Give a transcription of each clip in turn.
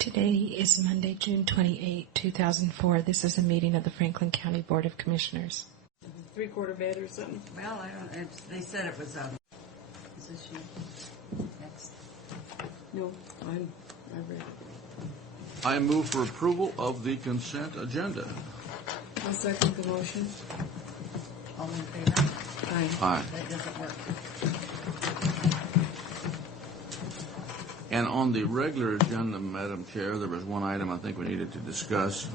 Today is Monday, June 28, 2004. This is a meeting of the Franklin County Board of Commissioners. 3/4 bed or something? Well, I don't. They said it was. Is this you? Next. No, I read it. I move for approval of the consent agenda. I'll second the motion. All in favor? Aye. Aye. That doesn't work. And on the regular agenda, Madam Chair, there was one item I think we needed to discuss.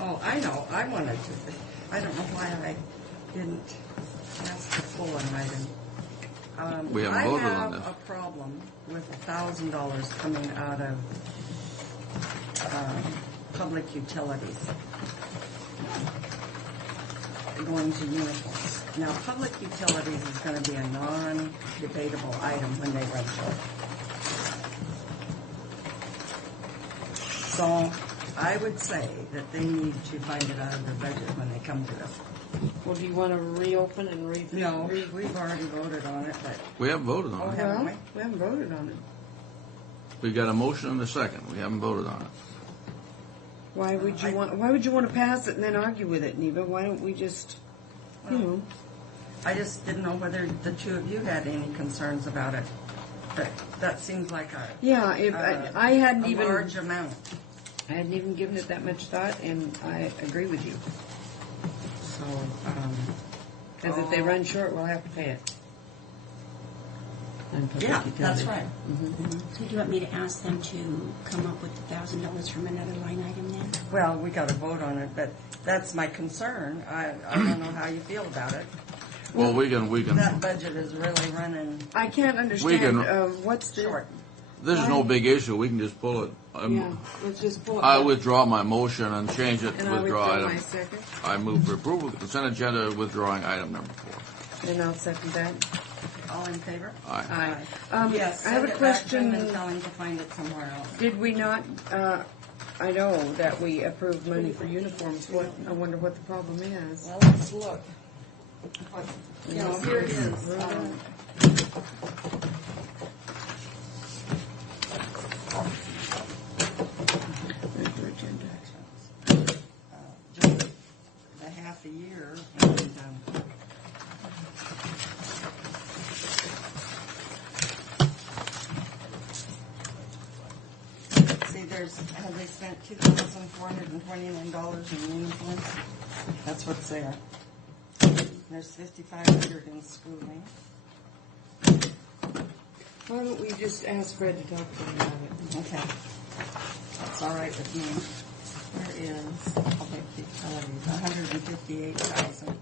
Oh, I know. I wanted to. I don't know why I didn't ask to pull an item. We haven't voted on this. I have a problem with $1,000 coming out of public utilities going to uniforms. Now, public utilities is going to be a non-debatable item when they run short. So I would say that they need to find it out of their budget when they come to us. Well, do you want to reopen and No, we've already voted on it, but We haven't voted on it. haven't we? we haven't voted on it. We got a motion and a second. We haven't voted on it. Why would you want to pass it and then argue with it, Neva? Why don't we just, you know? I just didn't know whether the two of you had any concerns about it. But that seems like Yeah, I hadn't a even large amount. I hadn't even given it that much thought, and I agree with you. So, because if they run short, we'll have to pay it. On public Yeah, utilities. that's right. So do you want me to ask them to come up with $1,000 from another line item then? Well, we got to vote on it, but that's my concern. I don't know how you feel about it. Well, we can. That budget is really running I can't understand can- what's the short. This is no big issue. We can just pull it. Yeah, let's just pull it. I back. withdraw my motion and change it And to I withdraw withdraw my item. second, I move for approval of the consent agenda withdrawing item number 4. and I'll second that. All in favor? Aye. Yes, I have a send it back to them question. and tell them to find it somewhere else. Did we not, I know that we approved money for uniforms. I wonder what the problem is. Well, let's look. You know, here it is. Regular agenda. Just a half a year, and see, have they spent $2,429 in uniforms? That's what's there. There's $5,500 in schooling. Why don't we just ask Fred to talk to him about it? Okay, that's all right with me. There is public utilities, $158,000.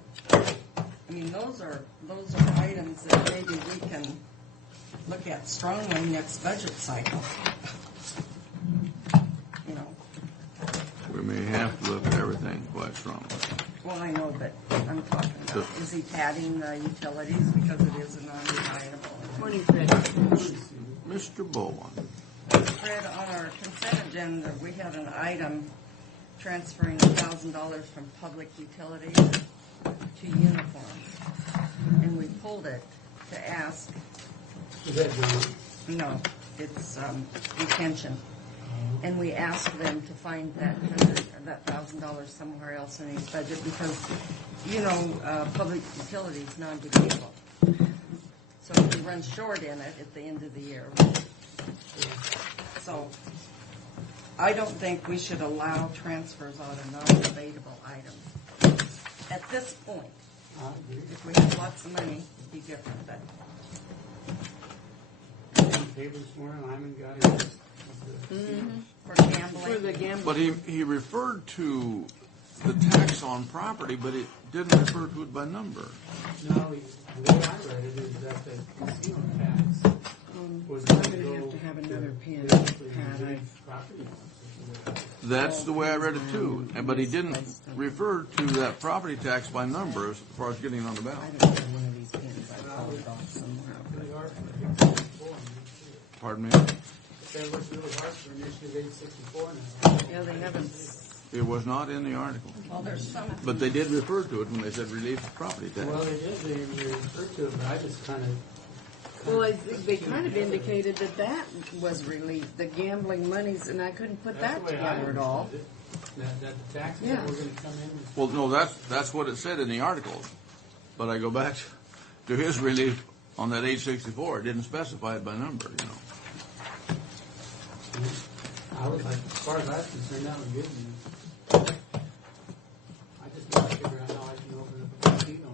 I mean, those are items that maybe we can look at strongly next budget cycle. You know. We may have to look at everything quite strongly. Well, I know, but I'm talking about, is he padding the utilities because it is a non-debatable? Morning, Fred. Mr. Bowen. Fred, on our consent agenda, we had an item transferring $1,000 from public utilities to uniforms. And we pulled it to ask. Is that No, it's retention. And we asked them to find that $1,000 somewhere else in his budget because, you know, public utilities is non-debatable. So if we run short in it at the end of the year. So I don't think we should allow transfers out of non-debatable items. At this point, if we had lots of money, it'd be different, but paper this morning, Lyman got it. for gambling. For the gambling. But he referred to the tax on property, but it didn't refer to it by number. No, the way I read it is that the casino tax was I'm going to going to go have to have another pen. basically Pat, reduce property owners. That's the way I read it too. But he didn't refer to that property tax by number as far as getting on the I ballot. don't have one of these pens. I pulled it off somewhere. Really hard for 864. Pardon me? They worked really hard for initiative 864 now. Yeah, they haven't. It was not in the article. Well, there's some. But they did refer to it when they said relief of property tax. Well, they did. They referred to it, but I just kind of Well, I think they kind of indicated that was relief, the gambling monies, and I couldn't put That's that the way I together at all. understood it. That the taxes Yeah. that were gonna come in. Well, no, that's what it said in the article. But I go back to his relief on that 864. It didn't specify it by number, you know. I was like, as far as I was concerned, that was good news. I just want to figure out how I can open up a casino.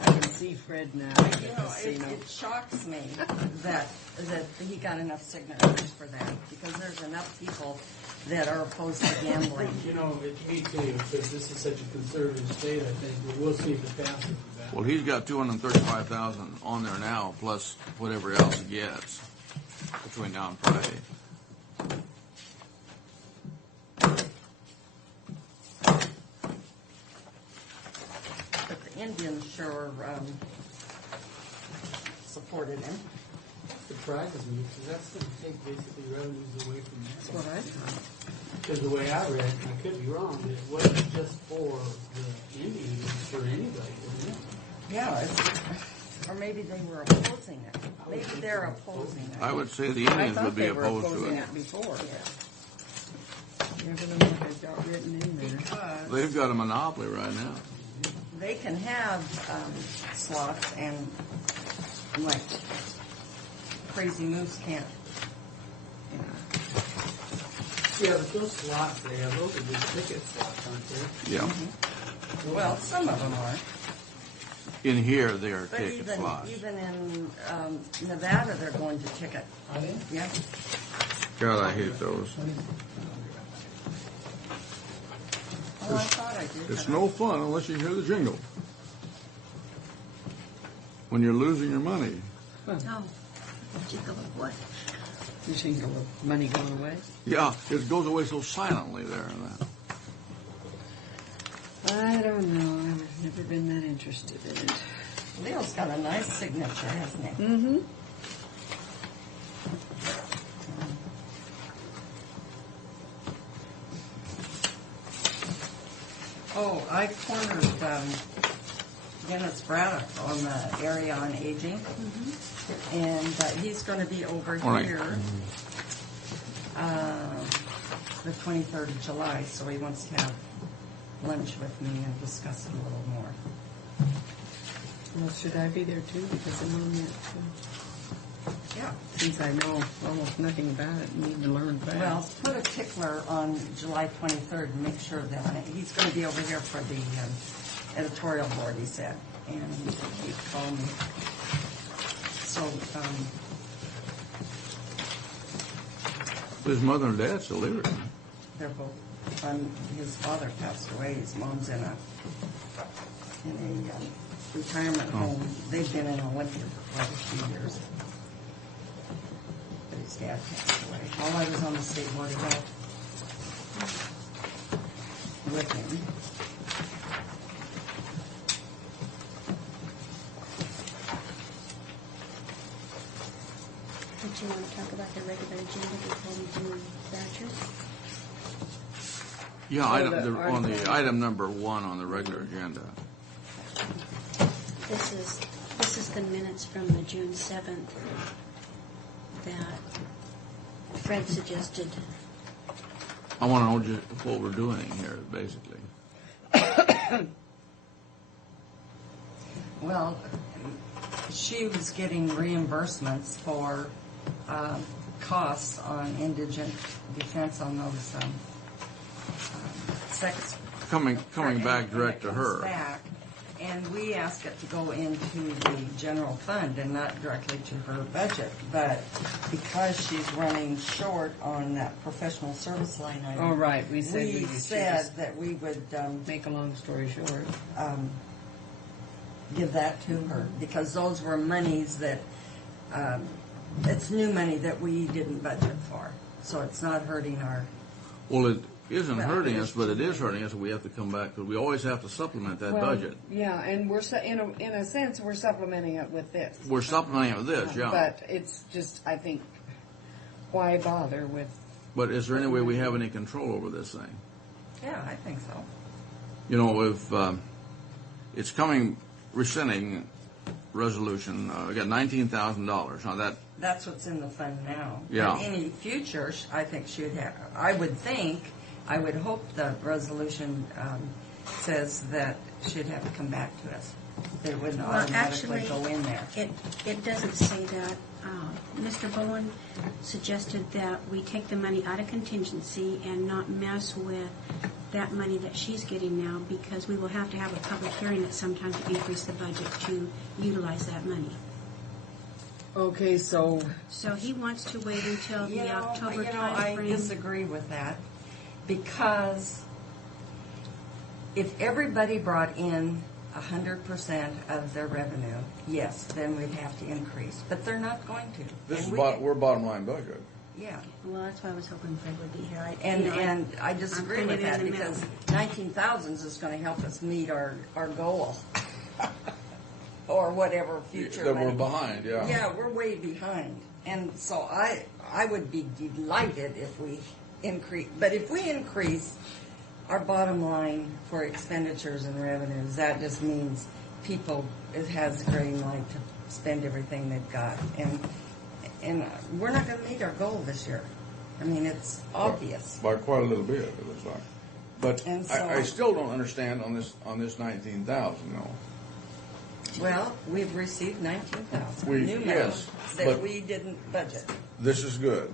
I can see Fred now. You know, it shocks me that he got enough signatures for that, because there's enough people that are opposed to gambling. You know, me too, because this is such a conservative state, I think, but we'll see if it passes with that. Well, he's got 235,000 on there now, plus whatever else he gets between now and Friday. But the Indians sure supported him. Surprises me, because that's going to take basically revenues away from That's that. what I thought. Because the way I read it, and I could be wrong, but it wasn't just for the Indians, it was for anybody, wasn't it? Yeah, or maybe they were opposing it. Maybe they're opposing it. I would say the I Indians thought would be they were opposed to opposing it. it before. Never know what they've got written in there. Because They've got a monopoly right now. they can have slots and like Crazy Moose can't. Yeah, but those slots they have, those are just ticket slots, aren't they? Yeah. Well, some of them are. In here, they are But ticket slots. even in Nevada, they're going to ticket. Are they? Yeah. God, I hate those. Oh, I thought I did. It's but no fun unless you hear the jingle. When you're losing your money. Oh, jingle of what? The jingle of money going away. Yeah, it goes away so silently there. I don't know. I've never been that interested in it. Leo's got a nice signature, hasn't he? Mm-hmm. Oh, I cornered Dennis Braddock on the area on aging, and he's going to be over All right. here the 23rd of July, so he wants to have lunch with me and discuss it a little more. Well, should I be there too? Because I'm on that too. Yeah. Since I know almost nothing about it, and need to learn fast. Well, put a tickler on July 23rd and make sure that he's going to be over here for the editorial board, he said. And he called me. So, His mother and dad still live here. they're both, his father passed away, his mom's in a retirement home. They've been in Olympia for quite a few years. But his dad passed away while I was on the state board of health with him. Don't you want to talk about the regular agenda before we do vouchers? Yeah, Oh, on the item number 1 on the regular agenda. This is the minutes from the June 7th that Fred suggested. I want to know just what we're doing here, basically. Well, she was getting reimbursements for costs on indigent defense on those sex. Coming back direct to And it comes her. back, and we ask it to go into the general fund and not directly to her budget. But because she's running short on that professional service line item, Oh, right. We said we we should said just that we would make a long story short. give that to her, because those were monies that, it's new money that we didn't budget for. So it's not hurting our, Well, it isn't Well, hurting it us, is. but it is hurting us. We have to come back because we always have to supplement that Well, budget. Yeah, and we're in a sense we're supplementing it with this. We're supplementing it with this, yeah. But it's just, I think, why bother with? But is there any way we have any control over this thing? yeah, I think so. You know, if it's coming, rescinding resolution, we got $19,000. Now That's what's in the fund now. Yeah. But any future, I think should have, I would hope the resolution says that should have to come back to us. That it wouldn't Well, automatically actually, go in there. It doesn't say that. Mr. Bowen suggested that we take the money out of contingency and not mess with that money that she's getting now, because we will have to have a public hearing at some time to increase the budget to utilize that money. Okay, so So he wants to wait until the October I timeframe. disagree with that, because if everybody brought in 100% of their revenue, yes, then we'd have to increase. But they're not going to. this And is we're bottom line budget. Yeah. Well, that's why I was hoping Fred would be here. And I disagree I'm with kind of that, in the because middle. 19,000 is going to help us meet our goal. Or whatever future. That we're money. behind, yeah. Yeah, we're way behind. And so I would be delighted if we increase, but if we increase our bottom line for expenditures and revenues, that just means it has a green light to spend everything they've got. And we're not going to meet our goal this year. I mean, it's obvious. By quite a little bit, it looks like. But And so- I still don't understand on this 19,000, though. Well, we've received 19,000 We- new money yes, that but- we didn't budget. This is good.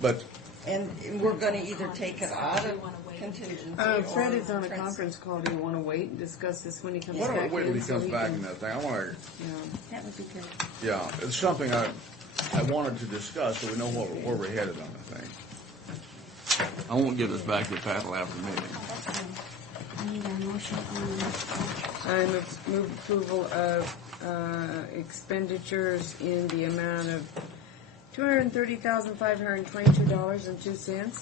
But And we're going to either take it out of contingency Fred or is on a trans- conference call. Do you want to wait and discuss this when he comes why back? don't we wait till in he so comes we back can- in that thing? I want to, Yeah. That would be good. yeah, it's something I wanted to discuss so we know where we're headed on the thing. I won't give this back to Pat till after the meeting. That's fine. I need a motion on I move approval of expenditures in the amount of $230,522.02.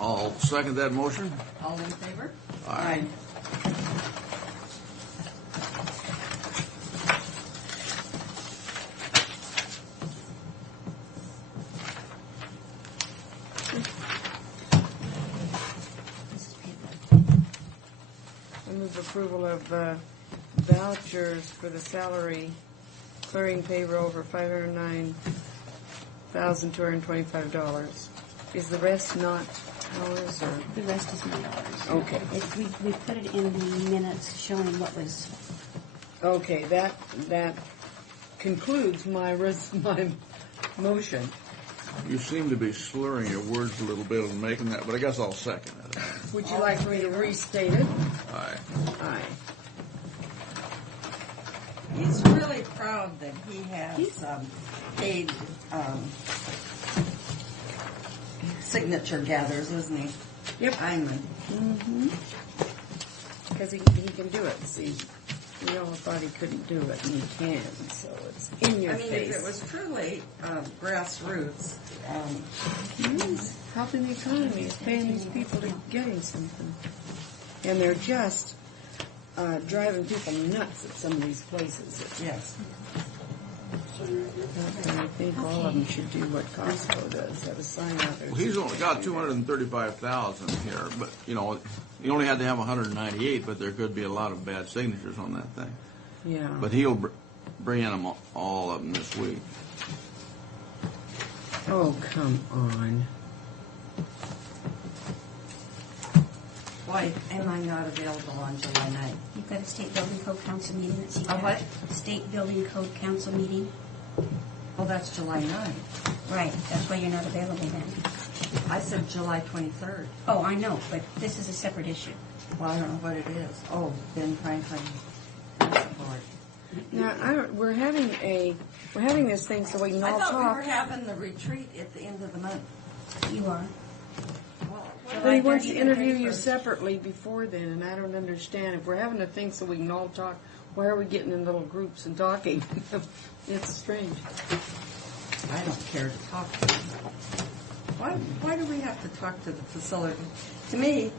I'll second that motion. All in favor? Aye. this is paper. I move approval of vouchers for the salary clearing payroll over $509,225. Is the rest not ours, or? The rest is not ours. Okay. We put it in the minutes showing what was, Okay, that concludes my motion. You seem to be slurring your words a little bit and making that, but I guess I'll second it. Would you like me to restate it? Aye. Aye. He's really proud that he has paid signature gathers, isn't he? Yep. Hyman. Because he can do it. See, we all thought he couldn't do it, and he can, so it's in your I mean, face. if it was truly grassroots, Yes, helping the economy is paying these people to getting something. And they're just driving people nuts at some of these places. yes. And I think all of them should do what Costco does, have a sign out there. Well, he's only got 235,000 here, but, you know, he only had to have 198, but there could be a lot of bad signatures on that thing. Yeah. But he'll bring in them, all of them this week. Oh, come on. Why am I not available on July 9th? you've got a state building code council meeting at CCAP. A what? State building code council meeting. Well, that's July 9th. Right, that's why you're not available then. I said July 23rd. Oh, I know, but this is a separate issue. Well, I don't know what it is. Oh, Ben Franklin Council Board. Now, we're having this thing so we can I all thought we were talk. having the retreat at the end of the month. You are. But he wants to July interview you 31st. separately before then, and I don't understand. If we're having a thing so we can all talk, why are we getting in little groups and talking? It's strange. I don't care to talk to them. Why do we have to talk to the facility? To me,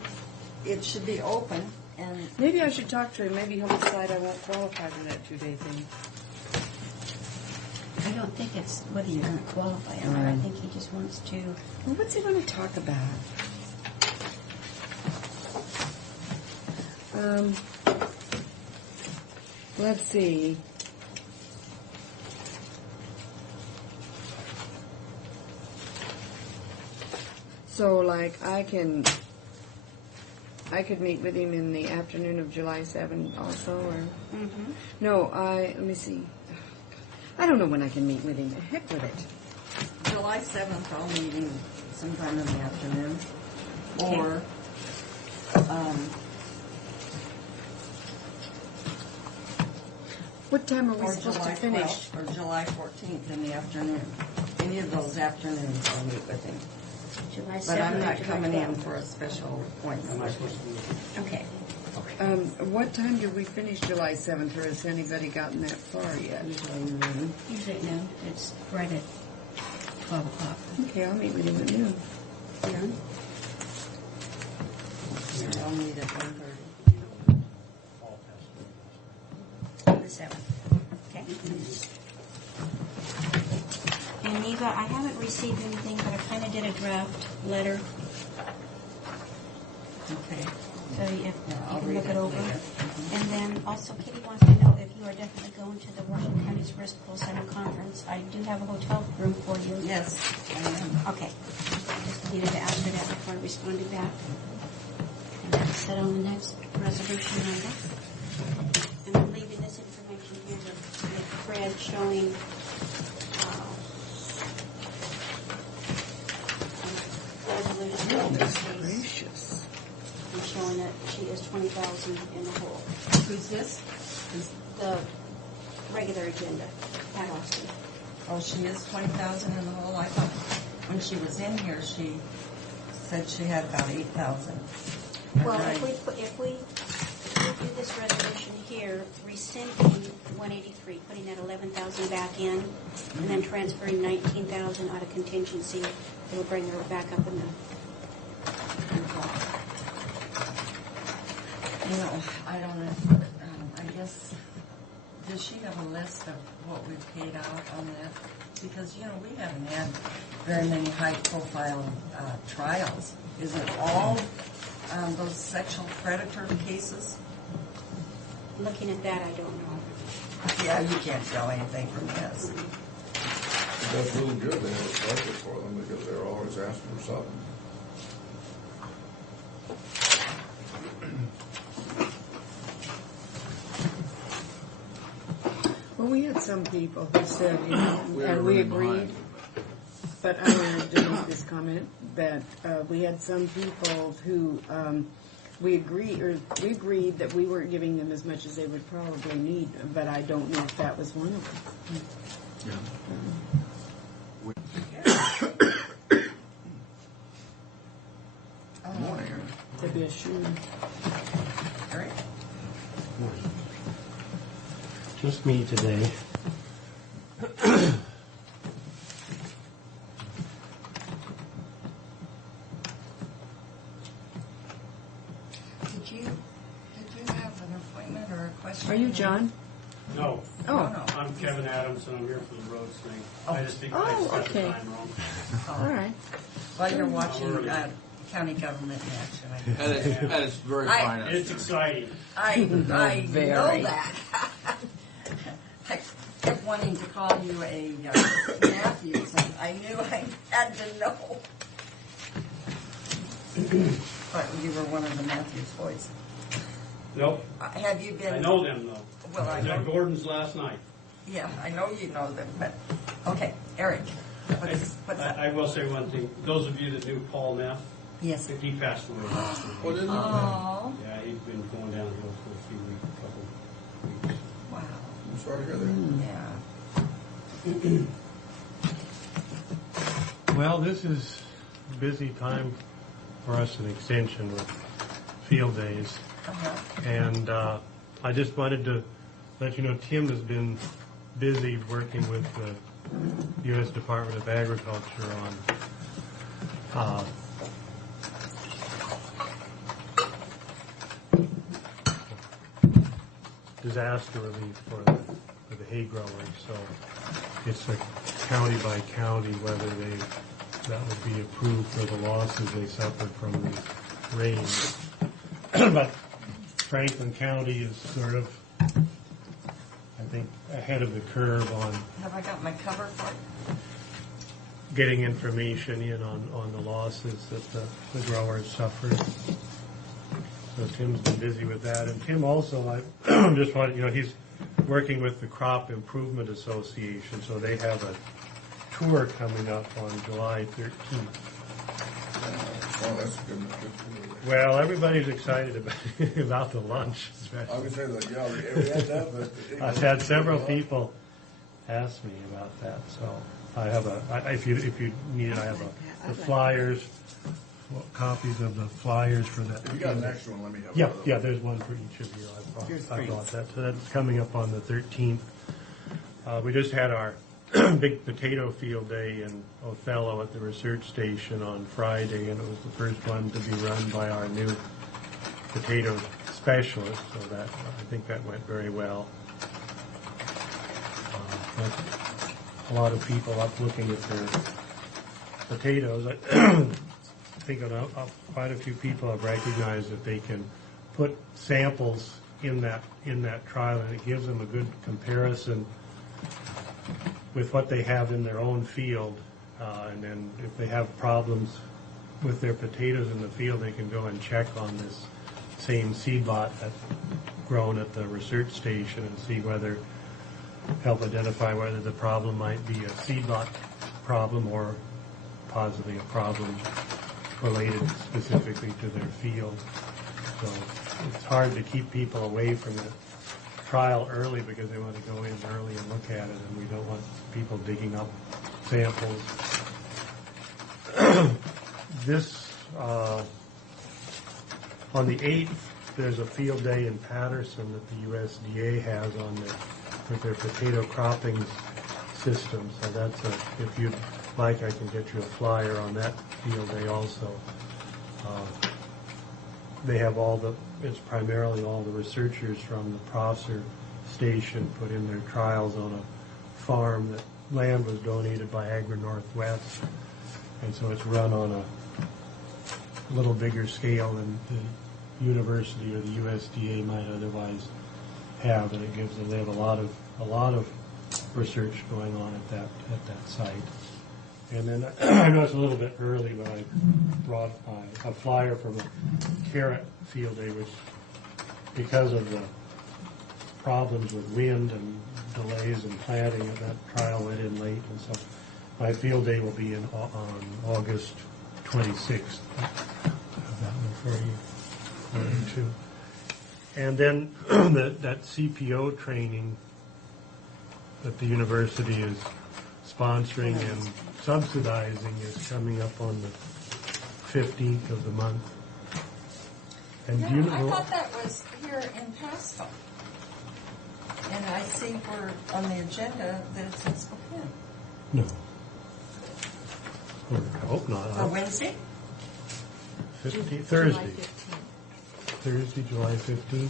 it should be open and Maybe I should talk to him. Maybe he'll decide I won't qualify for that 2-day thing. I don't think it's whether you're going to qualify or not. I think he just wants to. Well, what's he going to talk about? Let's see. So, like, I could meet with him in the afternoon of July 7th also, or? Mm-hmm. No, let me see. I don't know when I can meet with him. The heck with it. July 7th, I'll meet him sometime in the afternoon. Okay. Or, What time are we or supposed July to finish? 12th, or July 14th in the afternoon. Any of those afternoons I'll meet with him. July 7th. But I'm or not July coming in 12th? for a special Am appointment. I supposed to be? Okay. What time did we finish July 7th, or has anybody gotten that far yet? Usually at noon. It's right at 12 o'clock. Okay, I'll meet with him at noon. Noon? I'll meet at 1:30. On the 7th. Okay. And Eva, I haven't received anything, but I kind of did a draft letter, Okay. so if you I'll can read look it it over. later. And then also Kitty wants to know if you are definitely going to the Washington County's Risk Pool Center Conference. I do have a hotel room for you. Yes, I am. Okay. Just needed to ask her that before I responded back. And that's set on the next resolution number. And I'm leaving this information here with Fred showing resolution number Goodness case gracious. and showing that she is 20,000 in the hole. Who's this? The regular agenda, Pat Austin. Oh, she is 20,000 in the hole. I thought when she was in here, she said she had about 8,000. Well, Right. if we do this resolution here, rescinding 183, putting that 11,000 back in, and then transferring 19,000 out of contingency, it'll bring her back up in the. You know, I don't know. I guess, does she have a list of what we've paid out on that? Because, you know, we haven't had very many high-profile trials. Is it all those sexual predator cases? Looking at that, I don't know. Yeah, you can't tell anything from this. That's really good to have a budget for them because they're always asking for something. Well, we had some people who said, you know, We were and we really agreed, behind. but I wanted to make this comment, that we had some people who, we agreed that we weren't giving them as much as they would probably need, but I don't know if that was one of them. Yeah. Morning. To be assured. Eric? Just me today. Did you have an appointment or a question? Are you John? No, Oh, No. I'm Kevin Adams, and I'm here for the roads thing. I just think Oh, I spelled the okay. time wrong. all right. While you're watching county government in action, And it's very I- fine. It's exciting. I know very. that. I kept wanting to call you a Matthews, and I knew I had to know. But you were one of the Matthews boys. Nope, Have you been? I know them though. Well, I I was know. at Gordon's last night. Yeah, I know you know them, but okay, Eric. What's up? I will say one thing. Those of you that knew Paul Neff, Yes. he passed away last week. What is it? Oh, Yeah, he's been going downhill for a few weeks, couple weeks. wow. I'm sorry to hear that. Yeah. Well, this is a busy time for us in Extension with field days. Uh-huh. And I just wanted to let you know Tim has been busy working with the U.S. Department of Agriculture on disaster relief for the hay growers. So it's a county by county whether that would be approved for the losses they suffered from the rain. But Franklin County is sort of, I think, ahead of the curve on Have I got my cover for it? getting information in on the losses that the growers suffered. So Tim's been busy with that. And Tim also, I just wanted, he's working with the Crop Improvement Association, so they have a tour coming up on July 13th. Oh, that's good. Well, everybody's excited about the lunch, I especially. would say that, yeah, we had that, but. I've had several people ask me about that, so I have if you need it, I have the flyers, copies of the flyers for that. If you got an extra one, let me have Yeah, one of yeah, those. there's one for each of you. Here's I brought Frank's. that. So that's coming up on the 13th. We just had our big potato field day in Othello at the research station on Friday, and it was the first one to be run by our new potato specialist, so that I think that went very well. But a lot of people up looking at their potatoes. I think quite a few people have recognized that they can put samples in that trial, and it gives them a good comparison with what they have in their own field, and then if they have problems with their potatoes in the field, they can go and check on this same seed lot that's grown at the research station and see help identify whether the problem might be a seed lot problem or possibly a problem related specifically to their field. So it's hard to keep people away from the trial early because they want to go in early and look at it, and we don't want people digging up samples. On the 8th, there's a field day in Patterson that the USDA has with their potato cropping system. So that's if you'd like, I can get you a flyer on that field day also. They have it's primarily all the researchers from the Prosser station put in their trials on a farm that land was donated by Agri Northwest, and so it's run on a little bigger scale than the university or the USDA might otherwise have, and they have a lot of research going on at that site. And then I know it's a little bit early, but I brought a flyer from a carrot field day, which, because of the problems with wind and delays in planting, that trial went in late, and so my field day will be on August 26th. I have that one for you. And then that CPO training that the university is sponsoring and subsidizing is coming up on the 15th of the month. And do you Yeah, I know? thought that was here in Pasco. And I see on the agenda that it's in Spokane. No. I hope not. For Wednesday? Thursday. Thursday, July 15th.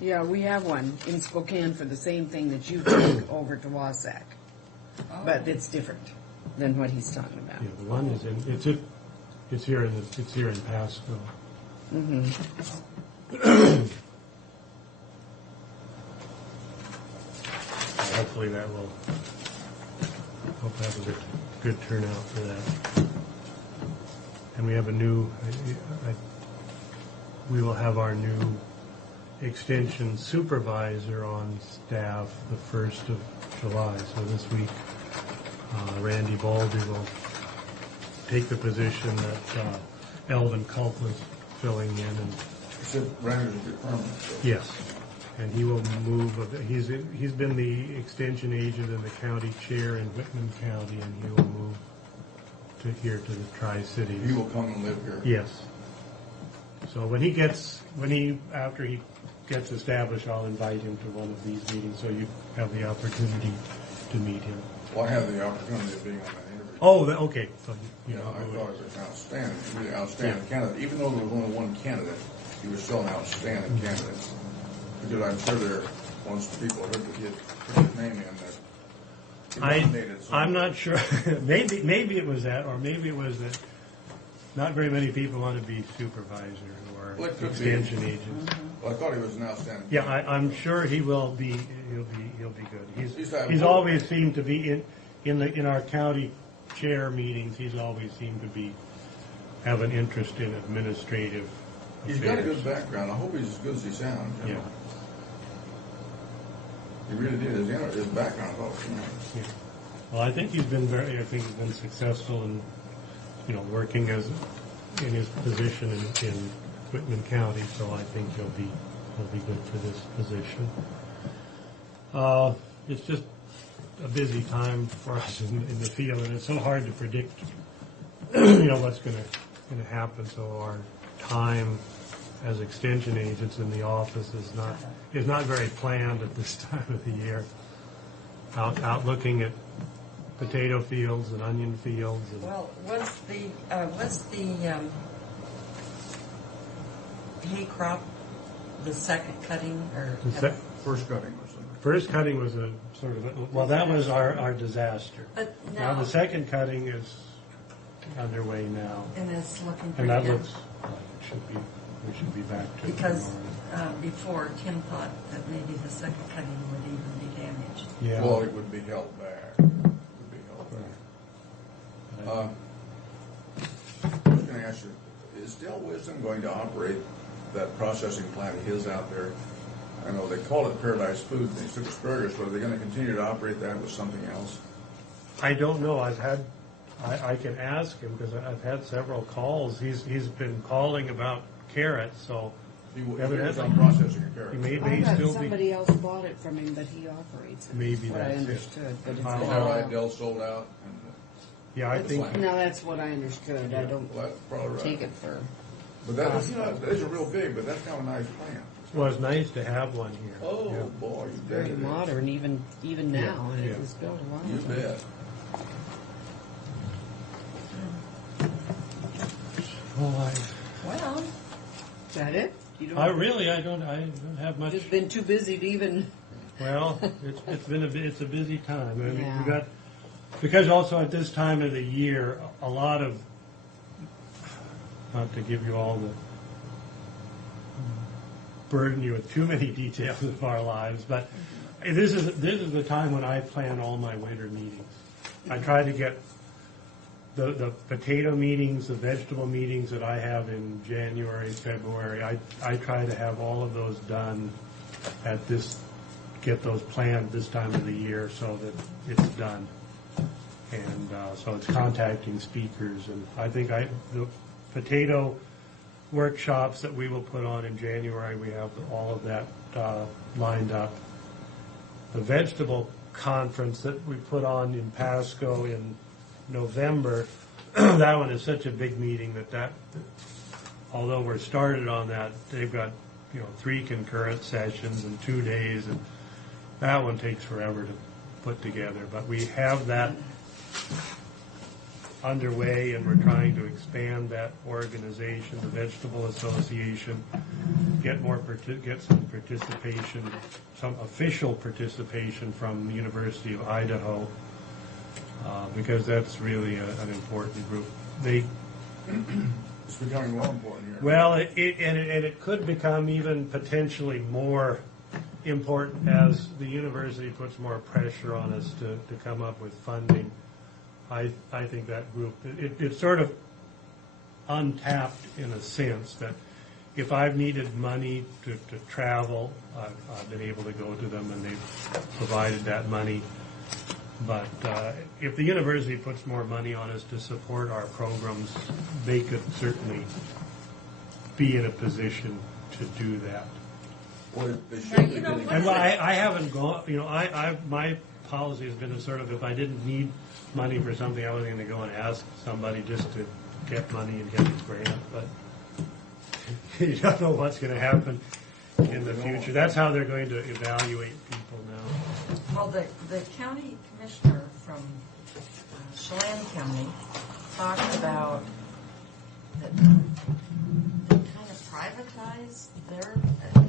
Yeah, we have one in Spokane for the same thing that you took over to Wasack, but it's different than what he's talking about. Yeah, the one is it's here in Pasco. Hopefully that will have a good turnout for that. And we have we will have our new extension supervisor on staff the 1st of July. So this week, Randy Baldy will take the position that Elvin Culp was filling in. And Randy's a good permanent. yes, and he will move. He's been the extension agent and the county chair in Whitman County, and he will move to the Tri-Cities. He will come and live here. Yes. So after he gets established, I'll invite him to one of these meetings so you have the opportunity to meet him. Well, I had the opportunity of being on that interview. Oh, okay. So I thought he was an outstanding candidate. Even though there was only one candidate, he was still an outstanding candidate. Because I'm sure once the people heard that he had put his name in, that he nominated someone. I'm not sure. maybe it was that, or maybe it was that not very many people want to be supervisor or Well, it could extension be. agents. Well, I thought he was an outstanding. Yeah, I'm sure he will be. He'll be good. He's having- always seemed to be in our county chair meetings. He's always seemed to have an interest in administrative He's affairs. got a good background. I hope he's as good as he sounds. You Yeah. know. He really did. His background, Yeah. Well, I think he's been successful in, working in his position in Whitman County. So I think he'll be good for this position. It's just a busy time for us in the field, and it's so hard to predict, what's going to happen. So our time as extension agents in the office is not very planned at this time of the year. Out looking at potato fields and onion fields. And Well, was the hay crop the second cutting or? first cutting or something. first cutting was a sort of that was our disaster. But Now now, the second cutting is underway now, and it's looking and pretty that good. looks like we should be back to Because normal. before, Tim thought that maybe the second cutting would even be damaged. Yeah. Well, it would be held back. It would be held back. I was going to ask you, is Del Wisdom going to operate that processing plant of his out there? I know they call it Paradise Food, and they took asparagus, but are they going to continue to operate that with something else? I don't know. I can ask him because I've had several calls. He's been calling about carrots, so He was evidently on processing a he carrot. may I thought still be. somebody else bought it from him, but he operates it. Maybe What I that's it. understood, but it's I'll- been Is a that right? while. Del sold out? Yeah, I think. No, that's what I understood. I don't Well, that's probably right. take it for. But that is a real big, but that's kind of a nice plant. Well, it's nice to have one here. Oh, Yeah. boy, you bet Very it is. modern, even now, and yeah. it was built a while You ago. bet. Well, Well, Is that it? You don't. I don't have much. Just been too busy to even. Well, it's a busy time. I mean, Yeah. we got because also at this time of the year, a lot of not to give you all the burden you with too many details of our lives, but this is the time when I plan all my winter meetings. I try to get the potato meetings, the vegetable meetings that I have in January, February. I try to have all of those done get those planned this time of the year so that it's done. And so it's contacting speakers, and I think the potato workshops that we will put on in January, we have all of that lined up. The vegetable conference that we put on in Pasco in November, that one is such a big meeting that although we're started on that, they've got 3 concurrent sessions in 2 days, and that one takes forever to put together. But we have that underway, and we're trying to expand that organization, the Vegetable Association, get some participation, some official participation from the University of Idaho, because that's really an important group. It's becoming more important here. Well, it could become even potentially more important as the university puts more pressure on us to come up with funding. I think that group, it's sort of untapped in a sense that if I've needed money to travel, I've been able to go to them and they've provided that money. But if the university puts more money on us to support our programs, they could certainly be in a position to do that. Well, they should Now, be you know getting- what- And I haven't gone, my policy has been a sort of, if I didn't need money for something, I wasn't going to go and ask somebody just to get money and get the grant, but you don't know what's going to happen in the future. That's how they're going to evaluate people now. well, the county commissioner from Chelan County talked about that they kind of privatized their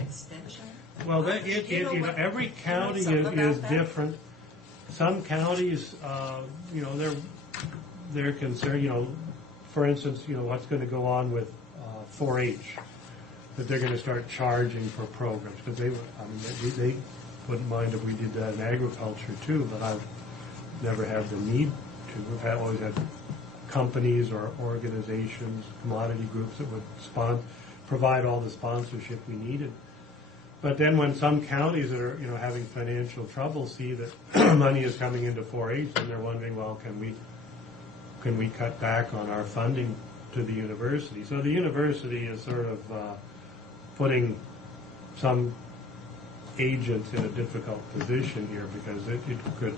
extension. Well, every county is that? different. Some counties, they're concerned, for instance, what's going to go on with 4-H. that they're going to start charging for programs, because they wouldn't mind if we did that in agriculture too, but I've never had the need to. We've always had companies or organizations, commodity groups that would provide all the sponsorship we needed. But then when some counties that are, having financial trouble see that money is coming into 4-H, and they're wondering, well, can we cut back on our funding to the university? So the university is sort of putting some agents in a difficult position here, because it could,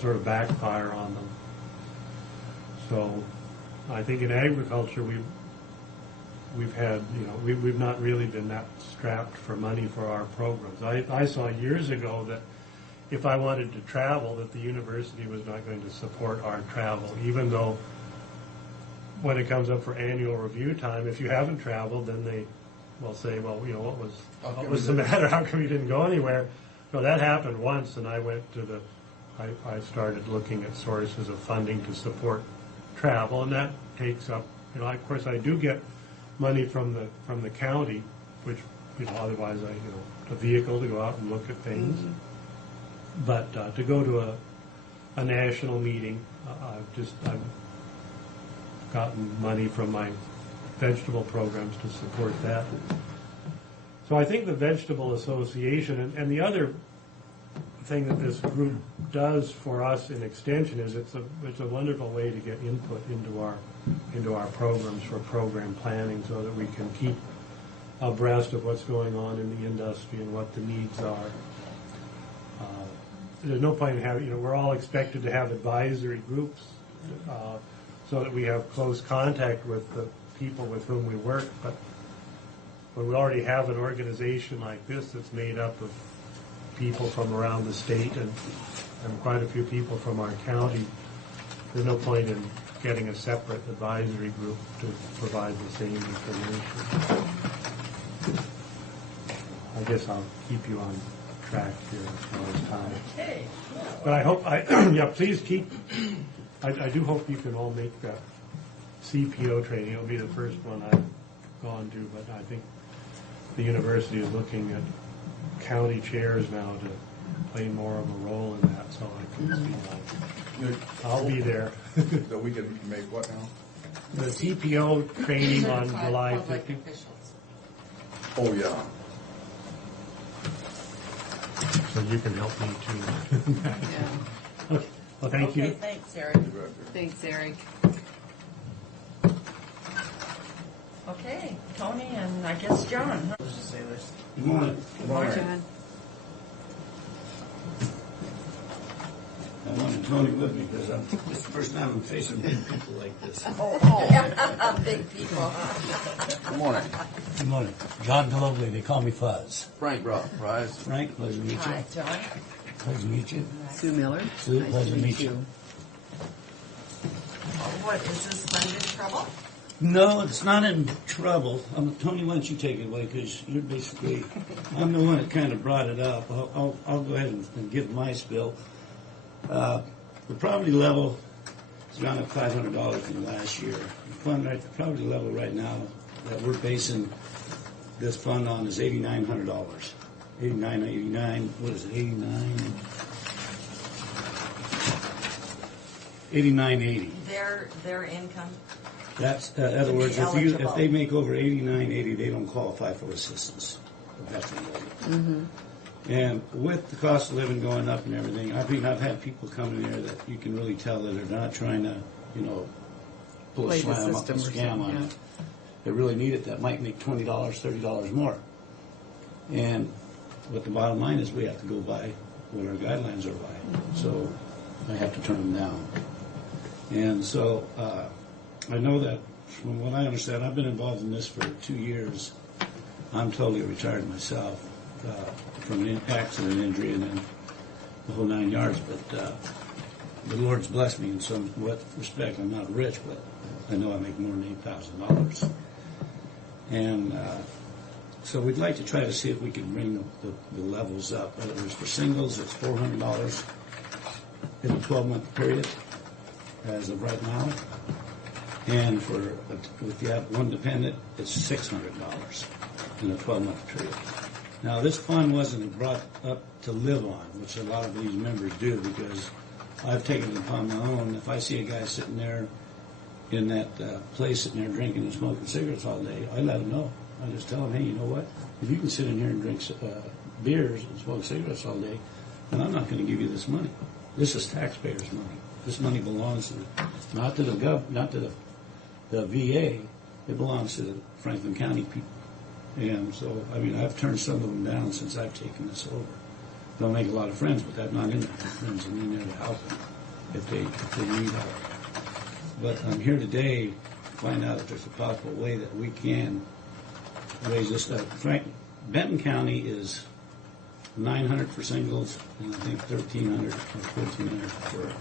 sort of backfire on them. So I think in agriculture we've had, we've not really been that strapped for money for our programs. I saw years ago that if I wanted to travel, that the university was not going to support our travel, even though when it comes up for annual review time, if you haven't traveled, then they will say, well, what was the matter? How come you didn't go anywhere? So that happened once, and I went to I started looking at sources of funding to support travel, and that takes up, of course I do get money from the county, which, otherwise a vehicle to go out and look at things. Mm-hmm. But to go to a national meeting, I've gotten money from my vegetable programs to support that. So I think the Vegetable Association, and the other thing that this group does for us in extension is it's a wonderful way to get input into our programs for program planning, so that we can keep abreast of what's going on in the industry and what the needs are. There's no point in having, we're all expected to have advisory groups so that we have close contact with the people with whom we work, but when we already have an organization like this that's made up of people from around the state and quite a few people from our county, there's no point in getting a separate advisory group to provide the same information. I guess I'll keep you on track here as far as time. Okay. But I hope, please keep, I do hope you can all make that CPO training. It'll be the first one I've gone to, but I think the university is looking at county chairs now to play more of a role in that, so I can see I'll be there. So we can make what now? The CPO training on July 15th. Oh, yeah. So you can help me too. Okay. Well, thank you. Okay, thanks, Eric. Thanks, Eric. Okay, Tony and I guess John. Huh? Good morning. Good morning, John. I wanted Tony with me because it's the first time I'm facing big people like this. Big people. Good morning. Good morning. John Globally, they call me Fuzz. Frank Rock, Rise. Frank, pleasure to meet you. Hi, John. Pleasure to meet you. Sue Miller. Sue, Nice pleasure to meet you. What, is this fund in trouble? No, it's not in trouble. Tony, why don't you take it away, because you're basically, I'm the one that kind of brought it up. I'll go ahead and give my spill. The property level is around at $500 from last year. The property level right now that we're basing this fund on is $8,900. $89, what is it, 89.80. Their income? That's, in other words, if they make over $89.80, they don't qualify for assistance. Mm-hmm. And with the cost of living going up and everything, I've had people come in here that you can really tell that they're not trying to, pull a scam on it. They really need it. That might make $20, $30 more. And what the bottom line is, we have to go by what our guidelines are by. So I have to turn them down. And so I know that from what I understand, I've been involved in this for 2 years. I'm totally retired myself from an accident injury and then the whole 9 yards. But the Lord's blessed me in some respect. I'm not rich, but I know I make more than $8,000. And so we'd like to try to see if we can bring the levels up. Whether it's for singles, it's $400 in a 12-month period as of right now. And if you have one dependent, it's $600. in a 12-month period. Now, this fund wasn't brought up to live on, which a lot of these members do, because I've taken it upon my own. If I see a guy sitting there in that place, sitting there drinking and smoking cigarettes all day, I let him know. I just tell him, hey, you know what? If you can sit in here and drink beers and smoke cigarettes all day, then I'm not going to give you this money. This is taxpayers' money. This money belongs to not to the VA. It belongs to the Franklin County people. And so, I mean, I've turned some of them down since I've taken this over. Don't make a lot of friends, but I'm not in there for friends. I'm in there to help them if they need help. But I'm here today to find out if there's a possible way that we can raise this stuff. Benton County is $900 for singles, and I think $1,300 or $1,400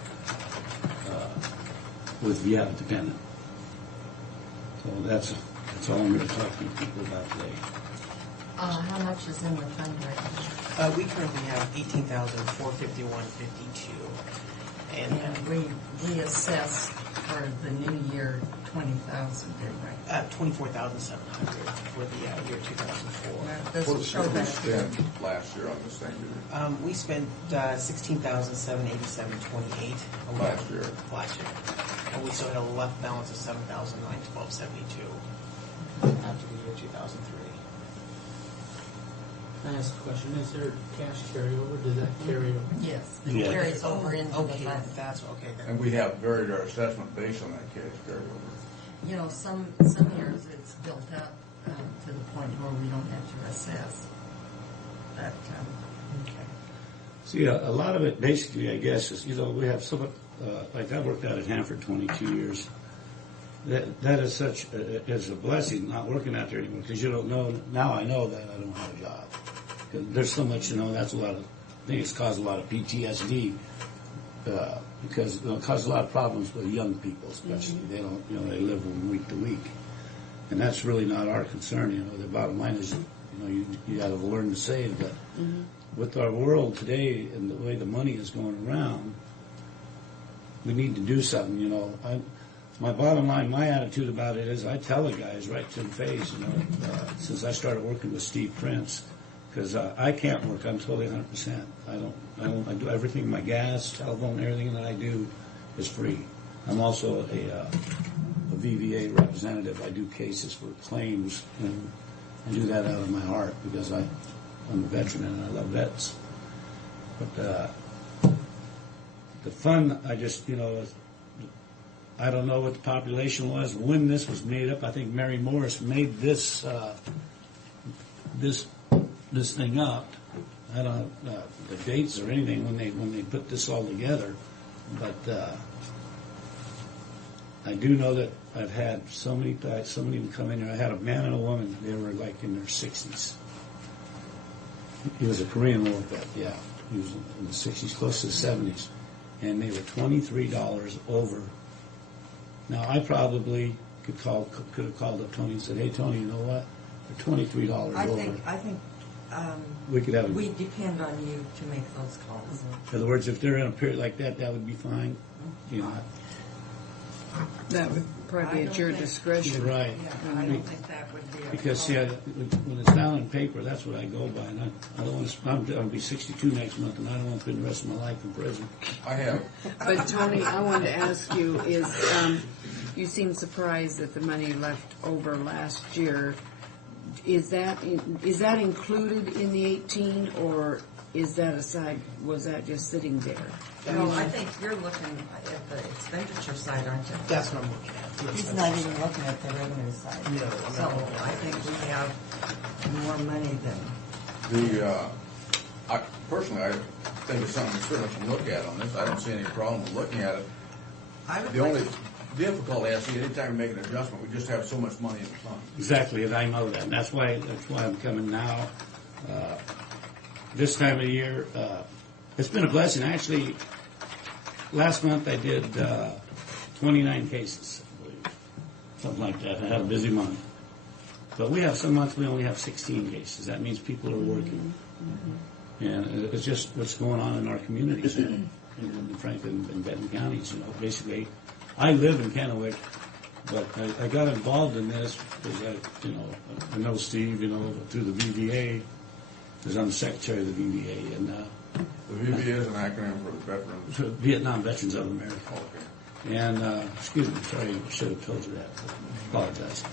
for dependent. So that's all I'm going to talk to people about today. How much is in the fund right now? We currently have $18,451.52, And we assessed for the new year 20,000, didn't we? $24,700 for the year 2004. This will show What did we that. spend last year on this thing? We spent $16,787.28 Last year. Last year, and we still had a left balance of $7,912.72 after the year 2003. Can I ask a question? Is there cash carryover? Did that carry over? Yes, it Yes. carries over into the Okay, fund. that's okay then. And we have varied our assessment based on that cash carryover. You know, some years it's built up to the point where we don't have to assess. But, Okay. See, a lot of it basically, I guess, is, we have like I worked out at Hanford 22 years. That is such is a blessing not working out there anymore, because you don't know. Now I know that I don't have a job. 'Cause there's so much, that's a lot of, I think it's caused a lot of PTSD, because it caused a lot of problems with young people, especially. They don't, they live from week to week. And that's really not our concern, The bottom line is, you got to learn to save. But with our world today and the way the money is going around, we need to do something, My bottom line, my attitude about it is I tell the guys right to the face, since I started working with Steve Prince, because I can't work. I'm totally 100%. I do everything. My gas, telephone, everything that I do is free. I'm also a VVA representative. I do cases for claims, and I do that out of my heart because I'm a veteran and I love vets. But the fund, I just, I don't know what the population was when this was made up. I think Mary Morris made this thing up. I don't know the dates or anything when they put this all together, but I do know that I've had so many come in here. I had a man and a woman. They were like in their 60s. He was a Korean War vet. Yeah, he was in the 60s, close to the 70s, and they were $23 over. Now, I probably could have called up Tony and said, "Hey, Tony, you know what? For $23 over, I think we could have." we depend on you to make those calls. In other words, if they're in a period like that, that would be fine. That would probably be at your You're discretion. right. Yeah, I don't think that would be a Because problem. when it's down on paper, that's what I go by. And I don't want to. I'll be 62 next month, and I don't want to spend the rest of my life in prison. I have, But Tony, I wanted to ask you, you seem surprised that the money left over last year. Is that included in the 18, or is that aside? Was that just sitting there? No, I think you're looking at the expenditure side, aren't you? That's what I'm looking at. He's not even looking at the revenue side. No, So I think we have more money than, personally, I think it's something we certainly can look at on this. I don't see any problem with looking at it. I would The like only difficulty I see, anytime we make an adjustment, we just have so much money in the fund. Exactly, and I know that. And that's why I'm coming now. This time of year, it's been a blessing. Actually, last month I did 29 cases, I believe, something like that. I had a busy month. But we have some months we only have 16 cases. That means people are working. And it's just what's going on in our communities, in Franklin and Benton counties. Basically, I live in Kennewick, But I got involved in this because I know Steve, through the VBA, because I'm the secretary of the VBA, and The VBA is an acronym for the veterans. Vietnam Veterans of America. Okay. And, excuse me, sorry, I should have told you that. Apologize.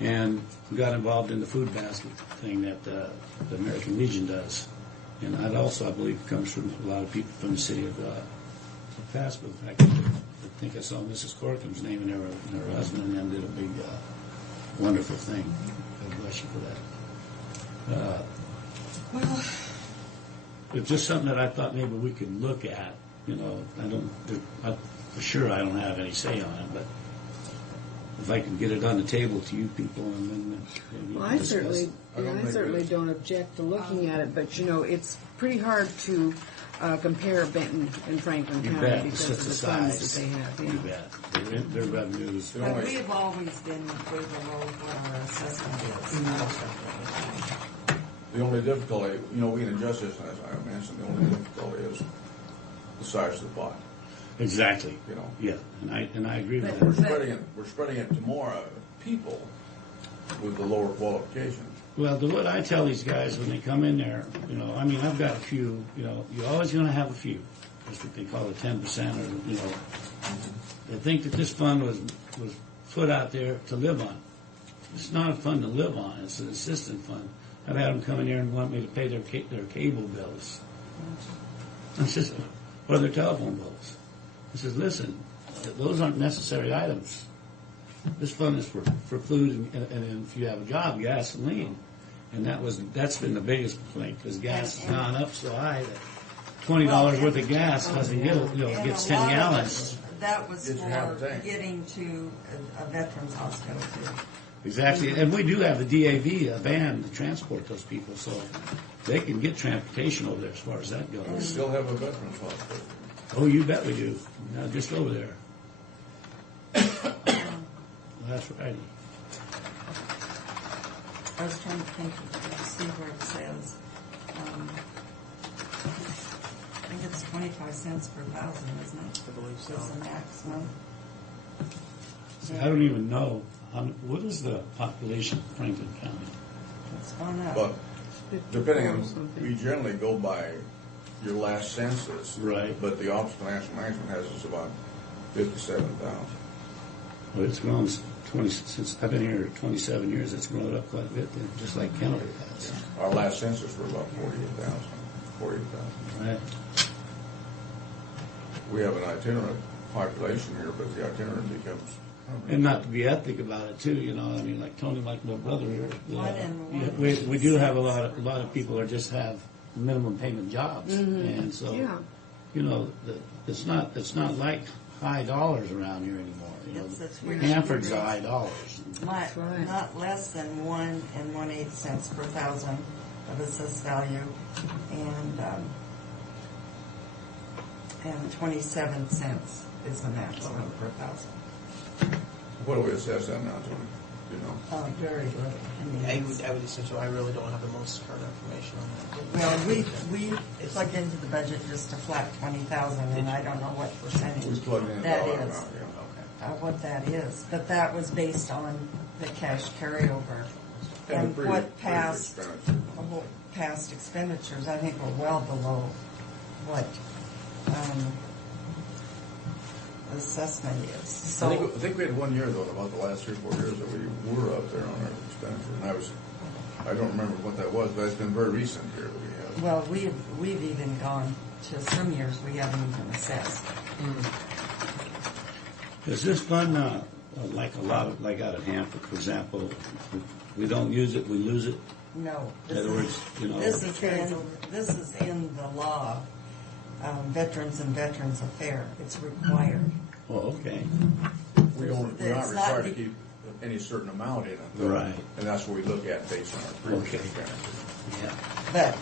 And we got involved in the food basket thing that the American Legion does. And that also, I believe, comes from a lot of people from the city of Pasco. In fact, I think I saw Mrs. Corkham's name and her husband and them did a big, wonderful thing. God bless you for that. Well, It's just something that I thought maybe we could look at. For sure I don't have any say on it, but if I can get it on the table to you people and then maybe Well, we I can certainly, discuss. don't object to looking at it, but it's pretty hard to compare Benton and Franklin You County bet. because It's of the just the funds size. that they have. You bet. Their revenues. but we've always been way below what our assessment is. The only difficulty, we can adjust this, as I mentioned, the only difficulty is the size of the pot. Exactly. Yeah, and I agree with that. We're spreading it to more people with the lower qualifications. Well, what I tell these guys when they come in there, I've got a few, you're always going to have a few. That's what they call the 10%, or, they think that this fund was put out there to live on. It's not a fund to live on. It's an assistance fund. I've had them come in here and want me to pay their cable bills. I says, or their telephone bills. I says, listen, those aren't necessary items. This fund is for food and if you have a job, gasoline. And that's been the biggest complaint because gas has gone up so high that $20 worth of gas doesn't gets 10 gallons. That was Yes, you have a for tank. getting to a veterans hospital too. Exactly, and we do have the DAV, a van to transport those people, so they can get transportation over there as far as that We goes. still have a veterans hospital. Oh, you bet we do. Now, just over there. That's right. I was trying to think of see where it says. I think it's 25 cents per thousand, isn't it? I believe so. Is the maximum. See, I don't even know, what is the population of Franklin County? It's gone up. But depending on, something. we generally go by your last census. Right. But the Office of Financial Management has us about 57,000. Well, it's grown since I've been here 27 years, it's grown up quite a bit, just like Kennewick has. Our last census were about 48,000. Right? We have an itinerant population here, but the itinerant becomes. And not to be ethnic about it too, like Tony, like my brother here. We do have a lot of people that just have minimum payment jobs, and so it's not like high dollars around here anymore. It's weird. Hanford's a high dollars. Not, right. not less than 1 1/8 cents per thousand of assessed value, and 27 cents is the maximum per thousand. What do we assess that now, Tony? Very little. I would assume so. I really don't have the most current information on that. Well, we plugged into the budget just a flat 20,000, and I don't know what percentage We plugged in a that dollar is. amount, yeah. What that is, but that was based on the cash carryover and pretty- what pretty past expensive. past expenditures. I think we're well below what assessment is. So I think we had 1 year, though, about the last 3 or 4 years that we were up there on our expenditure. And I don't remember what that was, but it's been very recent here that we have. well, we've even gone to some years we haven't even assessed. Is this fund like out of Hanford, for example? We don't use it, we lose it. No. In other words, This is in the law, Veterans and Veterans Affairs. It's required. Oh, okay. We're not It's required to not- keep any certain amount in it. Right. And that's what we look at based on our previous Okay. expenditures. Yeah. But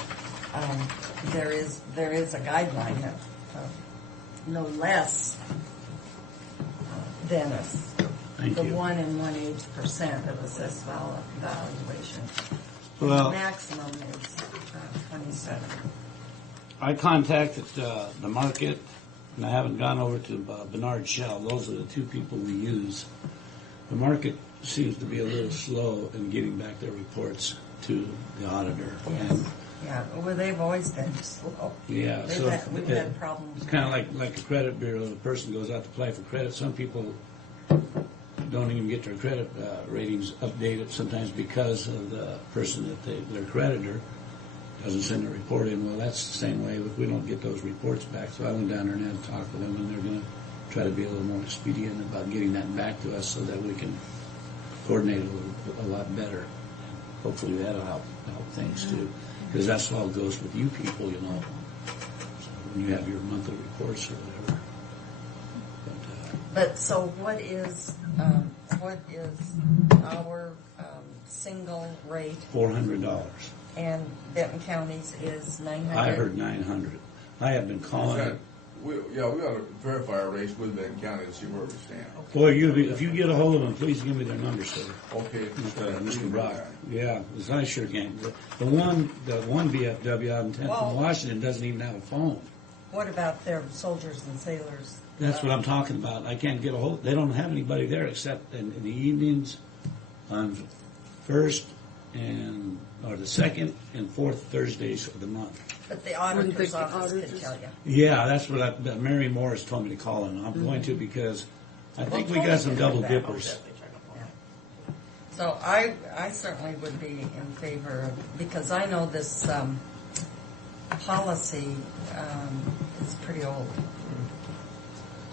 there is a guideline of no less than Thank the you. 1 1/8% of assessed valuation. Well, Maximum is 27. I contacted the market, and I haven't gone over to Bernard Shell. Those are the two people we use. the market seems to be a little slow in getting back their reports to the auditor. And, Yeah, well, they've always been slow. yeah, so We've had problems. it's kind of like a credit bureau. The person goes out to apply for credit. Some people don't even get their credit ratings updated sometimes because of the person that their creditor doesn't send a report in. Well, that's the same way. We don't get those reports back. So I went down there and had to talk to them, and they're going to try to be a little more expedient about getting that back to us so that we can coordinate a lot better. Hopefully that'll help things too, because that's all goes with you people, you know. So when you have your monthly reports or whatever. But so what is our single rate? $400. And Benton County's is 900? I heard 900. I have been calling. We ought to verify our rates with Benton County to see where we stand. Boy, if you get a hold of them, please give me their number, sir. Okay. Mr. Brock. Yeah, because I sure can't. The one VFW out in 10th Well- Washington doesn't even have a phone. What about their soldiers and sailors? That's what I'm talking about. I can't get a hold. They don't have anybody there except in the evenings on first or the second and fourth Thursdays of the month. But the auditor's office could tell you. Yeah, that's what Mary Morris told me to call in. I'm going to because I think we got some double dippers. So I certainly would be in favor of, because I know this policy is pretty old.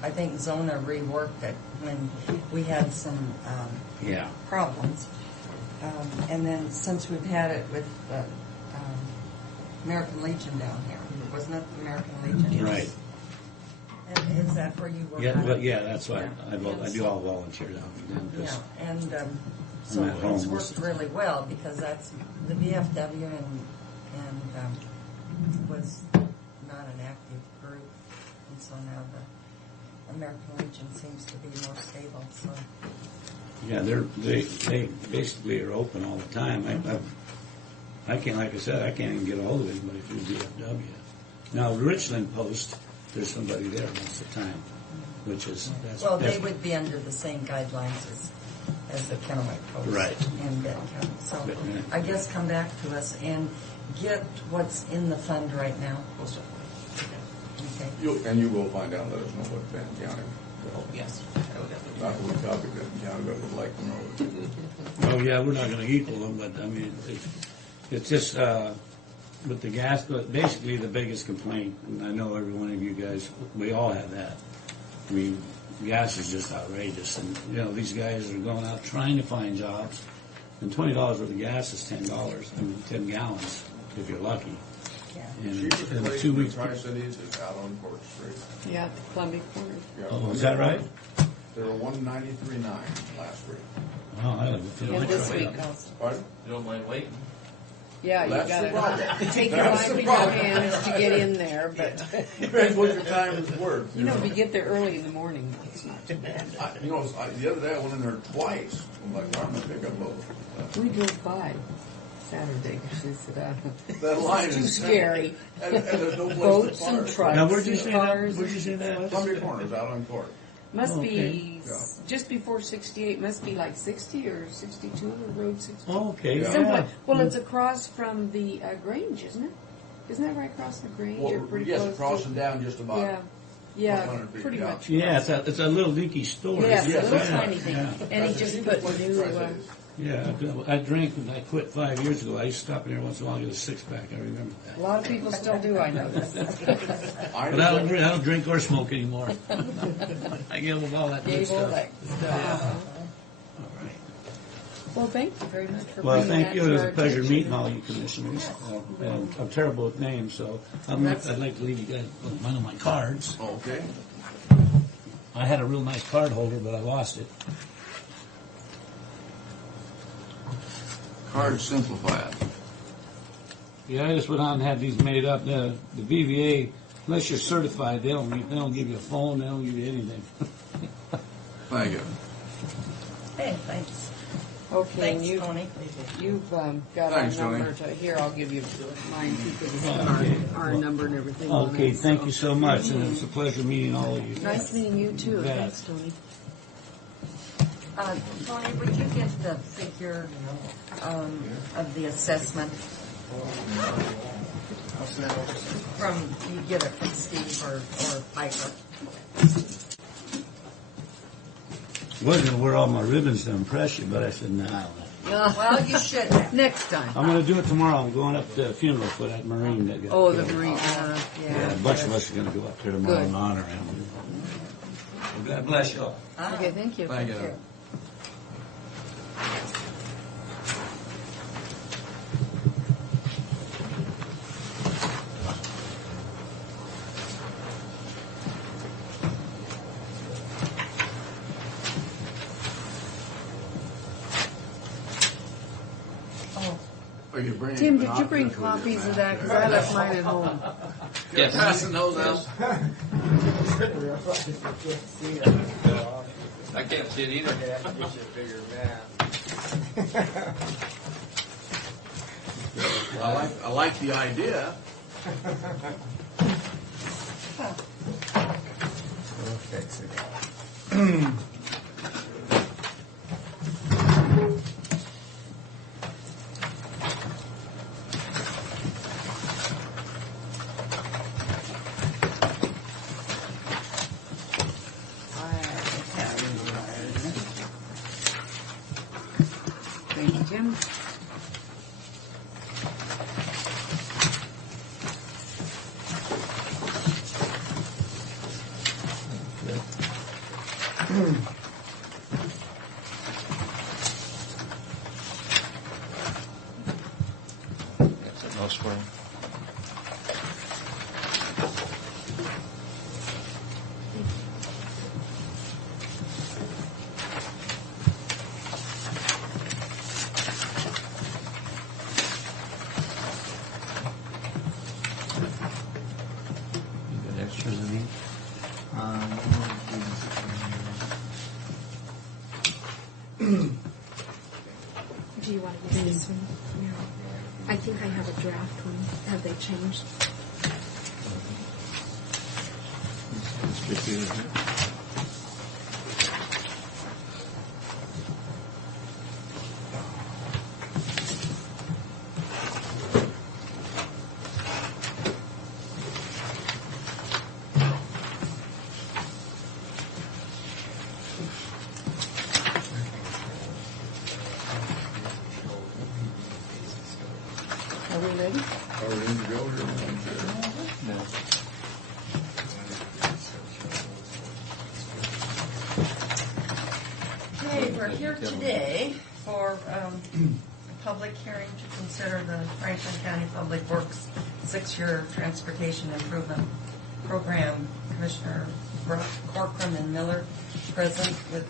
I think Zona reworked it when we had some Yeah. problems. And then since we've had it with the American Legion down here, wasn't it the American Legion? Right. And is that where you work? Yeah, on but it? yeah, that's why I do all volunteer down with them. 'Cause Yeah, and so at home it's most worked of the really well because that's the VFW and was not an active group, and so now the American Legion seems to be more stable. So yeah, they basically are open all the time. I can't, like I said, I can't even get a hold of anybody through VFW. Now, the Richland Post, there's somebody there most of the time, which is well, they would be under the same guidelines as the Kennewick Post Right. and Benton County. So But, yeah. I guess come back to us and get what's in the fund right now. Most definitely. Okay. And you will find out, let us know what Benton County will. Yes, I would definitely. Not that we copy Benton County, but would like to know. Oh, yeah, we're not going to equal them, but I mean, it's just with the gas, but basically the biggest complaint, and I know every one of you guys, we all have that. I mean, gas is just outrageous, and you know these guys are going out trying to find jobs, and $20 worth of gas is $10. I mean, 10 gallons if you're lucky. Yeah. And Cheapest in place 2 in the weeks. Tri-Cities is out on Court Street. Yeah, the Columbia Corner. Yeah. Oh, is that right? They were $193.9 last week. Oh, I live in And this Detroit. week. Pardon? You don't mind waiting? Yeah, you That's the problem. gotta take your That's the life in your problem. hands to get in there, but, Depends what your time is worth. you know, if you get there early in the morning, it's not too bad. The other day I went in there twice. I'm like, why am I picking up load? We drove by Saturday, because they said, That line it's too is scary. And there's no place Boats to and park. trucks. Now, where'd you and say that? cars Where'd you and say that was? Columbia Corners out on Court. Must Okay. be Yeah. just before 68, must be like 60 or 62, or Road 60. Oh, okay. Yeah. Somewhere. Well, Hmm. it's across from the Grange, isn't it? Isn't that right across the Grange? or Well, pretty yes, close crossing to? down just about. Yeah, yeah, 100 feet, pretty yeah. much. Yeah, it's a little leaky store. Yeah, it's Yes, a little yeah, tiny thing. yeah. And he just put new, Yeah, I drank and I quit 5 years ago. I used to stop in there once in a while and get a six-pack. I remember a that. lot of people still do, I know this. But I don't drink or smoke anymore. I give them all that good Gable, stuff. that- All right. Well, thank you very much for Well, bringing thank that you. to It was our a pleasure attention. meeting all you commissioners. And I'm terrible with names, so I'd like to leave you guys with one of my cards. Okay. I had a real nice card holder, but I lost it. Card simplified. Yeah, I just went out and had these made up. The BVA, unless you're certified, they don't give you a phone. They don't give you anything. Thank you. Hey, thanks. Okay, and Thanks, you've Tony. got Thanks, our Tony. number to, here, I'll give you mine too, because it's Okay. got our number and everything on Okay, it, thank so. you so much, and it's a pleasure meeting all of you. Nice meeting you too, Bet. thanks, Tony. Tony, would you get the figure of the assessment from, you get it from Steve or Piper? I was going to wear all my ribbons to impress you, but I said, no. Well, you should have. Next time. I'm going to do it tomorrow. I'm going up to the funeral for that Marine that got Oh, the killed. Marine, Yeah, a bunch of us are going to go up there tomorrow Good. and honor him. Well, God bless you all. Okay, thank you. Thank you. Are you bringing Tim, did you binoculars bring with you, copies man? of that? Because I left mine at home. Yes. Passing those out. I can't see it either. I like the idea. Thank you, Tim. That's it, no swearing. You got extras in these? Do you want to use this one? No. I think I have a draft one. Have they changed? Strictly, isn't it? Are we ready? Are we ready to go here? No. Okay, we're here today for a public hearing to consider the Franklin County Public Works six-year transportation improvement program. Commissioner Corcoran and Miller present with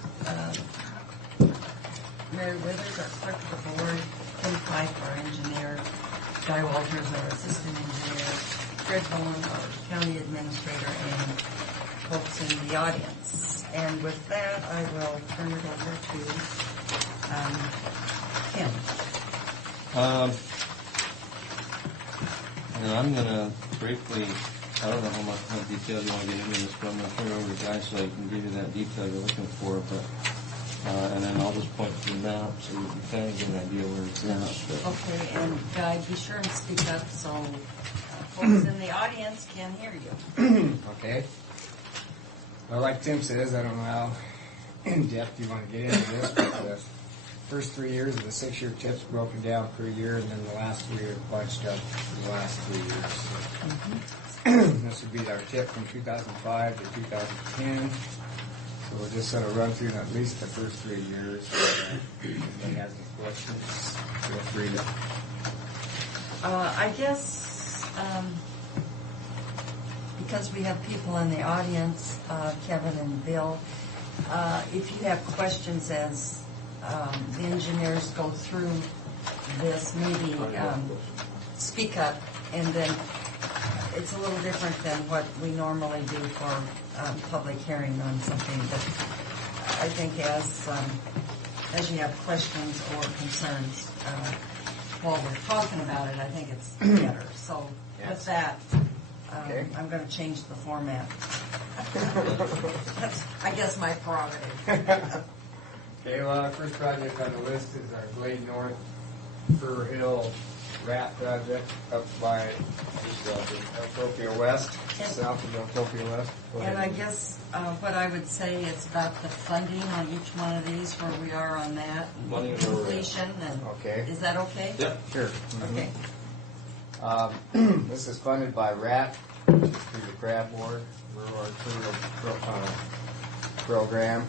Mary Withers, our clerk of the board, Tim Fife, our engineer, Guy Walters, our assistant engineer, Fred Bowen, our county administrator, and folks in the audience. And with that, I will turn it over to Tim. I'm going to briefly, I don't know how much more detail you want to get into this, but I'm going to turn it over to Guy so I can give you that detail you're looking for. But and then I'll just point to the map so you can kind of get an idea where it's at. Okay, and Guy, be sure and speak up so folks in the audience can hear you. Okay. Well, like Tim says, I don't know how in depth you want to get into this, but the first 3 years of the 6-year tip's broken down per year, and then the last 3 years bunched up for the last 3 years. This would be our tip from 2005 to 2010. So we'll just sort of run through at least the first 3 years. If anybody has any questions, feel free to. I guess because we have people in the audience, Kevin and Bill, if you have questions as the engineers go through this, maybe speak up, and then it's a little different than what we normally do for public hearing on something. But I think as you have questions or concerns while we're talking about it, I think it's better. So with that, I'm going to change the format. That's, I guess, my prerogative. Okay, well, our first project on the list is our Glade North Fur Hill Rat project up by Eltopia West, south of Eltopia West. And I guess what I would say is about the funding on each one of these, where we are on that, Money and where we're at. completion, and Okay. is that okay? Yep. Sure. Okay. This is funded by RAT, which is through the Crab Board, Rural Arterial Program.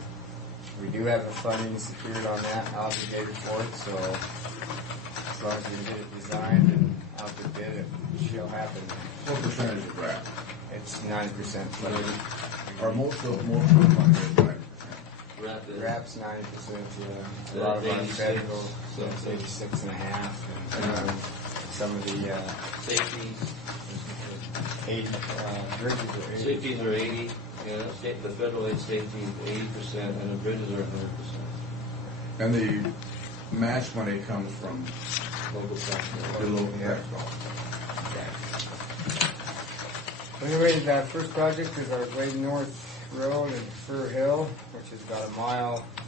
We do have the funding secured on that, obligated for it, so as long as we can get it designed and out to bid, it shall happen. What percentage is RAP? It's 90% funded. Or most of the money is 90%. Rapid. RAP's 90%, yeah. A lot of our 86, federal, so it's 86.5, and some of the Safeties. 80 bridges are 80. Safeties are 80, the federal aid safety is 80%, and the bridges are 100%. And the match money comes from Local tax. the local Yeah. tax dollars. Anyway, that first project is our Glade North Road in Fur Hill, which is about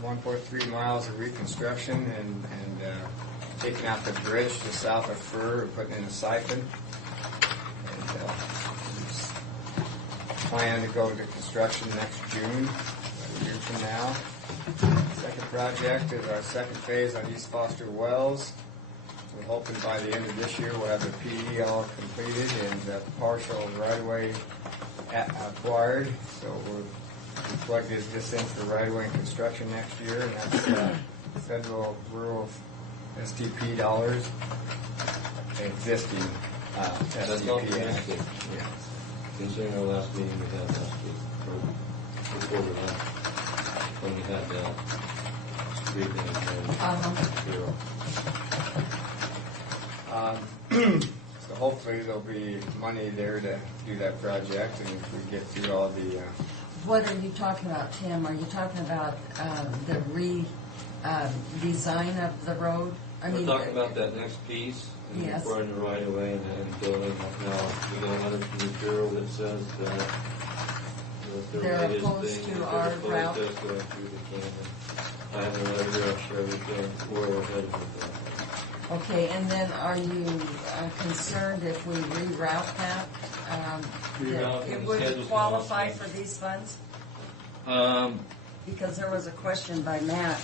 1.3 miles of reconstruction and taking out the bridge to south of Fur and putting in a siphon. And plan to go to construction next June, about a year from now. Second project is our second phase on East Foster Wells. We're hoping by the end of this year we'll have the PE all completed and the partial right-of-way acquired. So we plugged this in for right-of-way construction next year, and that's federal rural STP dollars, existing That's STP not Act. domestic. Yeah. Considering our last meeting we had last week, or before we left, when we had street and zero. So hopefully there'll be money there to do that project, and if we get through all the What are you talking about, Tim? Are you talking about the design of the road? We're talking about that next piece, and Yes. we're in the right of way and building up now. We got a letter from the Bureau that says that They're rate is opposed being- to they're our opposed route. to us going through the canyon. I have a letter here, I'll share everything, where we're headed with that. Okay, and then are you concerned if we reroute that? Reroute that it and would schedules qualify and all for these funds? Um, Because there was a question by Matt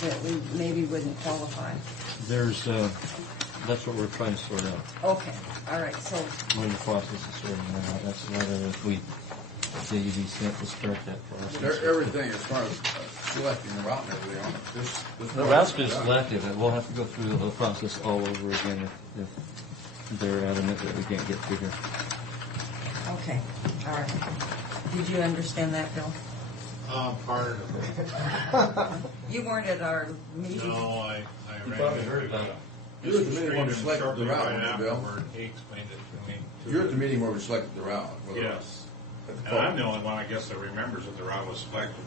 that we maybe wouldn't qualify. there's, that's what we're trying to sort out. Okay, all right, so, We're in the process of sorting that out. That's another, if we, DEV sent to start that process. Everything as far as selecting the route and everything on it. This The route's been selected, and we'll have to go through the whole process all over again if they're adamant that we can't get through here. okay, all right. Did you understand that, Bill? Part of it. You weren't at our meeting. No, I You ran probably into heard about it. You were at the meeting when we Street selected shortly the route, right weren't you, Bill? afterward. He explained it to me. You're at the meeting where we selected the route. whether- Yes. at the And I'm poll. the only one, I guess, that remembers that the route was selected.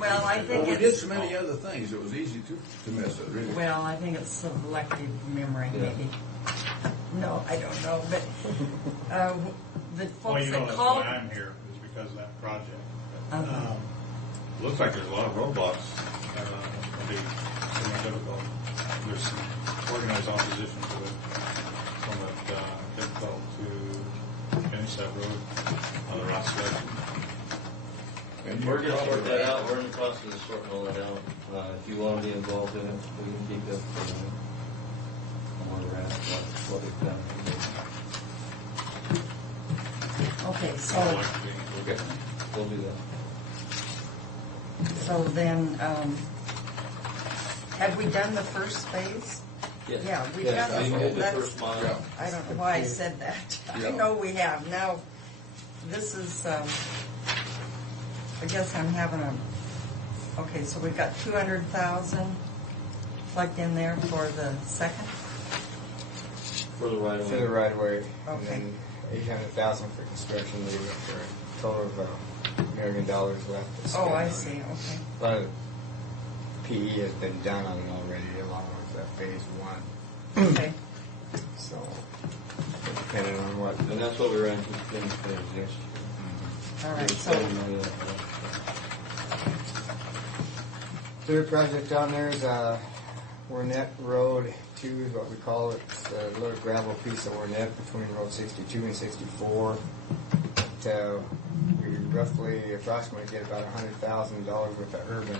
Well, I think Well, we it's- did so many other things, it was easy to miss it, really. Well, I think it's selective memory, maybe. No, I don't know, but the Well, folks you know, that that's called. why I'm here, is because of that project. Uh-huh. Looks like there's a lot of roadblocks. It'll be somewhat difficult. There's some organized opposition to it. Somewhat difficult to finish that road on the route selection. And We're you're gonna sort probably that right. out, we're in the process of sorting all that out. If you wanna be involved in it, we can keep that for you. Where we're at, what we've done. Okay, so, Okay, we'll do that. so then, have we done the first phase? Yes. Yeah, we've Yes, done we the- did the that's- first mile. Yeah. I don't know why I said that. I Yeah. know we have. Now, this is, I guess I'm having okay, so we've got 200,000 plugged in there for the second? For the right of for way. the right of way, and Okay. then 800,000 for construction, leaving for a total of $1 million left to spend. Oh, I on it. see, okay. But PE has been done on it already, along with phase one. Okay. So, depending on what. And that's what we're anticipating for next year. All right, so, Third project on there is Warnett Road 2 is what we call it. It's a little gravel piece of Warnett between Road 62 and 64. We roughly, approximately get about $100,000 worth of urban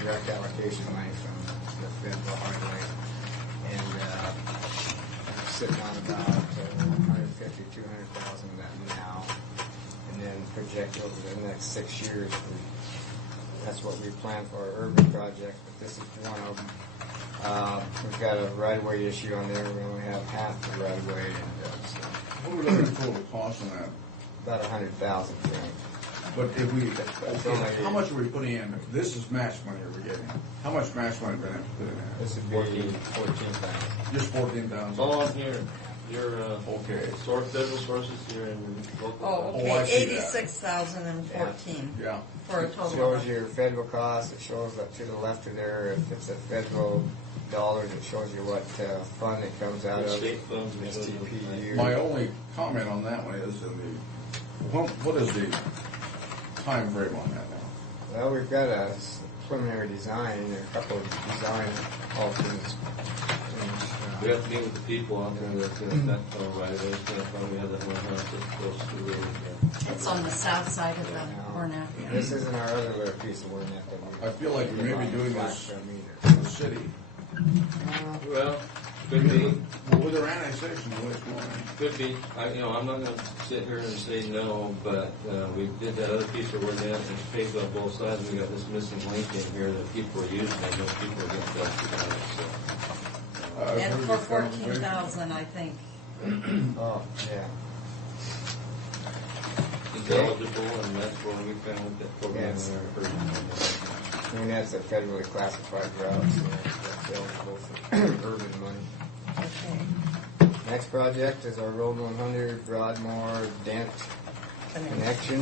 direct allocation money from the federal highway. And we're sitting on about 150, 200,000 of that now. And then project over the next 6 years. That's what we plan for our urban projects, but this is one of them. We've got a right-of-way issue on there. We only have half the right-of-way. So What are we looking for the cost on that? about 100,000, Frank. But if we, only- how much are we putting in? This is match money we're getting. How much match money are we going to have to put in there? This would be 14,000. Just 14,000? Oh, on here, your, Okay. federal sources here in local. Oh, Oh, I okay, see that. 86,014 Yeah. for a It total. shows your federal costs. It shows up to the left of there. If it's a federal dollars, it shows you what fund it comes out of. State funds. STPU. My only comment on that one is what is the time frame on that now? Well, we've got a preliminary design and a couple of design alternatives. We have to meet with the people out there that's going to affect our right of ways. We have that one house that's close to the road. It's on the south side of the Hornet. This isn't our other little piece of Warnett that we. I feel like we may be doing this from in the city. Well, could be. With their annexation, the way it's going. Could be. I'm not going to sit here and say no, but we did that other piece of Warnett, and it's paved on both sides. We got this missing link in here that people are using, and most people are getting tested on it. So. And for 14,000, I think. Oh, yeah. It's eligible, and that's where we found that program Yes. there. I mean, that's a federally classified route, so that's eligible for urban money. Okay. Next project is our Road 100 Broadmoor Dent connection.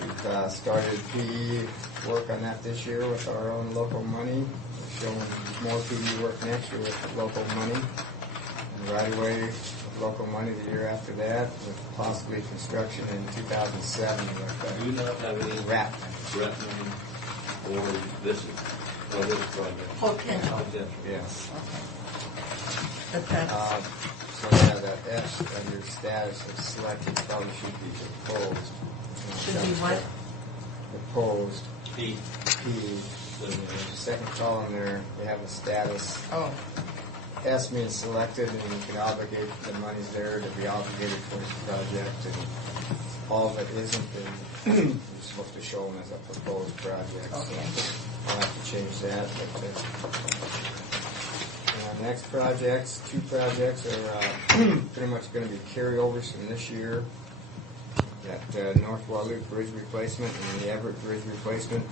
We've started PE work on that this year with our own local money. We're showing more PE work next year with local money. And right away with local money the year after that, with possibly construction in 2007 with Do not have any RAP. threatening or this project. Potential. Yes. Okay. But that's, So yeah, that S under status of selected probably should be proposed. should be what? Proposed. P. P. Second column there, we have a status. Oh, S means selected, and you can obligate, the money's there to be obligated towards the project, and all of it isn't, then you're supposed to show them as a proposed project. Okay. So I'll have to change that. But, next projects, two projects are pretty much going to be carryovers from this year. That North Walloop Bridge replacement and the Everett Bridge replacement.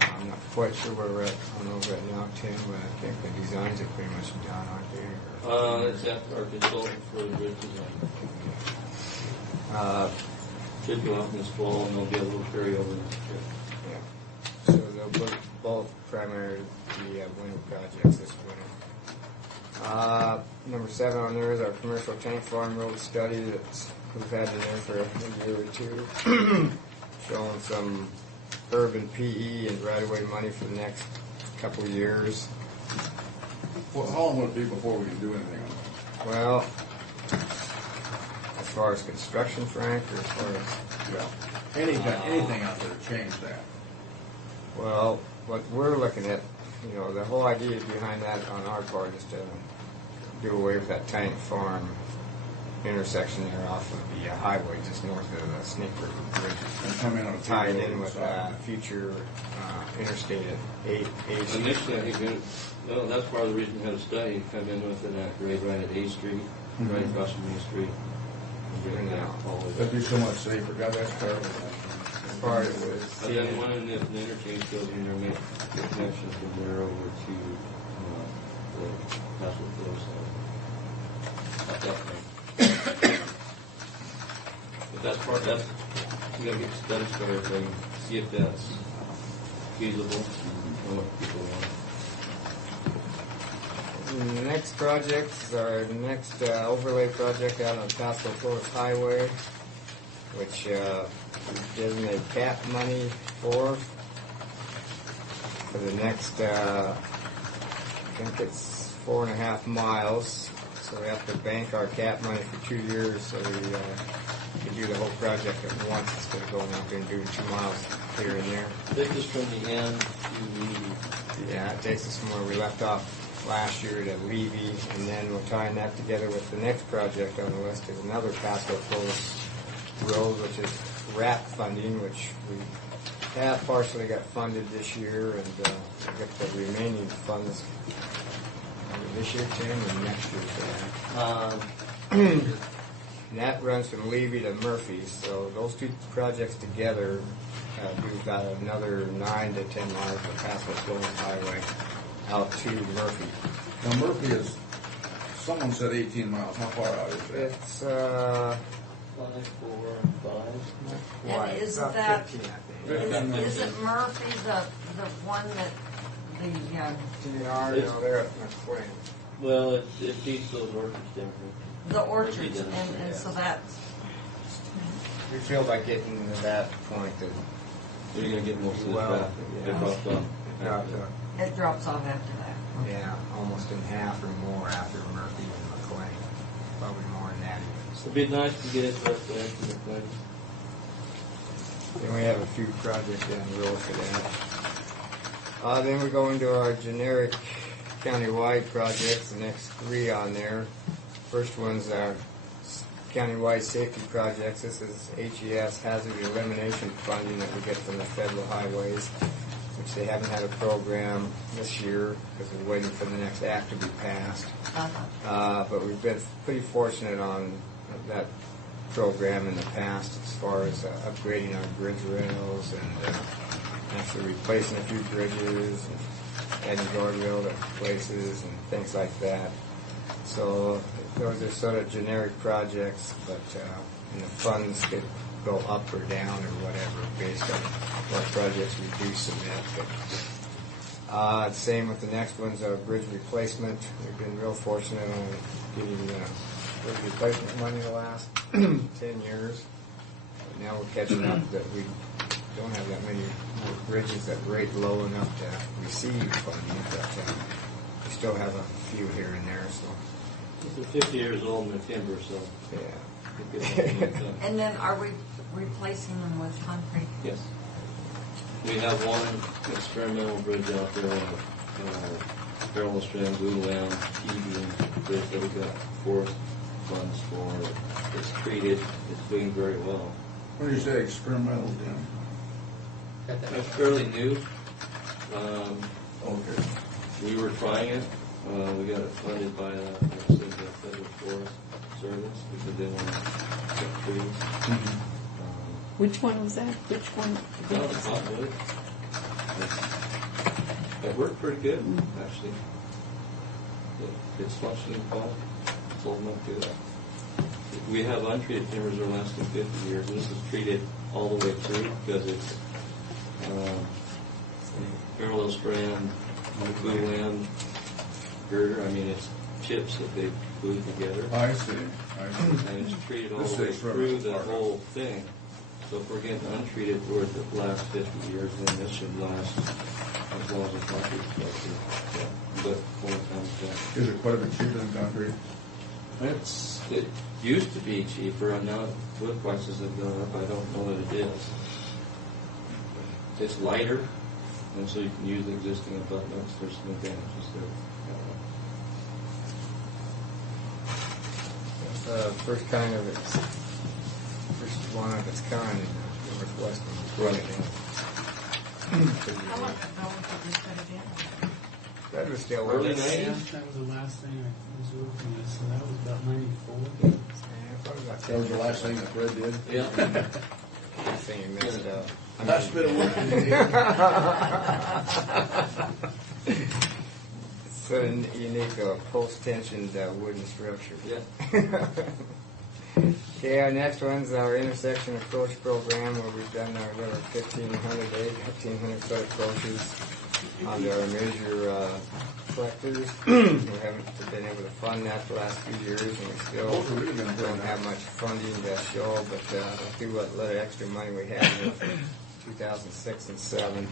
I'm not quite sure where we're at on those right now, Tim, but I think the designs are pretty much done, aren't they? It's after our consultant for the bridge design. Should go out in this fall, and there'll be a little carryover next year. Yeah. So they'll both primarily be winter projects this winter. Number 7 on there is our commercial tank farm road study that we've had in there for a year or two, showing some urban PE and right-of-way money for the next couple of years. Well, how long will it be before we can do anything on that? Well, as far as construction, Frank, or as far as... Anything out there to change that? Well, what we're looking at, the whole idea behind that on our part is to do away with that tank farm intersection there off of the highway just north of the Snake River Bridge. And come in on a Tie it in two-road with side. future interstate at 8. Initially, I think that's part of the reason we had a study, come in with it at grade right at 8th Street, right across from Main Street. And bring that all the way That'd back. be so much safer. God, that's terrible. As far as But then one in the interchange goes in there, make the connection from there over to the Castle Flow side. Up that way. But that's we gotta get the study started, so see if that's feasible, and what people want. The next project is our next overlay project out on Pasco Flores Highway, which we designated CAP money for. for the next, I think it's 4.5 miles. So we have to bank our cap money for 2 years, so we can do the whole project at once instead of going out there and doing 2 miles here and there. This is from the end to the... Yeah, it takes us from where we left off last year to Levy, and then we're tying that together with the next project on the list is another Pasco Close road, which is RAP funding, which we have partially got funded this year, and we'll get the remaining funds this year, Tim, and next year for that. And that runs from Levy to Murphy, so those two projects together do about another 9 to 10 miles of Pasco Close Highway out to Murphy. Now Murphy is, someone said 18 miles. How far out is it? It's 5, 4, 5. And is about that, 15, I think. isn't Murphy the one that DNR, no, they're at McLean. Well, it feeds those orchards down the orchards, and so that's, We feel by getting to that point that You're going to get most of the Well, traffic. yeah. It drops off. it drops off after that. yeah, almost in half or more after Murphy and McLean. Probably more than that even. It'd be nice to get it left there to the place. Then we have a few projects down the road for that. Then we go into our generic countywide projects, the next 3 on there. First one's our countywide safety projects. This is HES hazard elimination funding that we get from the federal highways, which they haven't had a program this year because they're waiting for the next act to be passed. But we've been pretty fortunate on that program in the past as far as upgrading our bridge rails and actually replacing a few bridges and adding guardrail to places and things like that. So those are sort of generic projects, but and the funds could go up or down or whatever based on what projects we do submit. But same with the next one's our bridge replacement. We've been real fortunate on getting bridge replacement money the last 10 years. But now we're catching up that we don't have that many more bridges that rate low enough to receive funding, but we still have a few here and there. So It's 50 years old in the timber, so yeah. And then are we replacing them with concrete? yes. We have one experimental bridge out there on Parallel Strand, Blue Land, TV bridge that we got forest funds for. It's treated, it's doing very well. When you say experimental, Tim? It's fairly new. Okay. We were trying it. We got it funded by the Federal Forest Service because they want to cut trees. Which one was that? Which one? Not the cottonwood. It worked pretty good, actually. It's functioning fine. It's old enough to do that. We have untreated timbers that are lasting 50 years. This is treated all the way through because it's parallel strand, glue land, girder. I mean, it's chips that they've glued together. I see. And it's treated all the way through the whole thing. So if we're getting untreated for the last 50 years, then this should last as long as the concrete stuff. Yeah. But when it comes to Is it quite a bit cheaper than concrete? it used to be cheaper, and now wood prices have gone up. I don't know that it is. It's lighter, and so you can use the existing abutments. There's some advantages there. It's the first kind of its first one of its kind in the Northwest. How much did you put it in? That was still Early with us. 90s? That was the last thing I was working with, so that was about 94. Yeah, probably about That was the last thing that Fred did? Yeah. last thing you messed up. That's been a work. It's so unique, post-tensioned wooden structure. Yeah. Okay, our next one's our intersection approach program, where we've done our little 1,500 foot approaches onto our major collectors. We haven't been able to fund that the last few years, and we still don't have much funding to show, but we'll see what little extra money we have in 2006 and 2007.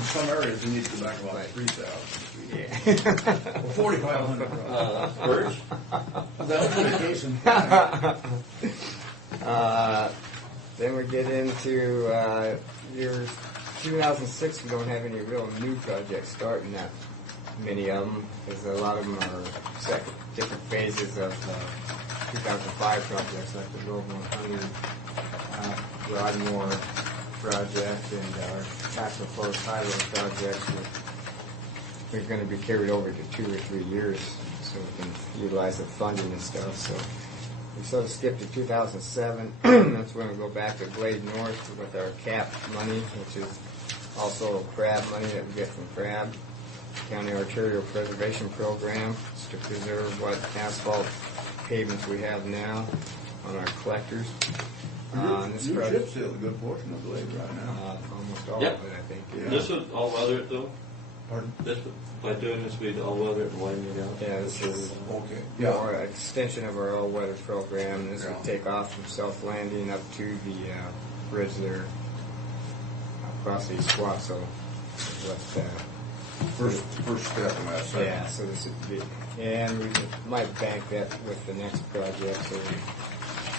In some areas, you need to go back about 3,000 feet. Yeah. 4,500. Birch? That was the case in Then we get into year 2006. We don't have any real new projects starting that many of them, because a lot of them are different phases of 2005 projects, like the Road 100, Broadmoor project, and our Taxel Forest Highway projects. We're going to be carried over to 2 or 3 years, so we can utilize the funding and stuff. So we sort of skipped to 2007. That's when we go back to Glade North with our CAP money, which is also CRAB money that we get from CRAB, County Arterial Preservation Program. It's to preserve what asphalt pavements we have now on our collectors. New chip seal a good portion of Glade right now. Almost all Yep. of it, I think. Yeah. This would all weather it though? Pardon? By doing this, we'd all weather it and widen it out? Yeah, this is Okay. more an extension of our all-weather program. This Yeah. would take off from South Landing up to the bridge there across the Squasso. First step in that segment. Yeah, so this would be, and we might bank that with the next project, so we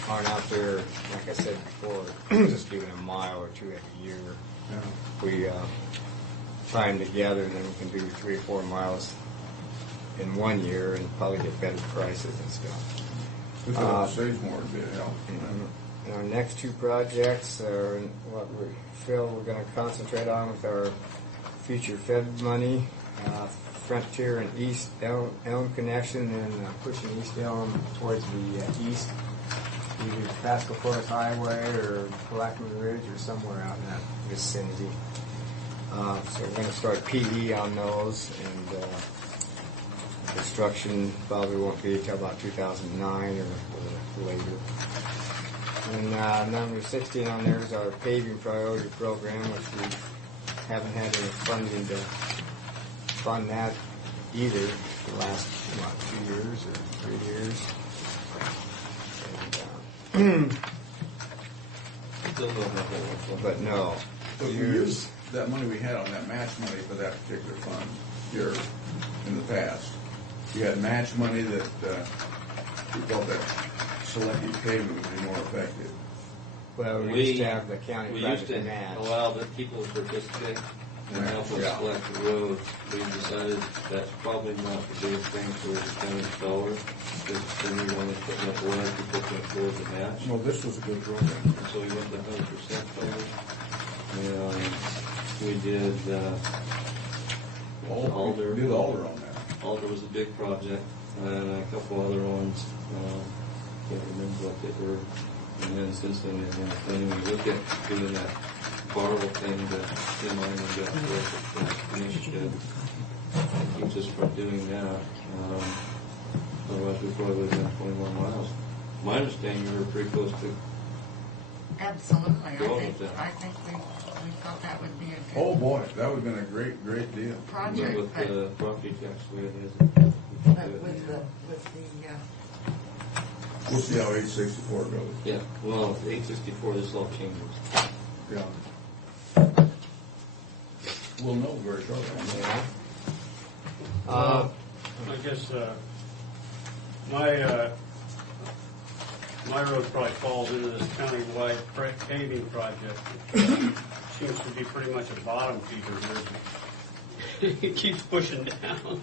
aren't out there, like I said before, just doing a mile or two every year. Yeah. We tie them together, and then we can do 3 or 4 miles in 1 year and probably get better prices and stuff. We thought it saves more, it'd be a help. And our next 2 projects are what we feel we're going to concentrate on with our future Fed money, Frontier and East Elm connection, and pushing East Elm towards the east, either Pasco Forest Highway or Blackman Ridge or somewhere out in that vicinity. So we're going to start PD on those, and construction probably won't be until about 2009 or later. And number 16 on there is our paving priority program, which we haven't had any funding to fund that either the last, 2 years or 3 years. And, Still don't have that one. but no. So if we use that money we had on that match money for that particular fund here in the past, you had match money that we felt that selective paving would be more effective. Well, we used to have the county We used project to match. allow the people to participate and help us Yeah. select the road. We decided that's probably not the biggest thing for the county dollar, because then we wanted to put enough work to put them forward the match. No, this was a good program. And so we went to 100% coverage. And we did Alder. We did Alder on that. Alder was a big project, and a couple other ones. Can't remember what they were. And then since then, we look at doing that Bartle thing that Tim Lyman got for the initiative. It keeps us from doing that. Otherwise, we probably would have done 21 miles. My understanding, you were pretty close to. Absolutely. Go on with that. I think we thought that would be a good Oh boy, that would have been a great deal. project. With but- the property tax the way it is. But with the We'll see how 864 goes. Yeah, well, 864, this all changes. Yeah. We'll know very shortly. Yeah. I guess my road probably falls into this countywide paving project. It seems to be pretty much a bottom feeder here. It keeps pushing down.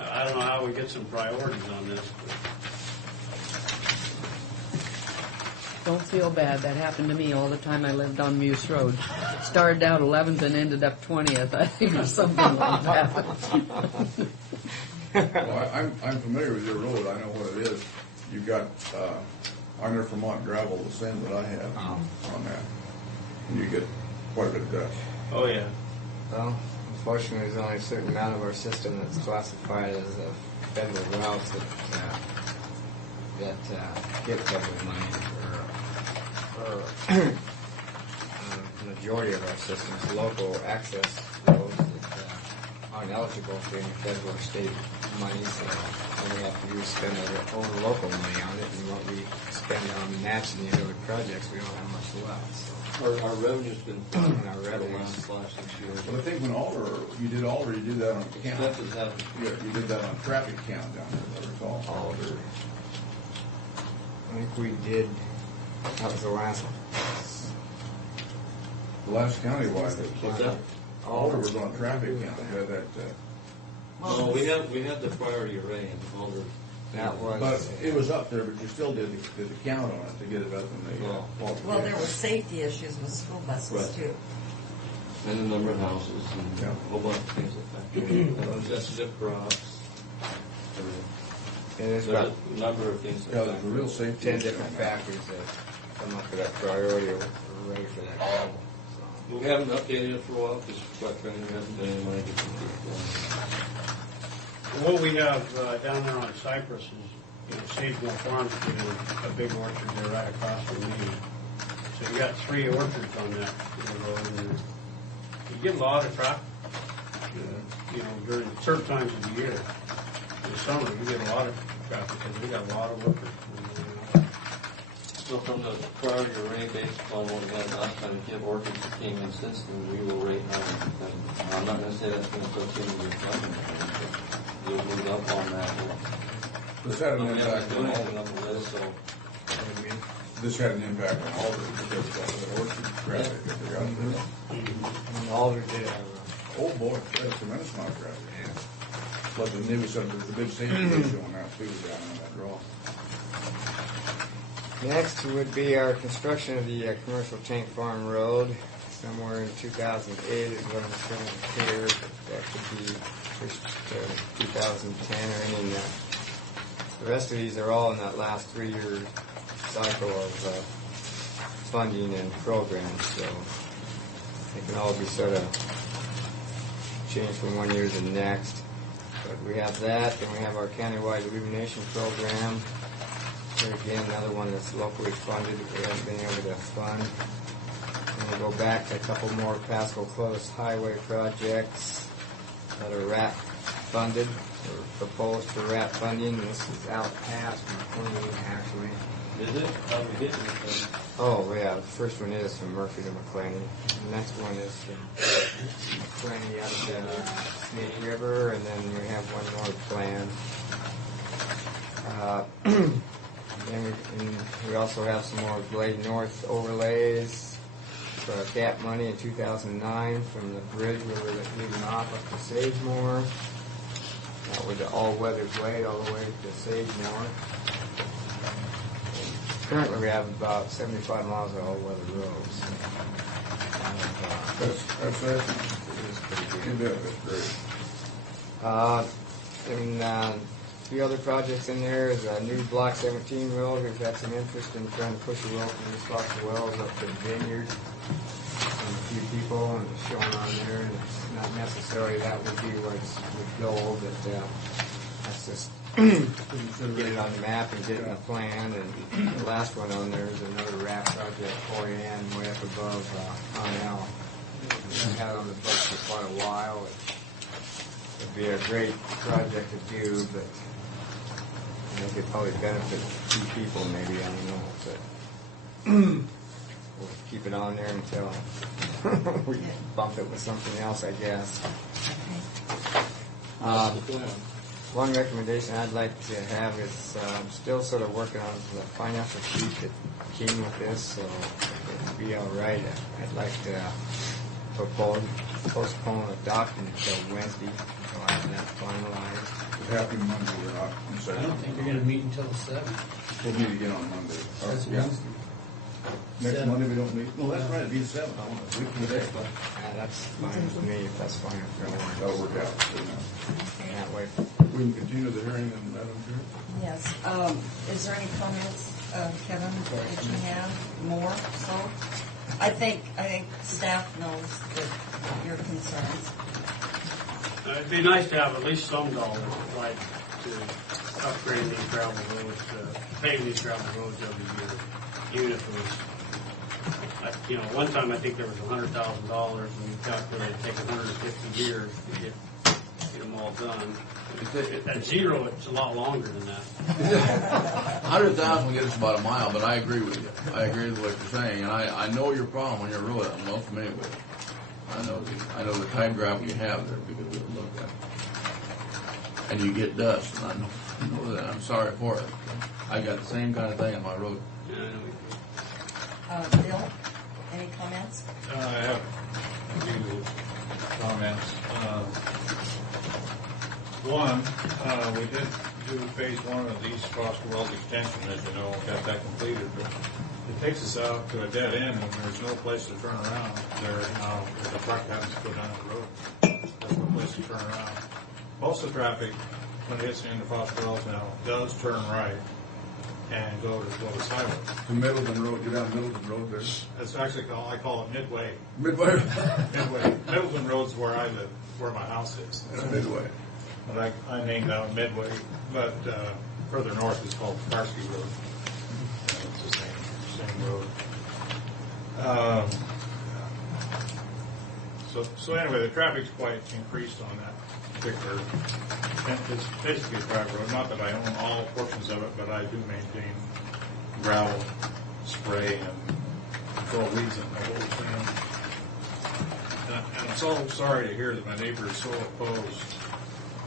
I don't know how we get some priorities on this. Don't feel bad. That happened to me all the time I lived on Muse Road. Started out 11th and ended up 20th, I think, or something like that. Well, I'm familiar with your road. I know what it is. You've got Iron Vermont gravel, the same that I have on that. And you get quite a bit of dust. Oh, yeah. Well, unfortunately, there's only a certain amount of our system that's classified as federal routes that get federal money. The majority of our systems, local access roads that aren't eligible for any federal or state money, so all we have to do is spend our own local money on it, and what we spend on matching the other projects, we don't have much left, so. Our revenue's been flat And our for the revenues. last 5-6 years. But I think when you did that on count. Expenses haven't. Yeah, you did that on traffic count down there, as I recall. Alder. I think we did, that was the last one. The last countywide, What's that? Alder was on traffic count, we had that, No, we had the priority array and all the. That was. but it was up there, but you still did the count on it to get it up in the, Well, there were safety issues with school buses Right. too. And the number of houses and Yeah. a whole bunch of things that factor in. That's zip crops. There's There's about a number of things Yeah, that there's a factor. real safety. 10 issue different on that. factors that come up with that priority array for that gravel. So. We haven't updated it for a while because quite frankly, we haven't been able to get some people. What we have down there on Cypress is, Sagemore Farms did a big orchard there right across from me. So you got 3 orchards on that road, and you get a lot of traffic. During certain times of the year. In the summer, you get a lot of traffic because we got a lot of workers. So from the priority array based on what we had last time, if you have orchards that came in since then, we will rate now. I'm not going to say that's going to go change your funding, but we'll move up on that. This had an We haven't impact done on anything Alder. on the list, so. This had an impact on Alder because of the orchard traffic that they got there. And Alder did have Oh boy, that's a tremendous amount of traffic. Plus the new, so there's a big safety issue on that too, down on that draw. Next would be our construction of the commercial tank farm road. Somewhere in 2008 is what I'm showing here. That could be pushed to 2010 or any. The rest of these are all in that last 3-year cycle of funding and programs. So they can all be sort of changed from one year to the next. But we have that, then we have our countywide illumination program. Here again, another one that's locally funded that we haven't been able to fund. And we go back to a couple more Pasco Close highway projects that are RAP funded, or proposed for RAP funding. This is out past McLean, actually. Is it? How we getting it? Oh, yeah, the first one is from Murphy to McLean. The next one is from McLean out to Snake River, and then we have one more planned. And we also have some more Glade North overlays for our gap money in 2009 from the bridge where we're leaving off up to Sagemore. That was the all-weather blade all the way to Sagemore. Currently, we have about 75 miles of all-weather roads. That's pretty good. That's great. And a few other projects in there is a new Block 17 road. We've had some interest in trying to push a road from East Fox Wells up to the Vineyard. And a few people, and it's shown on there. And it's not necessarily that would be where it would go, but that's just get it on the map and get it in the plan. And the last one on there is another RAP project, Orion, way up above Connell. We've had it on the books for quite a while. It'd be a great project to do, but I think it'd probably benefit 2 people maybe, I don't know. But we'll keep it on there until we bump it with something else, I guess. One recommendation I'd like to have is I'm still sort of working on the financial sheet that came with this, so it'd be all right. I'd like to postpone adopting until Wednesday, so I have that finalized. Happy Monday, we're not. I don't think you're going to meet until the 7th. We'll meet again on Monday. That's Yeah. Wednesday. Next 7th. Monday we don't meet. No, that's right, it'd be the 7th. I want to week from today. That's fine with me, if that's fine with everyone. That'll work out. That way. We can continue the hearing then, Madam Chair? Yes. Is there any comments, Kevin, that you have more? So, I think staff knows that your concerns. It'd be nice to have at least some dollars applied to upgrade these gravel roads, pave these gravel roads every year. Even if it was, one time I think there was $100,000, and we calculated it take 150 years to get, them all done. If At zero, it's a lot longer than that. 100,000 will get us about a mile, but I agree with you. I agree with what you're saying, and I know your problem when you're really, I'm well familiar with it. I know the type gravel you have there because we looked at it. And you get dust, and I know that. I'm sorry for it. I got the same kind of thing on my road. Bill, any comments? I have a few comments. One, we did do phase one of the East Foster Wells extension, as you know, got that completed, but it takes us out to a dead end, and there's no place to turn around there now. The truck happens to go down the road. There's no place to turn around. Most of the traffic, when it hits the end of Foster Wells now, does turn right and go to highway. The Middleton Road, you're down Middleton Road there. It's actually called, I call it Midway. Midway? Midway. Middleton Road's where I live, where my house is. That's Midway. But I named out Midway, but further north is called Karsky Road. It's the same road. So anyway, the traffic's quite increased on that particular, and it's basically a private road. Not that I own all portions of it, but I do maintain gravel, spray, and control weeds in the whole thing. And I'm so sorry to hear that my neighbor is so opposed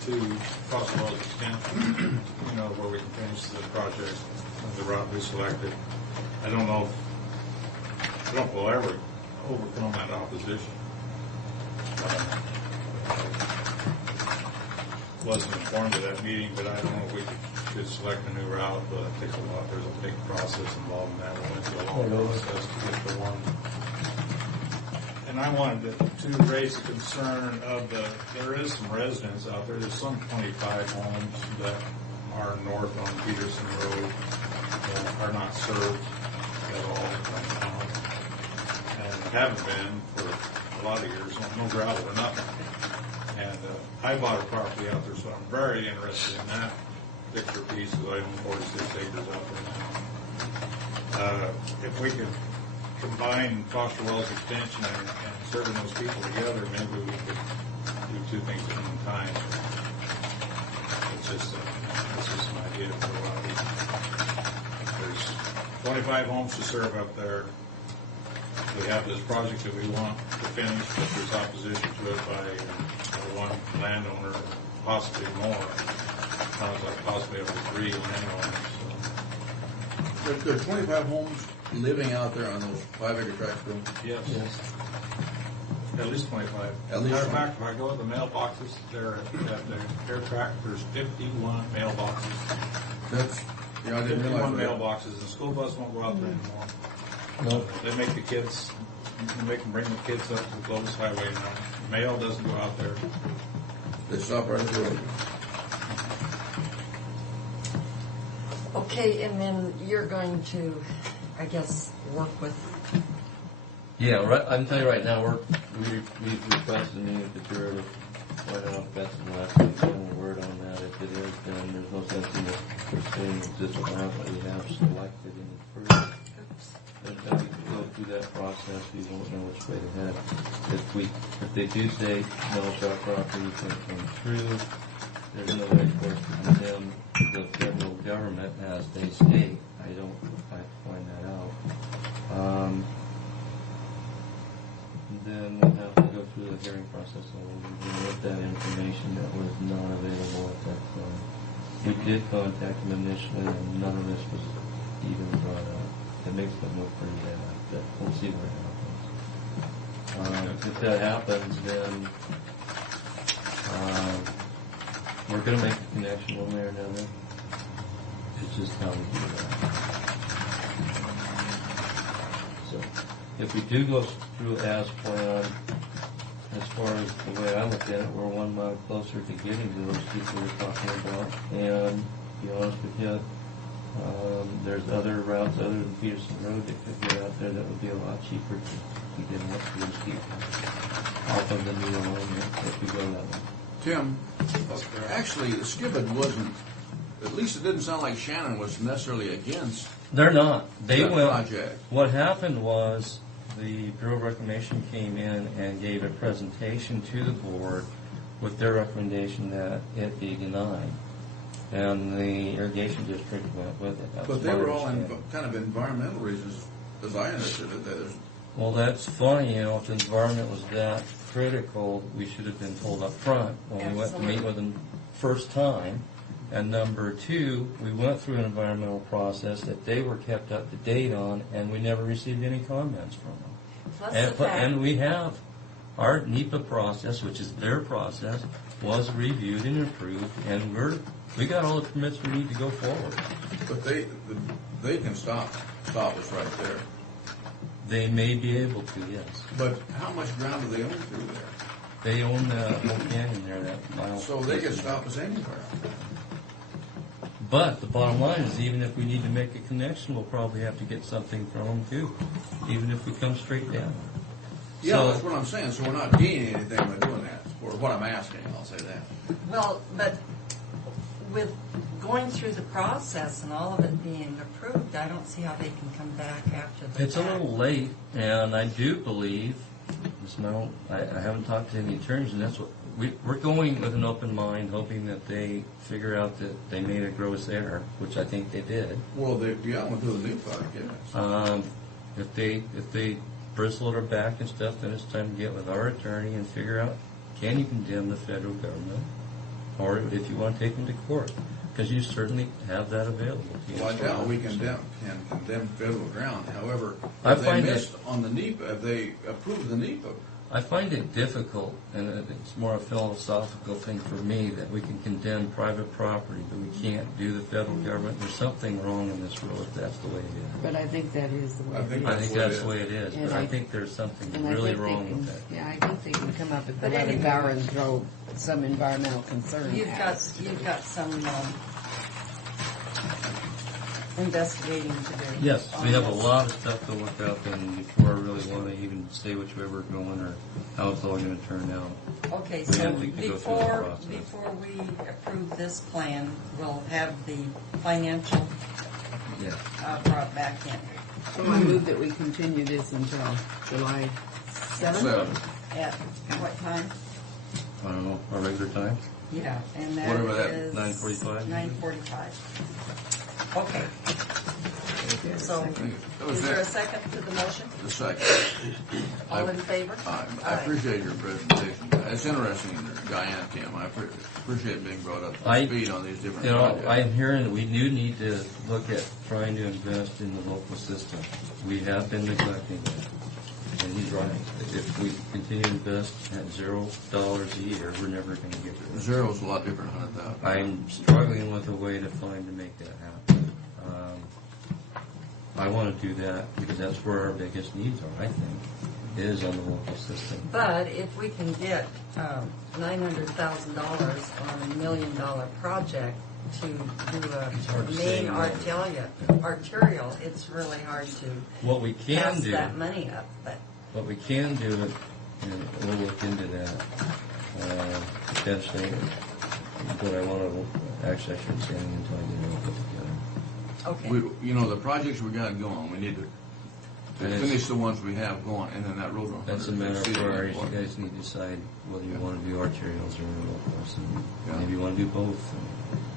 to Foster Wells extension, where we can finish the project with the route we selected. I don't know if we'll ever overcome that opposition. Wasn't informed of that meeting, but I don't know if we should select a new route, but it takes a lot. There's a big process involved in that. We went through a long process to get the one. And I wanted to raise the concern of there is some residents out there. There's some 25 homes that are north on Peterson Road that are not served at all right now, and haven't been for a lot of years. No gravel or nothing. And I bought a property out there, so I'm very interested in that particular piece, because I own 46 acres out there now. If we could combine Foster Wells extension and serving those people together, maybe we could do two things at one time. It's just an idea for a lot of people. There's 25 homes to serve up there. We have this project that we want to finish, but there's opposition to it by one landowner, possibly more. Sounds like possibly up to 3 landowners. So. There are 25 homes living out there on those 5-acre tracts, Bill? Yes. At least 25. At least. Matter of fact, if I go to the mailboxes there at the air track, there's 51 mailboxes. That's, I didn't realize 51 that. mailboxes. The school bus won't go out there anymore. No. They make them bring the kids up to the closest highway now. Mail doesn't go out there. They stop right at the road. Okay, and then you're going to, I guess, work with. Yeah, right, I'm telling you right now, we've requested a meeting with the Bureau to find out if that's the last week, getting a word on that. If it is, then there's no sense in pursuing this route that we have selected any further. Until we can go through that process, we won't know which way to head. If they do say no shot property can come through, there's no recourse to condemn the federal government as they state. I have to find that out. Then we'll have to go through the hearing process and with that information that was not available at that time. We did contact them initially, and none of this was even brought up. It makes them look pretty bad, but we'll see what happens. If that happens, then we're going to make a connection one way or another. It's just how we do that. So, if we do go through as planned, as far as the way I look at it, we're 1 mile closer to getting to those people we're talking about. And to be honest with you, there's other routes other than Peterson Road that could get out there that would be a lot cheaper to get up to those people off of the new alignment if we go that way. Tim, actually, the Skibbon wasn't, at least it didn't sound like Shannon was necessarily against. They're not. They that went. Project. What happened was the Bureau of Reclamation came in and gave a presentation to the board with their recommendation that it be denied. And the irrigation district went with it. That was But they my were all understanding. kind of environmental reasons, as I understood it. That is, Well, that's funny, if the environment was that critical, we should have been told up front when we went to meet with them first time. And number two, we went through an environmental process that they were kept up to date on, and we never received any comments from them. Plus And, the fact- and we have, our NEPA process, which is their process, was reviewed and approved, and we got all the permits we need to go forward. but they can stop us right there. They may be able to, yes. But how much ground do they own through there? They own the whole canyon there, that mile. So they can stop us anywhere. But the bottom line is, even if we need to make a connection, we'll probably have to get something from them too, even if we come straight down. Yeah, So- that's what I'm saying. So we're not gaining anything by doing that, or what I'm asking, I'll say that. Well, but with going through the process and all of it being approved, I don't see how they can come back after the It's a fact. little late, and I do believe, I haven't talked to any attorneys, and that's what, we're going with an open mind, hoping that they figure out that they made a gross error, which I think they did. Well, I went through the new product, yes. If they bristle their back and stuff, then it's time to get with our attorney and figure out, can you condemn the federal government? Or if you want to take them to court, because you certainly have that available to you. Well, I doubt we can condemn federal ground. However, I if they find missed on the NEPA, if they approved the NEPA, I find it difficult, and it's more a philosophical thing for me, that we can condemn private property, but we can't do the federal government. There's something wrong in this world if that's the way it is. But I think that is the way it is. I think that's the way it is, And but I think there's something And I really think they wrong can- with that. Yeah, I think they can come up with But 11 anyway. hour and throw some environmental concern You've at got, us. you've got some investigating to do. Yes, on we have a this. lot of stuff to look up, and before I really want to even say which way we're going or how it's all going to turn out. Okay, We so have to go through the process. before we approve this plan, we'll have the financial Yeah. brought back in. So I move that we continue this until July 7th. At what time? I don't know, our regular time? Yeah, and that Whatever that, is 9:45? 9:45. Okay. So, That was is there a it. second to the motion? The second. All in favor? I appreciate your presentation. It's interesting, Diane, Tim. I appreciate being brought up to speed on these different projects. I'm hearing that we do need to look at trying to invest in the local system. We have been neglecting that, and he's right. If we continue to invest at $0 a year, we're never going to get there. Zero is a lot different than 100,000. I'm struggling with a way to make that happen. I want to do that because that's where our biggest needs are, I think, is on the local system. But if we can get $900,000 on $1 million project to do hard a to say, main yeah. arterial, it's really hard to What we can pass do, that money up. But what we can do, and we'll look into that, potentially, but I want to, actually I shouldn't say anything until I get it all put together. okay. The projects we got going, we need to finish the ones we have going, and then that road. That's a matter of priorities. You guys need to decide whether you want to do arterials or locals, and maybe you want to do both.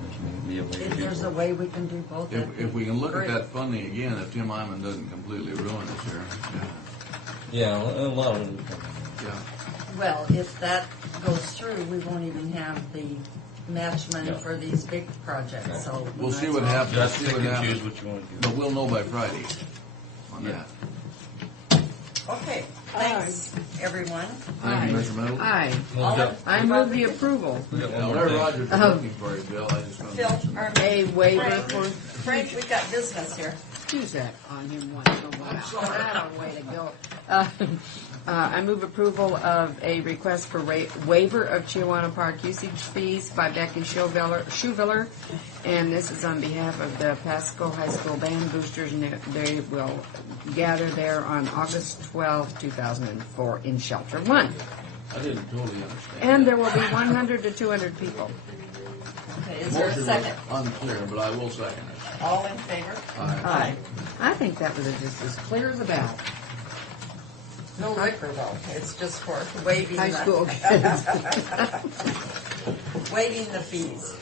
There's maybe a way to If do there's a both. way we can do both, that'd If be we can look at great. that funding again, if Tim Hyman doesn't completely ruin us here. Yeah, a lot of them. Yeah. Well, if that goes through, we won't even have the match money Yeah. for these big projects, so. we We'll see might what as well- happens. Just See pick what and happens. choose what you want to do. But we'll know by Friday on Yeah. that. Okay, thanks, everyone. Thank you, Mr. Mendel. Aye. All in- I move the approval. We got one Now, more Larry thing. Rogers is looking for you, Bill. I just want to Phil, mention that. or A waiver Frank, for, Frank, we got business here. use that on him once in a while. That a way to go. I move approval of a request for waiver of Chiawana Park usage fees by Becky Schuviller, and this is on behalf of the Pasco High School Band Boosters, and they will gather there on August 12, 2004 in Shelter 1. I didn't totally understand. And there will be 100 to 200 people. Okay, is there a Motion second? was unclear, but I will second it. All in favor? Aye. Aye. I think that was just as clear as a bell. No liquor though, it's just for waiving High the. school Waiving the fees.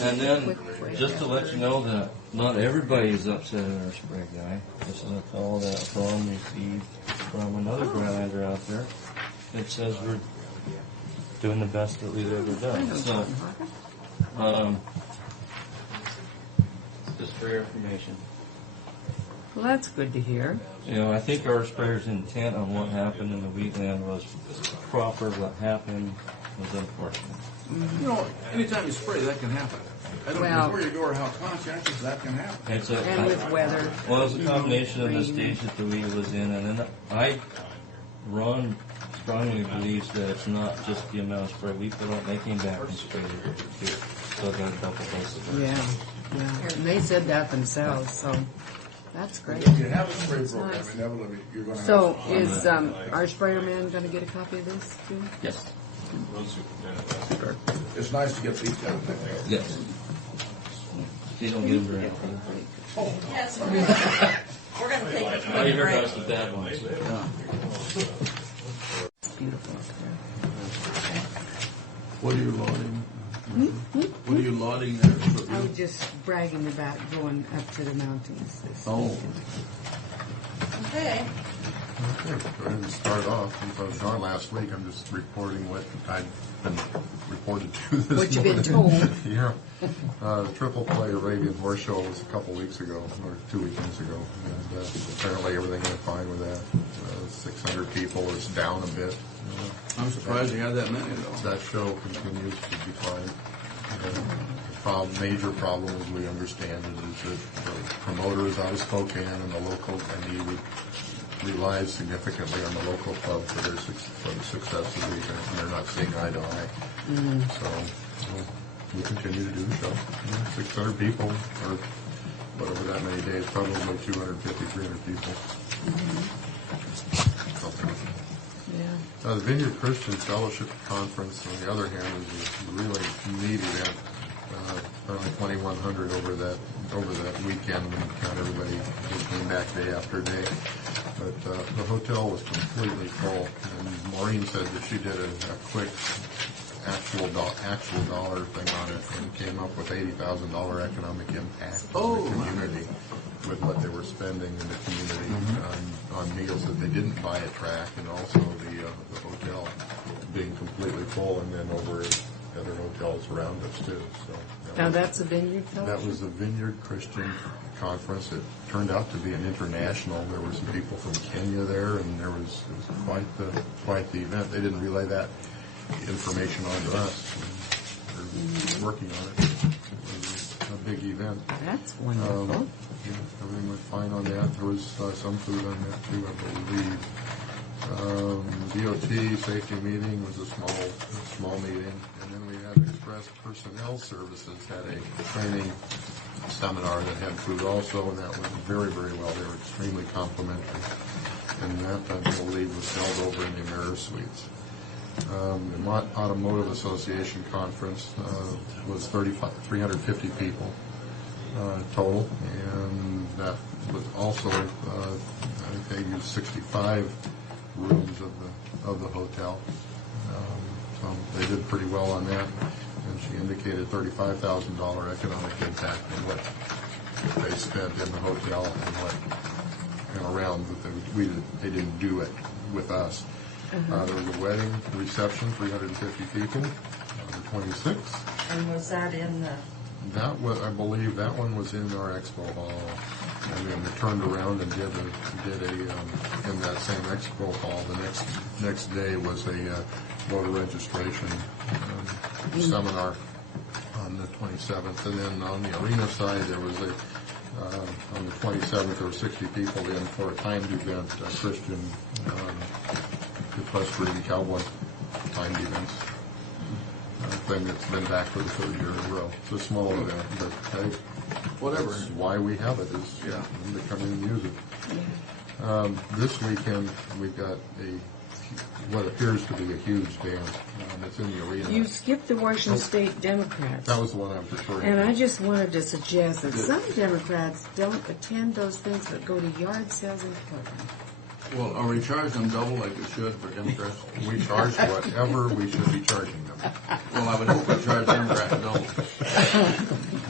And then, just to let you know that not everybody's upset at our spray guy. This is a call that Tom received from another Grandlander out there. It says we're doing the best that we've ever done. So, just for your information. Well, that's good to hear. You know, I think our sprayer's intent on what happened in the wheatland was proper. What happened was unfortunate. You know, anytime you spray, that can happen. I don't Well- know where you go or how conscientious that can happen. It's a, And with weather. Well, it's a combination of the stage that the wheat was in, and then Ron strongly believes that it's not just the amount of spray we put on. They came back and sprayed it too. So I got a couple doses. Yeah, and they said that themselves, so that's great. If you have a spray That's program, nice. inevitably you're going to So have is our sprayer man going to get a copy of this too? Yes. It's nice to get these kind of things. Yes. You don't get them very often. Yes, we're gonna take a Oh, quick you heard break. about the bad ones. It's beautiful. What are you lauding? What are you lauding there? I was just bragging about going up to the mountains this Oh. weekend. Okay. Okay, go ahead and start off. Since I was gone last week, I'm just reporting what I've been reported to this What you've been morning. told. Yeah. Triple Play Arabian Horse Show was a couple weeks ago, or 2 weekends ago, and apparently everything went fine with that. 600 people is down a bit. I'm surprised you had that many, though. That show continues to decline. Major problem, as we understand it, is that the promoter is out of Spokane, and the local, and he relies significantly on the local club for the success of the event, and they're not seeing eye to eye. So we continue to do the show. 600 people, or whatever that many days, probably 250, 300 people. The Vineyard Christian Fellowship Conference, on the other hand, is a really neat event. Apparently 2,100 over that weekend when you count everybody who came back day after day. But the hotel was completely full, and Maureen said that she did a quick actual dollar thing on it and came up with $80,000 economic impact on the community with what they were spending in the community on meals that they didn't buy at track, and also the hotel being completely full, and then over other hotels around us too. So Now that's a Vineyard Fellowship? that was the Vineyard Christian Conference. It turned out to be an international. There were some people from Kenya there, and it was quite the event. They didn't relay that information on to us. They're working on it. It was a big event. That's wonderful. Everything went fine on that. There was some food on that too, I believe. DOT safety meeting was a small meeting, and then we had Express Personnel Services had a training seminar that had food also, and that went very, very well. They were extremely complimentary, and that I believe was held over in the AmeriSuites. The Mott Automotive Association conference was 350 people total, and that was also I think they used 65 rooms of the hotel. So they did pretty well on that, and she indicated $35,000 economic impact on what they spent in the hotel and what around that they didn't do it with us. There was a wedding reception, 350 people, on the 26th. And was that in the? That was, I believe, that one was in our expo hall. And then we turned around and did a in that same expo hall. The next day was a voter registration seminar on the 27th, and then on the arena side there was on the 27th there were 60 people in for a timed event, a Christian equestrian cowboy timed events. Thing that's been back for the third year in a row. It's a small event, but hey, Whatever. that's why we have it is Yeah. to come in and use it. This weekend we've got what appears to be a huge dance. It's in the arena. You skipped the Washington State Democrats. That was the one I was referring And to. I just wanted to suggest that some Democrats don't attend those things but go to yard sales in Portland. Well, are we charging them double like we should for Democrats? We charge whatever we should be charging them. Well, I would hope we charge Democrats double.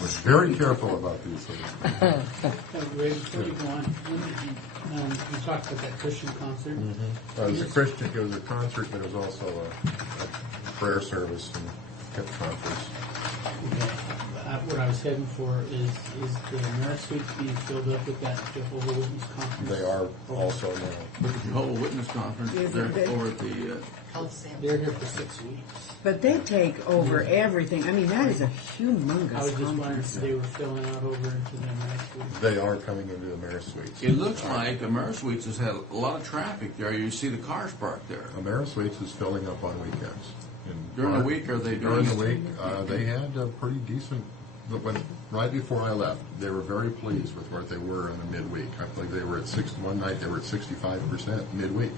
We're very careful about these sort of things. Ray, before you go on, when did you talked about that Christian concert. It was a Christian, it was a concert, but it was also a prayer service and hip conference. Okay. What I was heading for is the Amerisuites being filled up with that Jehovah's Witness conference? They are also now. With the Jehovah's Witness conference, they're over at the, They're here for 6 weeks. But they take over everything. I mean, that is a humongous I was just wondering conference. if they were filling out over into the Amerisuites. They are coming into the Amerisuites. it looks like Amerisuites has had a lot of traffic there. You see the cars parked there. Amerisuites is filling up on weekends. During the week, are they During doing the week, they had a pretty decent, right before I left, they were very pleased with what they were in the midweek. I believe they were at one night they were at 65% midweek.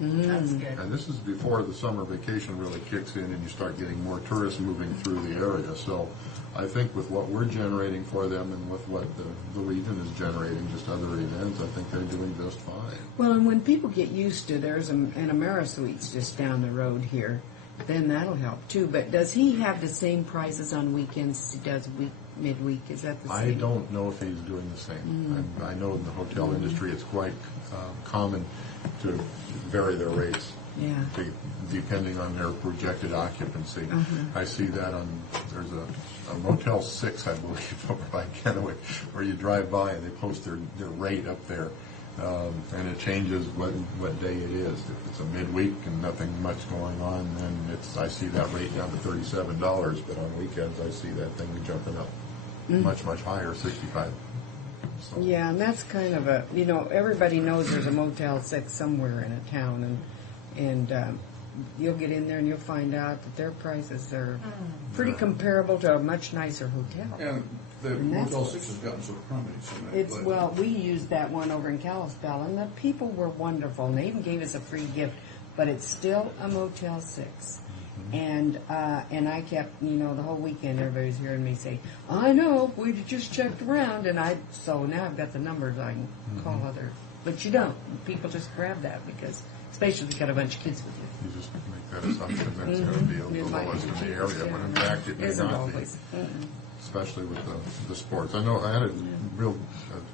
That's good. And this is before the summer vacation really kicks in and you start getting more tourists moving through the area. So I think with what we're generating for them and with what the Legion is generating, just other events, I think they're doing just fine. Well, and when people get used to there's an Amerisuites just down the road here, then that'll help too. But does he have the same prices on weekends as he does midweek? Is that the same? I don't know if he's doing the same. I know in the hotel industry it's quite common to vary their rates depending on their projected occupancy. I see that there's a Motel 6, I believe, over by Kennewick, where you drive by and they post their rate up there. And it changes what day it is. If it's a midweek and nothing much going on, then I see that rate down to $37. But on weekends, I see that thing jumping up much, much higher, 65. So. Yeah, and that's kind of everybody knows there's a Motel 6 somewhere in a town, and you'll get in there and you'll find out that their prices are pretty comparable to a much nicer hotel. And the Motel 6 has gotten so crummy. Well, we used that one over in Kalispell, and the people were wonderful, and they even gave us a free gift, but it's still a Motel 6. And I kept, the whole weekend everybody's hearing me say, I know, we just checked around, so now I've got the numbers I can call other, but you don't. People just grab that because, especially if you've got a bunch of kids with you. You just make that assumption that's going to be the lowest in the area, when in fact it may not be. Especially with the sports. I know I had a real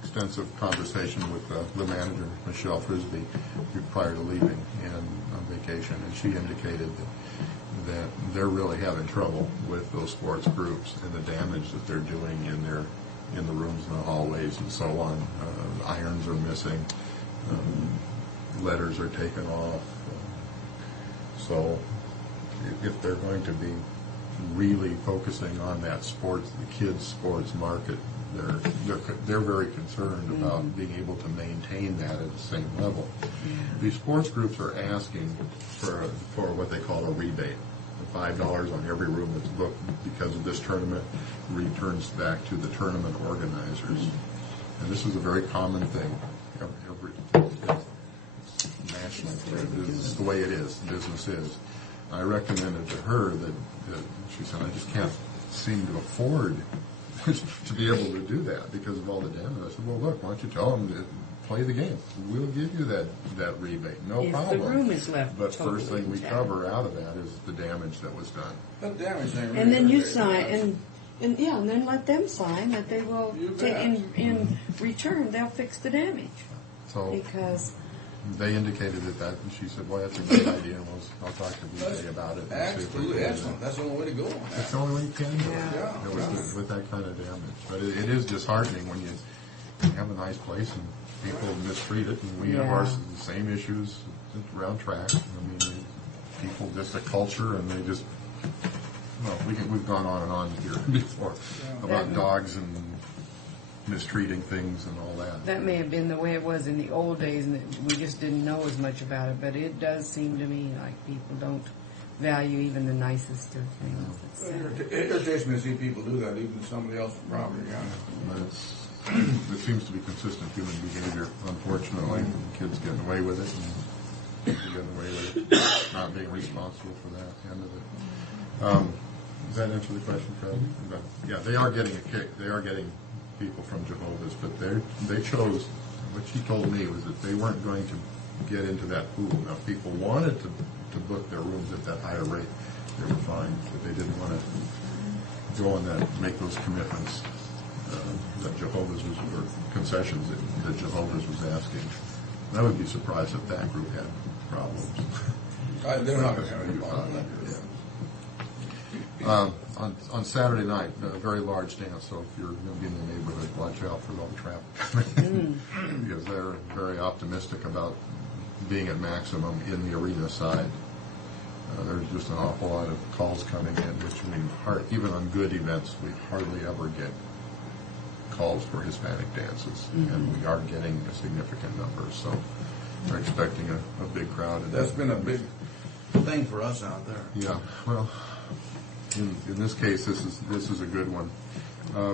extensive conversation with the manager, Michelle Frisbee, prior to leaving and on vacation, and she indicated that they're really having trouble with those sports groups and the damage that they're doing in the rooms and the hallways and so on. Irons are missing, letters are taken off. So if they're going to be really focusing on that sports, the kids' sports market, they're very concerned about being able to maintain that at the same level. These sports groups are asking for what they call a rebate. The $5 on every room that's booked because of this tournament returns back to the tournament organizers. And this is a very common thing. National, this is the way it is. Business is. I recommended to her that she said, I just can't seem to afford to be able to do that because of all the damage. I said, well, look, why don't you tell them to play the game? We'll give you that rebate, no problem. If the room is left But totally first thing we intact. cover out of that is the damage that was done. That damage ain't really And then you very sign, and then let them sign that they will, in return, they'll fix the damage. So Because they indicated that, and she said, well, that's a good idea, and I'll talk to BJ about it. And see if we Absolutely can do excellent. That's the only way to go on that. That's the only way you can do it. Yeah. With that kind of damage. But it is disheartening when you have a nice place and people mistreat it, and we have the same issues around track. I mean, people, just a culture, and they just, we've gone on and on here before about dogs and mistreating things and all that. that may have been the way it was in the old days, and we just didn't know as much about it, but it does seem to me like people don't value even the nicest of things. It's sad. It irritates me to see people do that, even to somebody else's property. But it seems to be consistent human behavior, unfortunately. Kids getting away with it, and people getting away with it, not being responsible for that end of it. Does that answer the question, Fred? But, yeah, they are getting a kick. They are getting people from Jehovah's, but they chose, what she told me was that they weren't going to get into that pool. Now, if people wanted to book their rooms at that higher rate, they were fine, but they didn't want to go on that, make those commitments that Jehovah's was, or concessions that Jehovah's was asking. And I would be surprised if that group had problems. They're not going to have any problem. On Saturday night, a very large dance, so if you're going to be in the neighborhood, watch out for all the traffic. Because they're very optimistic about being at maximum in the arena side. There's just an awful lot of calls coming in, which even on good events, we hardly ever get calls for Hispanic dances, and we are getting a significant number, so we're expecting a big crowd. That's been a big thing for us out there. Yeah, well, in this case, this is a good one.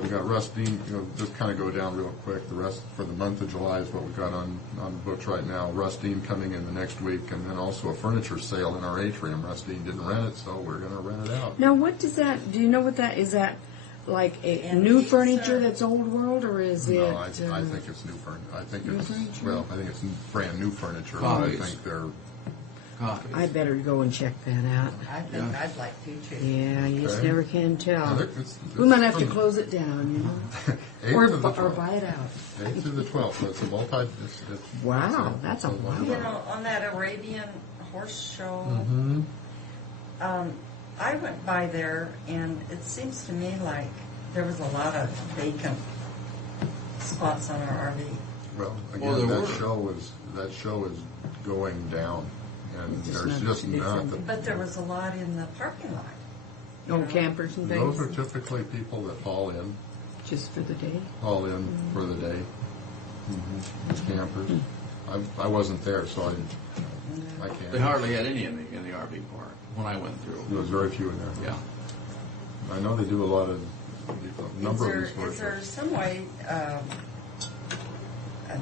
We got Russ Dean. Just kind of go down real quick. The rest for the month of July is what we've got on books right now. Russ Dean coming in the next week, and then also a furniture sale in our atrium. Russ Dean didn't rent it, so we're going to rent it out. Now, what does that? Do you know what that is? That like a new furniture that's old world, or is it? No, I think it's new furniture. I think it's furniture? I think it's brand new furniture. Copies. I think they're. Copies. I better go and check that out. I think I'd like to too. Yeah, you just never can tell. It's We might have to close it down, you know, or buy it out. 8th to the 12th. So it's a multi. Wow, that's a lot. You know, on that Arabian horse show, I went by there, and it seems to me like there was a lot of vacant spots on our RV. Well, again, that show is going down, and there's just not the. But there was a lot in the parking lot. No campers and things. Those are typically people that fall in. Just for the day. Fall in for the day. Campers. I wasn't there, so I can't. They hardly had any in the RV park when I went through. There was very few in there. Yeah. I know they do a lot of number of these Is there workshops. some way,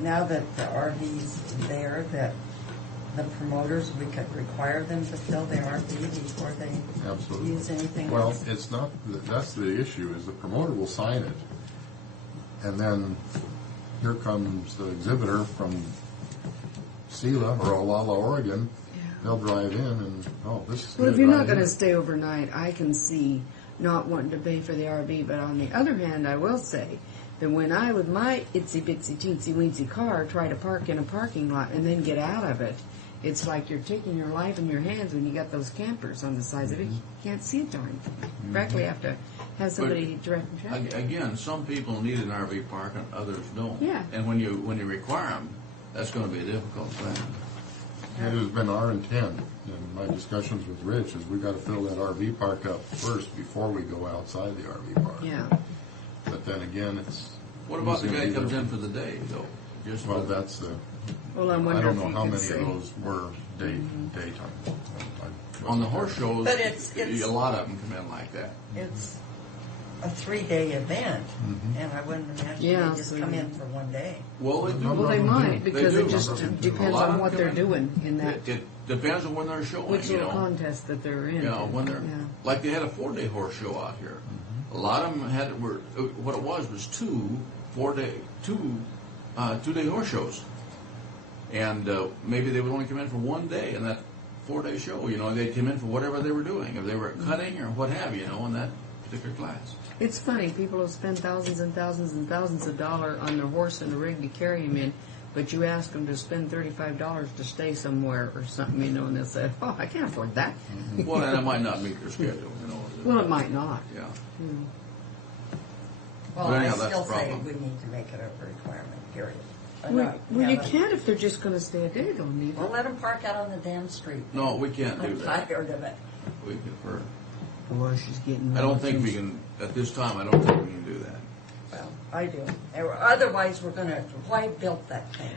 now that the RV's there, that the promoters, we could require them to fill their RV before they Absolutely. use anything Well, else? it's not. That's the issue. Is the promoter will sign it, and then here comes the exhibitor from Sela or Olalla, Oregon. They'll drive in and this is Well, good, if you're not right going to here. stay overnight, I can see not wanting to pay for the RV. But on the other hand, I will say that when I, with my itsy bitsy teensy weensy car, try to park in a parking lot and then get out of it, it's like you're taking your life in your hands when you got those campers on the sides of it. You can't see a darn thing. You practically have to have somebody directing traffic. Again, some people need an RV park and others don't. Yeah. And when you require them, that's going to be a difficult thing. It has been our intent, in my discussions with Rich, is we've got to fill that RV park up first before we go outside the RV park. Yeah. But then again, it's. What about the guy who comes in for the day, though? Just Well, that's the. Well, I wonder I don't if know you how could many say- of those were daytime. On the horse shows, But it's- a lot of them come in like that. It's a 3-day event, and I wouldn't imagine Yeah, they just so come you- in for one day. Well, they do. Well, they might, because They it do. just A depends lot on of what them they're come in. doing in that, It depends on when they're showing, which you little know. contest that they're in. Yeah, when they're Yeah. like they had a 4-day horse show out here. A lot of them were what it was two 2-day horse shows, and maybe they would only come in for one day in that 4-day show. You know, they'd come in for whatever they were doing, if they were cutting or what have you, in that particular class. It's funny, people have spent thousands and thousands and thousands of dollars on their horse and the rig to carry him in, but you ask them to spend $35 to stay somewhere or something, and they'll say, "Oh, I can't afford that." Well, and it might not meet their schedule, Well, it might not. Yeah. Well, But I anyhow, that's still the say problem. we need to make it a requirement, period. Well, you can't if they're just going to stay a day, though, need Well, let them park out on the damn street. No, we can't do I'm that. tired of it. We prefer. Well, she's getting. I don't think we can at this time. I don't think we can do that. Well, I do. Otherwise, we're gonna, why built that thing?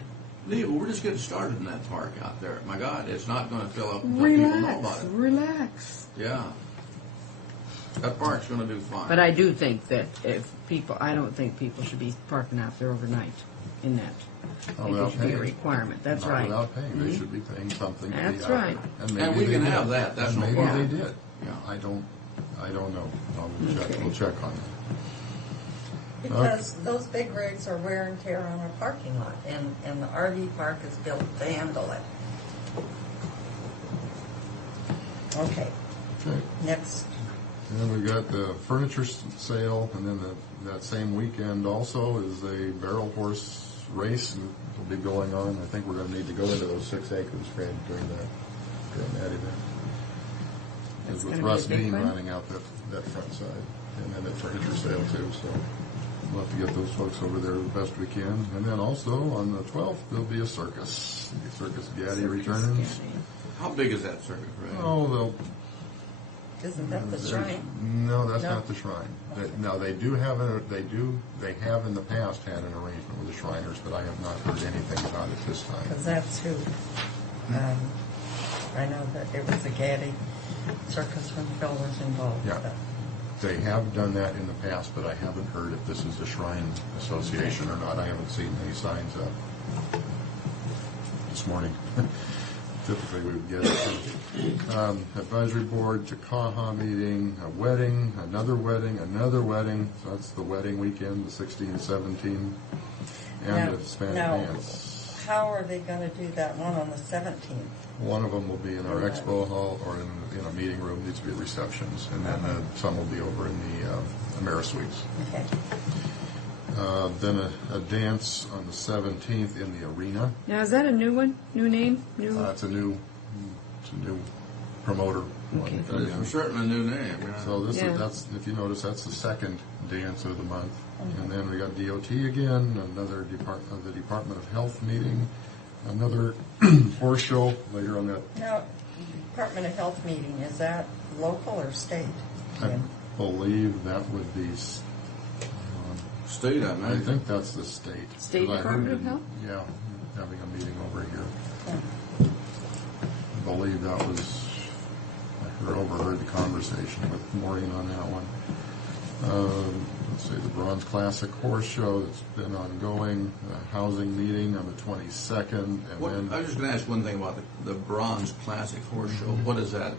Lee, we're just getting started in that park out there. My God, it's not going to fill up until people know Relax, about it. relax. Yeah. That park's going to do fine. But I do think that I don't think people should be parking out there overnight in that. I think it without should be a paying. requirement. That's Not right. Without paying, they Mhm. should be paying something. To That's be out right. there. And we they can did. have that. That's And no maybe problem. they did. Yeah. I don't know. We'll check on that. Because those big rigs are wear and tear on our parking lot, and the RV park is built to handle it. Okay, Okay. next. And then we got the furniture sale, and then that same weekend also is a barrel horse race that will be going on. I think we're going to need to go into those 6 acres, Fred, during that event. That's With gonna be Russ a big Bean one. running out that front side, and then the furniture sale too, so we'll have to get those folks over there the best we can. And then also on the 12th, there'll be a circus. Circus Gaddy returns. How big is that circuit, Ray? Oh, they'll... Isn't that the shrine? No, that's No? not the shrine. No, they have in the past had an arrangement with the Shriners, but I have not heard anything about it this time. Because that's who, I know that it was a Gaddy circus when Phil was involved. Yeah. They have done that in the past, but I haven't heard if this is the Shrine Association or not. I haven't seen any signs up this morning. Typically, we would get it. Advisory board, Chakaha meeting, a wedding, another wedding. So that's the wedding weekend, the 16, 17, and the Hispanic dance. How are they going to do that one on the 17th? One of them will be in our expo hall or in a meeting room, needs to be receptions, and then some will be over in the Amerisuites. Okay. Then a dance on the 17th in the arena. Now, is that a new one? New name? New? It's a new promoter. Okay. One It's for certain a new name. Yeah. So this Yeah. that's if you notice, that's the second dance of the month. And then we got DOT again, another the Department of Health meeting, another horse show later on that. Now, Department of Health meeting, is that local or state? I believe that would be State, I I imagine. think that's the state. State 'Cause I Department heard of Health? Yeah, having a meeting over here. I believe that was, overheard the conversation with Maureen on that one. Let's see, the Bronze Classic Horse Show that's been ongoing, the housing meeting on the 22nd, and What, then I was just going to ask one thing about the Bronze Classic Horse Show. What is that?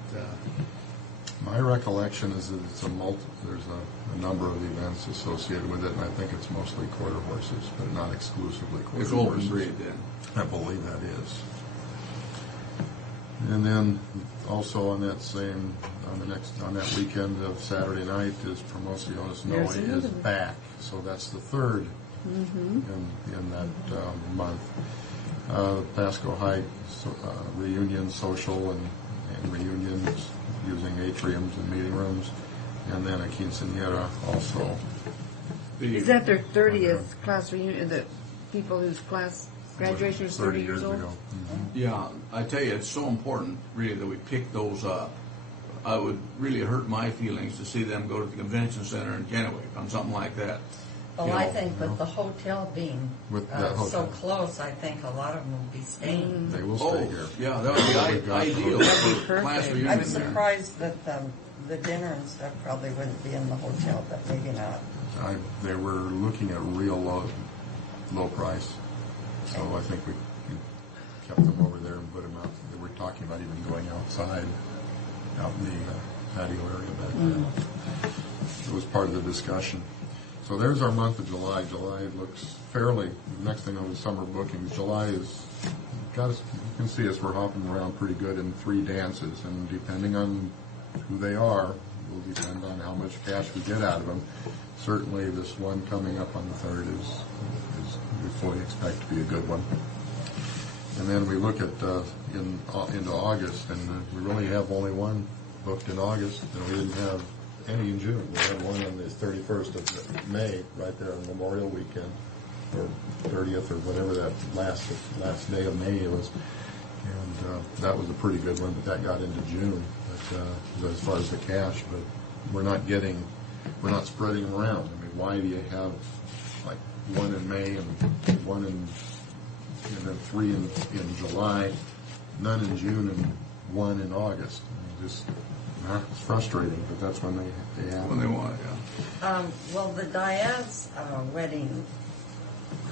my recollection is that it's there's a number of events associated with it, and I think it's mostly quarter horses, but not exclusively quarter It's horses. open breed then. I believe that is. And then also on that that weekend of Saturday night is Promociones Noe There's is another. back. So that's the third in that month. Pasco High reunion social and reunions using atriums and meeting rooms. And then a quinceañera also. Is that their 30th class reunion? The people whose class graduation was 30 years old? ago. Yeah, I tell you, it's so important, really, that we pick those up. I would really hurt my feelings to see them go to the convention center in Kennewick on something like that. Well, You I know, think with the hotel being With that so hotel. close, I think a lot of them will be staying. They will Oh, stay here. yeah, that would be ideal for class reunion I'm there. surprised that the dinner and stuff probably wouldn't be in the hotel, but maybe not. They were looking at real low price, so I think we kept them over there and put them out. They were talking about even going outside, out in the patio area back there. It was part of the discussion. So there's our month of July. July looks fairly. Next thing on the summer bookings, July is got us. You can see us. We're hopping around pretty good in 3 dances, and depending on who they are, will depend on how much cash we get out of them. Certainly, this one coming up on the 3rd is we fully expect to be a good one. And then we look at into August, and we really have only one booked in August, and we didn't have any in June. We had one on the 31st of May, right there on Memorial Weekend, or 30th, or whatever that last day of May was. And that was a pretty good one, but that got into June. But as far as the cash, but we're not spreading them around. I mean, why do you have like one in May and one and then 3 in July, none in June, and 1 in August? I mean, just it's frustrating, but that's when they have When they want it, yeah. Well, the Diaz wedding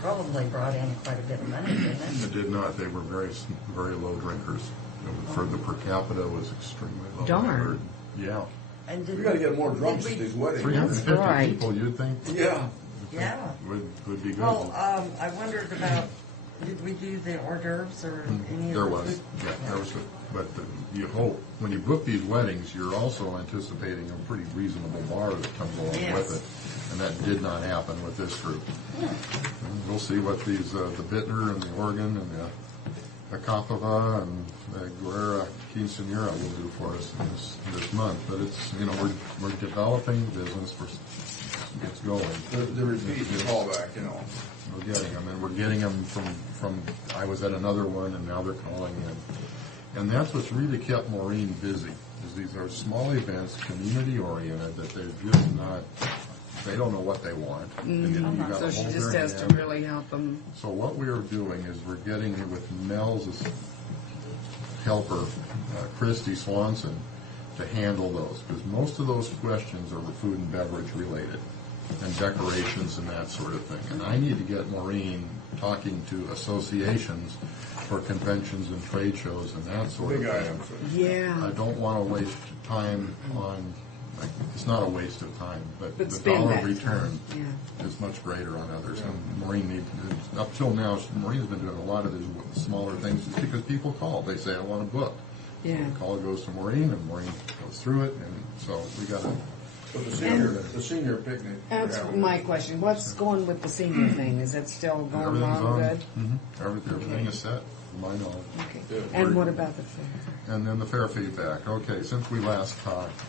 probably brought in quite a bit of money, didn't it? It did not. They were very low drinkers. For the per capita was extremely low. Darn. Yeah. And We got to get more drunks did at we- these weddings. 350 right. people, you'd think? Yeah. Yeah. would be good. Well, I wondered about, did we do the hors d'oeuvres or any of There the was, food? yeah, there was, you hope, when you book these weddings, you're also anticipating a pretty reasonable bar that comes along Yes. with it. And that did not happen with this group. And we'll see what these, the Bittner and the Oregon and the Kapava and the Guerrera Quinceañera will do for us this month. But it's, we're developing the business, it's going. The repeat, the callback, We're getting them, and we're getting them from, I was at another one, and now they're calling in. And that's what's really kept Maureen busy, is these are small events, community-oriented, that they're just not, they don't know what they want. And then you gotta So she hold just their has to hand. really help them. So what we are doing is we're getting with Mel's helper, Christy Swanson, to handle those, because most of those questions are food and beverage related, and decorations and that sort of thing. And I need to get Maureen talking to associations for conventions and trade shows and that sort Big of items. thing. Yeah. I don't want to waste time on, it's not a waste of time, but the spend dollar that return time, yeah. is much greater on others. And Maureen needs, up till now, Maureen's been doing a lot of these smaller things just because people call. They say, I want to book. Yeah. The call goes to Maureen, and Maureen goes through it, and so we got to. But the senior picnic. That's my question. What's going with the senior thing? Is it still going Everything's on on. good? Everything is set, to my knowledge. Okay. And what about the fair? And then the fair feedback. Okay, since we last talked,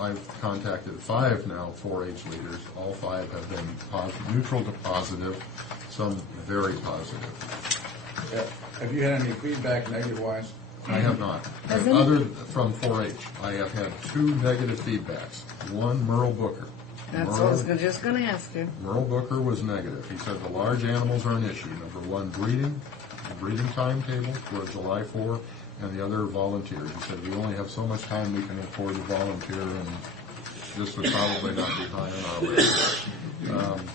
I've contacted 5 now 4-H leaders. All 5 have been neutral to positive, some very positive. Have you had any feedback negative-wise? I have not. Other from 4-H, I have had 2 negative feedbacks. One, Merle Booker. That's what I was just going to ask you. Merle Booker was negative. He said the large animals are an issue. Number 1, the breeding timetable for July 4, and the other volunteers. He said we only have so much time we can afford to volunteer, and this would probably not be high on our list.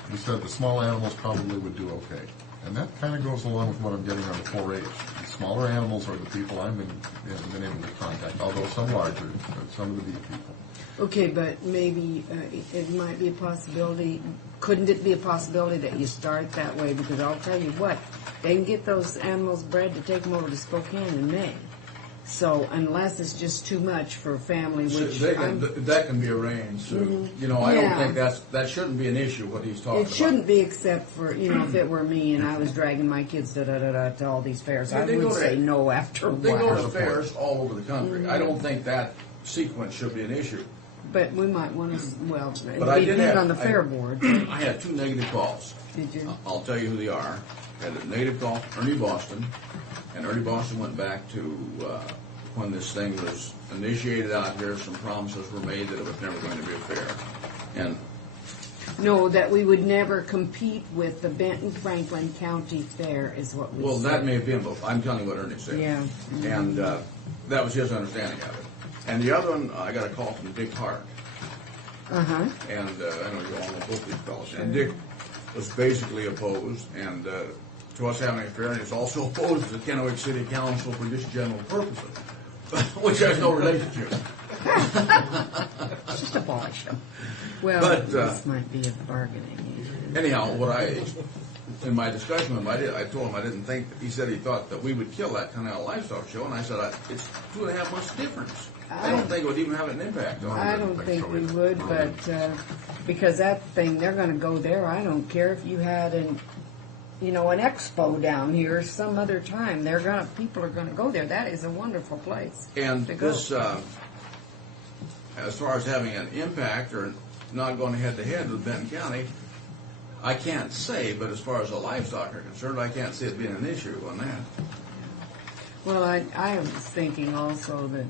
He said the small animals probably would do okay. And that kind of goes along with what I'm getting on the 4-H. The smaller animals are the people I've been able to contact, although some larger, some of the big people. Okay, but maybe it might be a possibility. Couldn't it be a possibility that you start that way? Because I'll tell you what, they can get those animals bred to take them over to Spokane in May. So unless it's just too much for a family, which that can be arranged. Mm-hmm. I don't think that shouldn't be an issue. What he's talking about. It shouldn't be, except for if it were me and I was dragging my kids to all these fairs, I would say no after a They while. go to fairs all over the country. I don't think that sequence should be an issue. But we might want to. Well, it But I did depends have on the fair board. I had 2 negative calls. Did you? I'll tell you who they are. I had a negative call, Ernie Boston, and Ernie Boston went back to when this thing was initiated out here. Some promises were made that it was never going to be a fair, and No, that we would never compete with the Benton Franklin County Fair is what we said. that may have been, but I'm telling you what Ernie said. Yeah. And that was his understanding of it. And the other one, I got a call from Dick Hart. Uh-huh. And I know you all know both these fellows. And Dick was basically opposed, and to us having a fair, and he's also opposed to the Kennewick City Council for just general purposes, which has no relationship. Just abolish them. Well, But, this might be a bargaining. Anyhow, in my discussion with him, I told him I didn't think, he said he thought that we would kill that Canal Livestock Show, and I said, it's 2.5 months difference. I don't think it would even have an impact on it. I don't think we would, but because that thing, they're going to go there. I don't care if you had an expo down here some other time. People are going to go there. That is a wonderful place. And to go. this, as far as having an impact or not going head to head with Benton County, I can't say, but as far as the livestock are concerned, I can't see it being an issue on that. Well, I was thinking also that,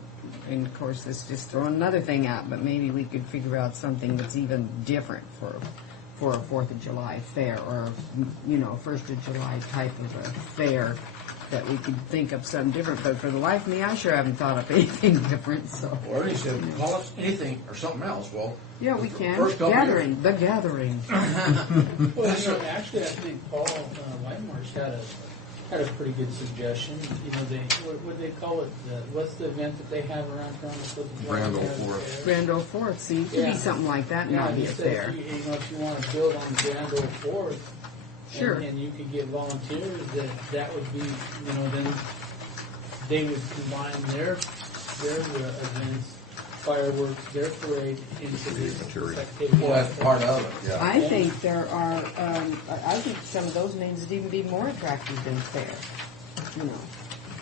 and of course this just throwing another thing out, but maybe we could figure out something that's even different for a 4th of July fair, or 1st of July type of a fair, that we could think of something different. But for the life of me, I sure haven't thought of anything different. So. Well, Ernie said, call us anything or something else. Well, yeah, we can. First couple Gathering, the gathering. Well, actually, I think Paul Whitemore's got had a pretty good suggestion. You know, what do they call it? What's the event that they have around town? Grand Old Fourth. Grand Old Fourth, see, it could be something like that and not be a he said fair. if you want to build on Grand Old Fourth, Sure. and you could get volunteers, that would be, then they would combine their events, fireworks, their parade into this activity. Well, that's part of it, yeah. I think there are, I think some of those names would even be more attractive than fair,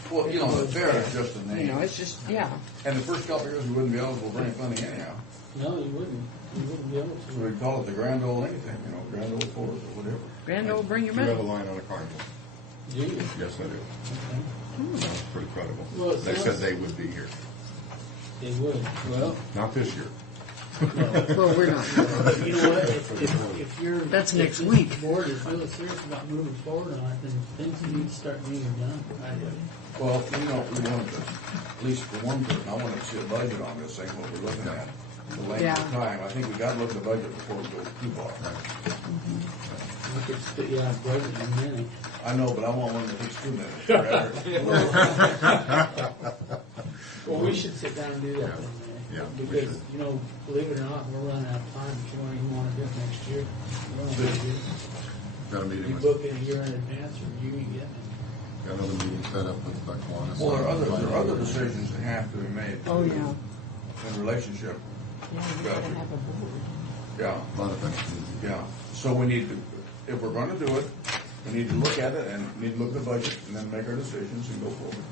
Well, the fair is just a name. It's just, yeah. And the first couple of years, we wouldn't be eligible for any funding anyhow. No, you wouldn't. You wouldn't be able to. So we'd call it the Grand Old anything, Grand Old Fourth or whatever. Grand Old, bring your You have a money. line on a carnival. Do you? Yes, I do. Sounds pretty credible. Well, it They said sounds- they would be here. They would. Well, Not this year. Well, we're not. you know what? If you're That's if next this week. board is really serious about moving forward on it, then things need to start being done. Well, we wanted to, at least for one person, I wanted to see a budget on this thing, what we're looking at. The length Yeah. of time, I think we got to look at the budget before we go too far. We could spit you out a budget in a minute. I know, but I want one that takes 2 minutes. Well, we should sit down and do that then, Yeah, we because, should. believe it or not, we're running out of time. If you don't even want to do it next year, we don't want to do it. Got a meeting You with, book it a year in advance, or you can get it. got another meeting set up with Kiwanis. Well, there are other decisions that have to be made. Oh, yeah. In relationship. Yeah, you gotta have a board. Yeah, A lot of things. yeah. So we need to, if we're going to do it, we need to look at it and need to look at the budget and then make our decisions and go forward.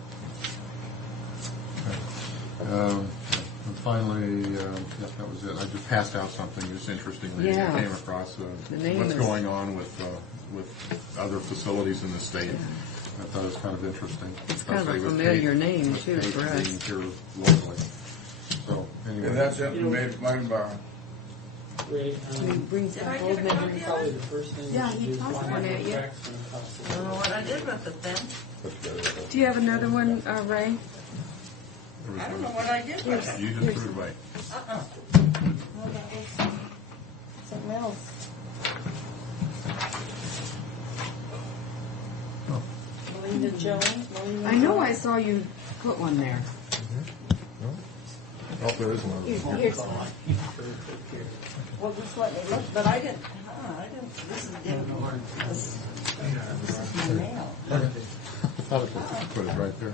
And finally, that was it. I just passed out something just interestingly. Yeah. I came across The name what's is- going on with other facilities in the state. I thought it was kind of interesting. It's kind of a especially with familiar Kate- name, with too, Kate for us. being here locally. So, anyway. And that's it, made mine by, Ray, brings Did I old get a memory, copy of probably it? the first thing Yeah, we should he do is talked find about out it, what yeah. track's gonna cost I don't know what I did with it then. Do you have another one, Ray? I don't know what I did with it. You just threw it away. Well, that was something else. Melinda Jones, Melinda I know Jones. I saw you put one there. Oh, there is one. Here's Well, just let me look, but I didn't, this didn't work. This is my mail. Put it right there.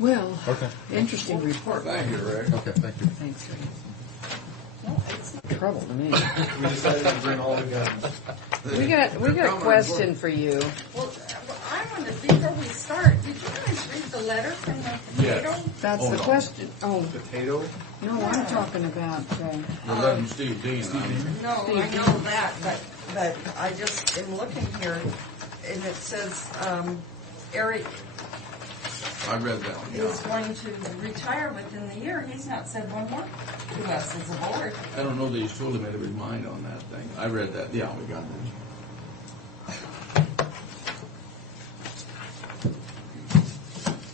Well, Okay. interesting report. thank you, Rick. Okay, thank you. Thanks, Ray. No, it's not. Trouble to me. We decided to bring all the guns. We got a question for you. Well, I wanted, before we start, did you guys read the letter from the potato? That's Oh, the no. question. Oh, Potato? no, I'm talking about, We're letting Steve Dean. No, I know that, but I just am looking here, and it says, Eric I read that one, is yeah. going to retire within the year. He's not said one word to us as a board. I don't know that he's totally made up his mind on that thing. I read that, yeah, we got that.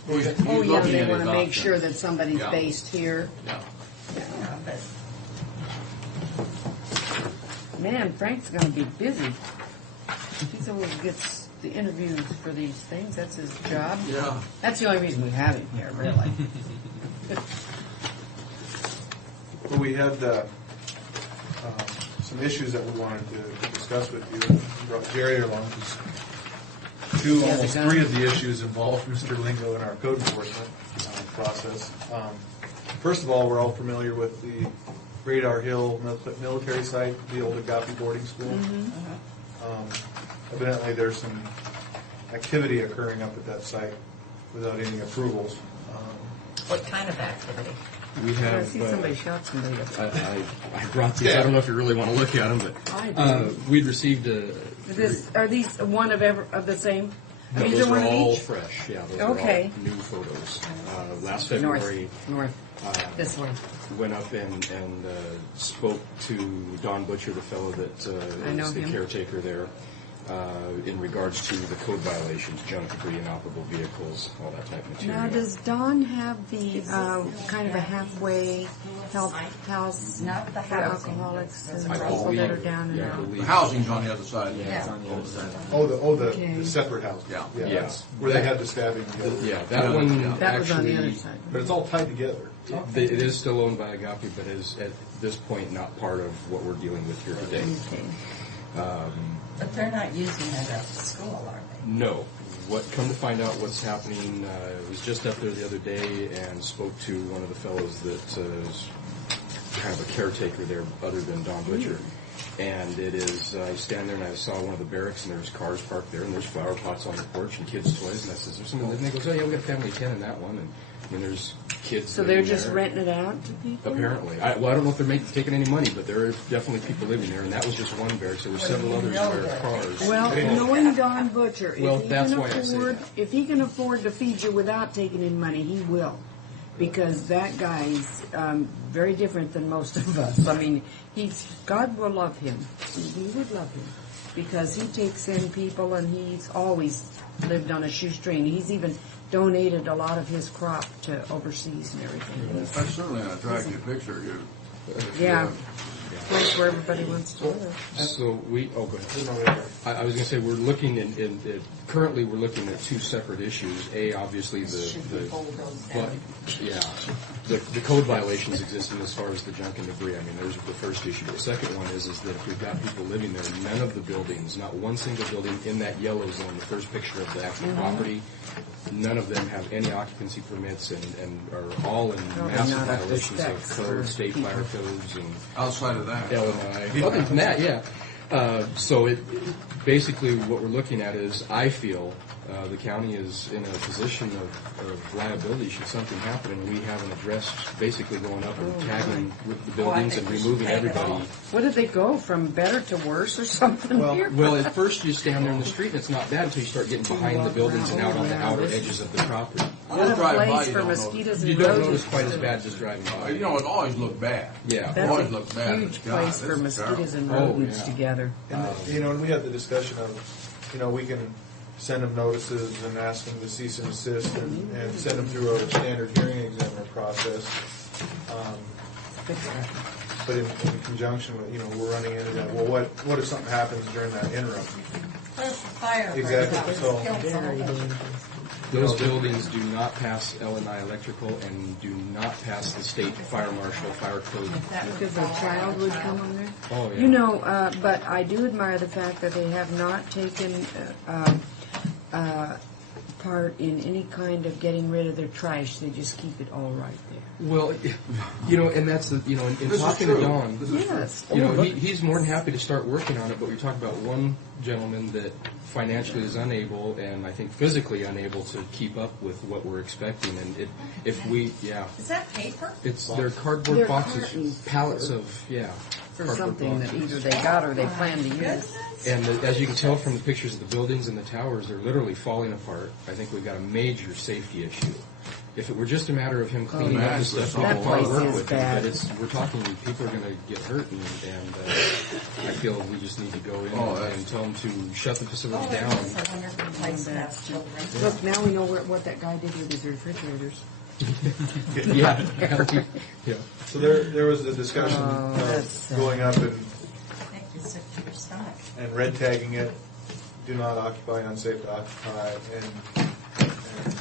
He's oh yeah, looking they at want his to make options. sure that somebody's Yeah. based here. Yeah. Yeah, but Man, Frank's going to be busy. He's always gets the interviews for these things. That's his job. Yeah. That's the only reason we have him here, really. Well, we had some issues that we wanted to discuss with you. We brought Jerry along because almost three of the issues involved Mr. Lingo in our code enforcement process. First of all, we're all familiar with the Radar Hill military site, the old Agape boarding school. Evidently, there's some activity occurring up at that site without any approvals. what kind of activity? We I have. see somebody shot somebody. I brought these. I don't know if you really want to look at them, I but do. we'd received a. Are these one of the same? No, These those are one are of all each? fresh. Yeah, those Okay. are all new photos. Last February, North. This way. went up and spoke to Don Butcher, the fellow that I know is the him. caretaker there. in regards to the code violations, junk, debris, inoperable vehicles, all that type of material. Now, does Dawn have the kind of a halfway help house Not the for housing. alcoholics and I people believe- that are down and yeah, I out? The housing's on the other side. Okay. The separate house. Yeah. Yeah. That's where they had the stabbing. Yeah, that one That was on the actually, other side. But it's all tied together. it is still owned by Agape, but is at this point not part of what we're dealing with here today. But they're not using it at the school, are they? No. Come to find out what's happening, I was just up there the other day and spoke to one of the fellows that is kind of a caretaker there other than Don Butcher. And it is, I stand there and I saw one of the barracks and there's cars parked there and there's flower pots on the porch and kids' toys. And I says, there's someone living there? He goes, oh yeah, we got a family of 10 in that one. And there's kids So they're living just there. renting it out to people? Apparently. I don't know if they're taking any money, but there are definitely people living there, and that was just one barracks. There were several others where cars. Well, knowing Don Butcher, Well, if he that's can why I say afford, that. if he can afford to feed you without taking in money, he will. Because that guy's very different than most of us. I mean, God will love him. He would love him. Because he takes in people and he's always lived on a shoestring. He's even donated a lot of his crop to overseas and everything. That's certainly an attractive picture. Yeah. Place where everybody wants to live. So go ahead. I was going to say we're looking currently we're looking at two separate issues. Obviously the code violations existing as far as the junk and debris. I mean, there's the first issue. The second one is that if we've got people living there, none of the buildings, not one single building in that yellow zone, the first picture of the actual property, none of them have any occupancy permits and are all in massive not up to violations of specs for code, state people. fire codes and Outside of that. Illinois. Other than that, yeah. So basically what we're looking at is I feel the county is in a position of liability should something happen, and we haven't addressed basically going up and tagging with the buildings and removing everybody. What did they go from better to worse or something here? Well, at first you stand there in the street, and it's not bad until you start getting behind the buildings and out on the outer edges of the property. What a place for mosquitoes You and don't roaches. notice quite as bad just driving by. It always looked bad. Yeah. That's always a looked bad. huge God, place this for is mosquitoes and terrible. rodents yeah. together. And we had the discussion of, we can send them notices and ask them to cease and desist and send them through a standard hearing examiner process. But in conjunction with, we're running into that. Well, what if something happens during that interim? There's a fire. Exactly. So Those buildings do not pass L&I electrical and do not pass the state fire marshal fire code. Because a child would come on there? Oh, yeah. But I do admire the fact that they have not taken part in any kind of getting rid of their trash. They just keep it all right there. Well, and that's in This is talking true. to Don, Yes. he's more than happy to start working on it, but we talked about one gentleman that financially is unable and I think physically unable to keep up with what we're expecting. And Is that paper? they're cardboard They're boxes, cartons. pallets of, For cardboard something that boxes. either they got or they plan to use. And as you can tell from the pictures of the buildings and the towers, they're literally falling apart. I think we've got a major safety issue. If it were just a matter of him cleaning up the stuff, we That could probably place work is with him. bad. But we're talking people are going to get hurt, and I feel we just need to go in and tell them to shut the facility Oh, down. it's a wonderful place to have children. Look, now we know what that guy did with his refrigerators. Yeah. So there was a discussion that's of going up and Make you sick to your stomach. red tagging it, do not occupy, unsafe to occupy, and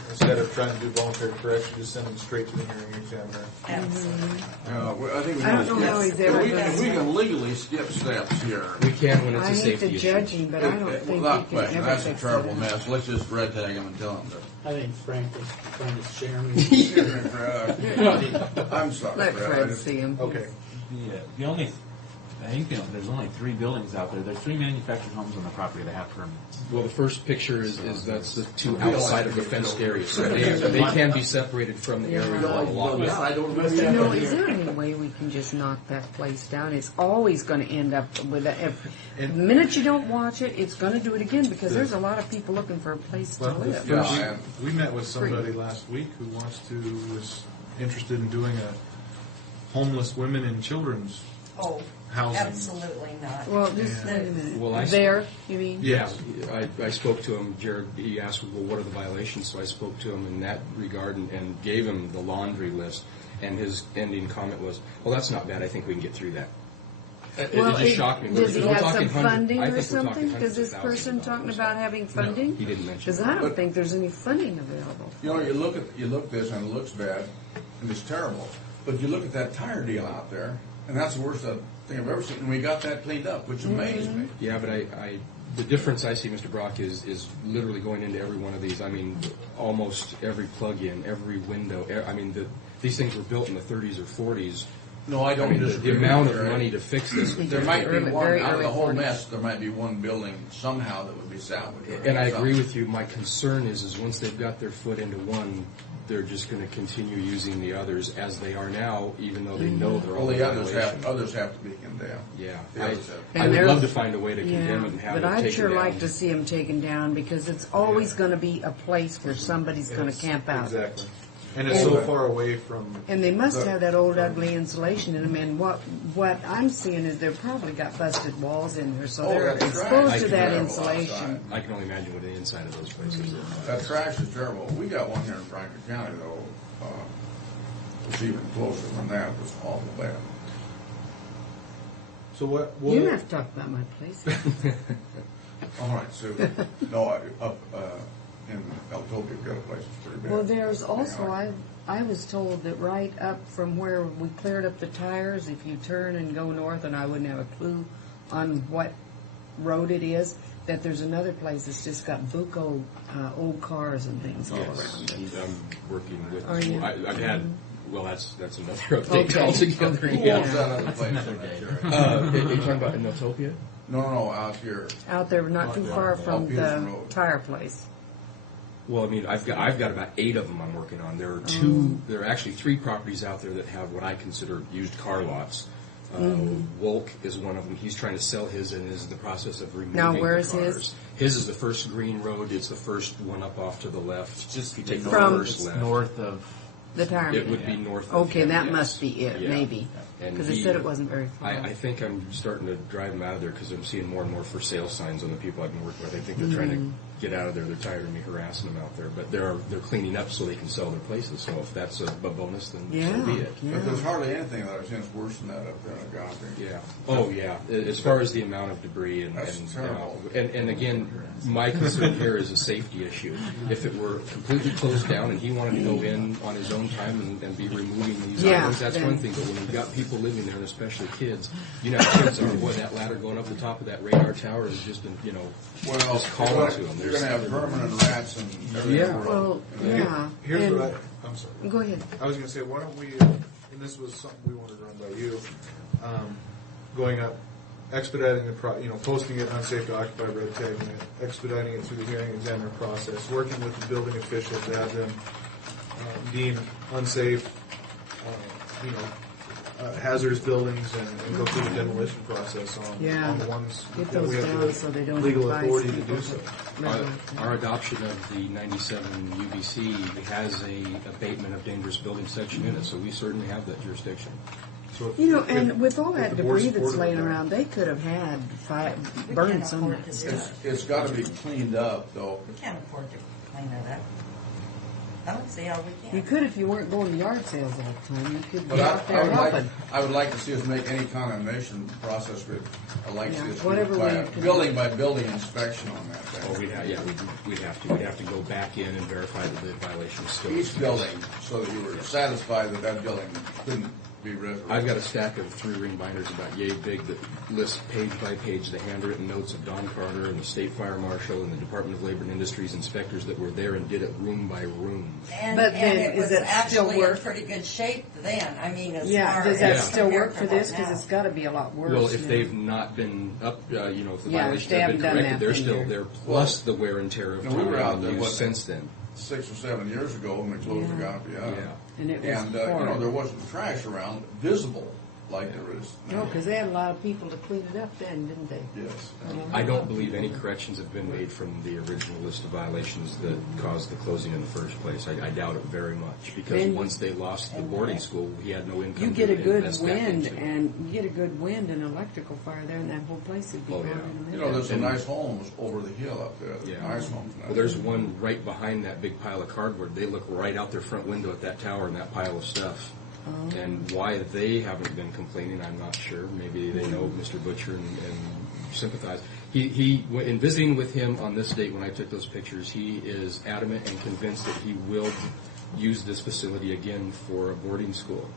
instead of trying to do voluntary correction, just send them straight to the hearing examiner. Absolutely. I think we I don't know how he's ever we done can, we can legally skip steps here. We can when it's I a hate safety to issue. judge him, but I don't think Without he can question, ever that's a fix terrible it. mess. Let's just red tag him and tell him I think Frank was trying to share me. that. I'm sorry, Let Fred. Fred see him. Okay. The only, I think there's only 3 buildings out there. There's 3 manufactured homes on the property that have permits. Well, the first picture is that's the two outside of the fenced area. So they can be separated from the area of the lot. Is there any way we can just knock that place down? It's always going to end up with that. The minute you don't watch it, it's going to do it again because there's a lot of people looking for a place to live. We met with somebody last week who was interested in doing a homeless women and children's Oh, housing. absolutely not. Well, just wait a minute. Well, I- There, you mean? Yeah, I spoke to him, Jared, he asked, well, what are the violations? So I spoke to him in that regard and gave him the laundry list, and his ending comment was, well, that's not bad, I think we can get through that. It just shocked me. Does he We're have talking some hundred- funding I or think we're talking something? hundreds Does this of person thousands of talking dollars. about having funding? He didn't mention Because that. I don't But- think there's any funding available. You know, you look at this and it looks bad, and it's terrible. But you look at that tire deal out there, and that's the worst thing I've ever seen. And we got that cleaned up, which amazed me. Yeah, but the difference I see, Mr. Brock, is literally going into every one of these. I mean, almost every plug-in, every window. I mean, these things were built in the 30s or 40s. No, I don't mean, disagree the with amount you, of Jerry. money to fix this. There might be one, very out of the early whole 40s. mess, there might be one building somehow that would be salvaged. And I agree with you. My concern is once they've got their foot into one, they're just going to continue using the others as they are now, even though they know they're all Well, in the violation. others have to be condemned. Yeah, The others have. I would love to find a way to condemn it and have but it I'd taken sure down. like to see them taken down because it's always going to be a place where somebody's going to Yes, camp out. Exactly. And it's so far away from. And they must have that old ugly insulation in them. And what I'm seeing is they've probably got busted walls in there, so they're that's right. exposed I to can that terrible insulation. outside. I can only imagine what the inside of those places is. That trash is terrible. We got one here in Franklin County, though. It's even closer than that. It's awful bad. So what? You don't have to talk about my place. All right, Sue. No, up in Eltopia, we've got a place that's pretty bad. Well, there's also, I was told that right up from where we cleared up the tires, if you turn and go north, and I wouldn't have a clue on what road it is, that there's another place that's just got buco old cars and things all around it. I'm working with. Are you? I've had. Well, that's another update Okay. altogether. Okay. Yeah. What's that other That's place? another day. Are you talking about in Utopia? No, out here. Out there, not too far from Peterson the Road. tire place. Well, I mean, I've got about 8 of them I'm working on. There are two. There are actually 3 properties out there that have what I consider used car lots. Wolk is one of them. He's trying to sell his and is in the process of removing Now, where the is cars. his? His is the first green road. It's the first one up off to the left. Just you take the From- first left. north of. The tire. It would be north. Okay, of him, that yes. must be it, Yeah. maybe. And Because it he- said it wasn't very far. I think I'm starting to drive them out of there because I'm seeing more and more for sale signs on the people I've been working with. I think they're trying to get out of there. They're tired of me harassing them out there. But they're cleaning up so they can sell their places. So if that's a bonus, then so be it. But there's hardly anything that I've seen that's worse than that up there in Agape. Yeah. Oh, yeah. As far as the amount of debris That's terrible. and again, my concern here is a safety issue. If it were completely closed down and he wanted to go in on his own time and be removing these Yeah, items, that's then- one thing. But when you've got people living there, and especially kids, you know, how kids are. Boy, that ladder going up the top of that radar tower is just, Well, just calling to them. you're going to have permanent rats and everything. Yeah. Well, yeah. Here's and- what I'm sorry. Go ahead. I was going to say, why don't we, and this was something we wanted to run by you, going up, expediting posting it unsafe to occupy, red tagging it, expediting it through the hearing examiner process, working with the building official to have them deem unsafe, hazardous buildings and go through the demolition process Yeah. on the ones Get that those we have down the so they don't legal advise authority to people do so. Our adoption of the 97 UBC has a abatement of dangerous building section in it, so we certainly have that jurisdiction. So You know, and with all if that the board debris that's supported laying that. around, they could have had burned some of that stuff. It's got to be cleaned up, though. We can't afford to clean it up. I don't see how we can. You could if you weren't going to yard sales all the time. You could But be out there helping. I would like to see us make any condemnation process with, I'd like to see us whatever do by way a you can- building by building inspection on that thing. Oh, we'd have to. We'd have to go back in and verify that the violation is still. Each building, so that you were satisfied that that building couldn't be resurrected. I've got a stack of 3-ring binders about yay big that lists page by page the handwritten notes of Don Carter and the State Fire Marshal and the Department of Labor and Industries inspectors that were there and did it room by room. And, But and then, it was is it still actually work? in pretty good shape then. I mean, as Yeah, far does that as still work compared for to what this? Because now. it's got to be a lot worse. Well, if now. they've not been up, if the Yeah, if violations they have been haven't done corrected, that, they're then still you're- there, plus the wear and tear of And we were out time there, used what, since then. 6 or 7 years ago when we closed Yeah. Agape up. Yeah. And it was And, horrible. there wasn't trash around visible. like there is now. No, because they had a lot of people to clean it up then, didn't they? Yes. I don't believe any corrections have been made from the original list of violations that caused the closing in the first place. I doubt it very much, because Then- once they lost the boarding school, he had no income. You get a to good invest back wind, into. and you get a good wind and electrical fire there, and that whole place would be Oh, gone yeah. in a You minute. know, there's some nice homes over the hill up there. Yeah. Nice homes. Well, there's one right behind that big pile of cardboard. They look right out their front window at that tower and that pile of stuff. Oh. And why they haven't been complaining, I'm not sure. Maybe they know Mr. Butcher and sympathize. In visiting with him on this date when I took those pictures, he is adamant and convinced that he will use this facility again for a boarding school.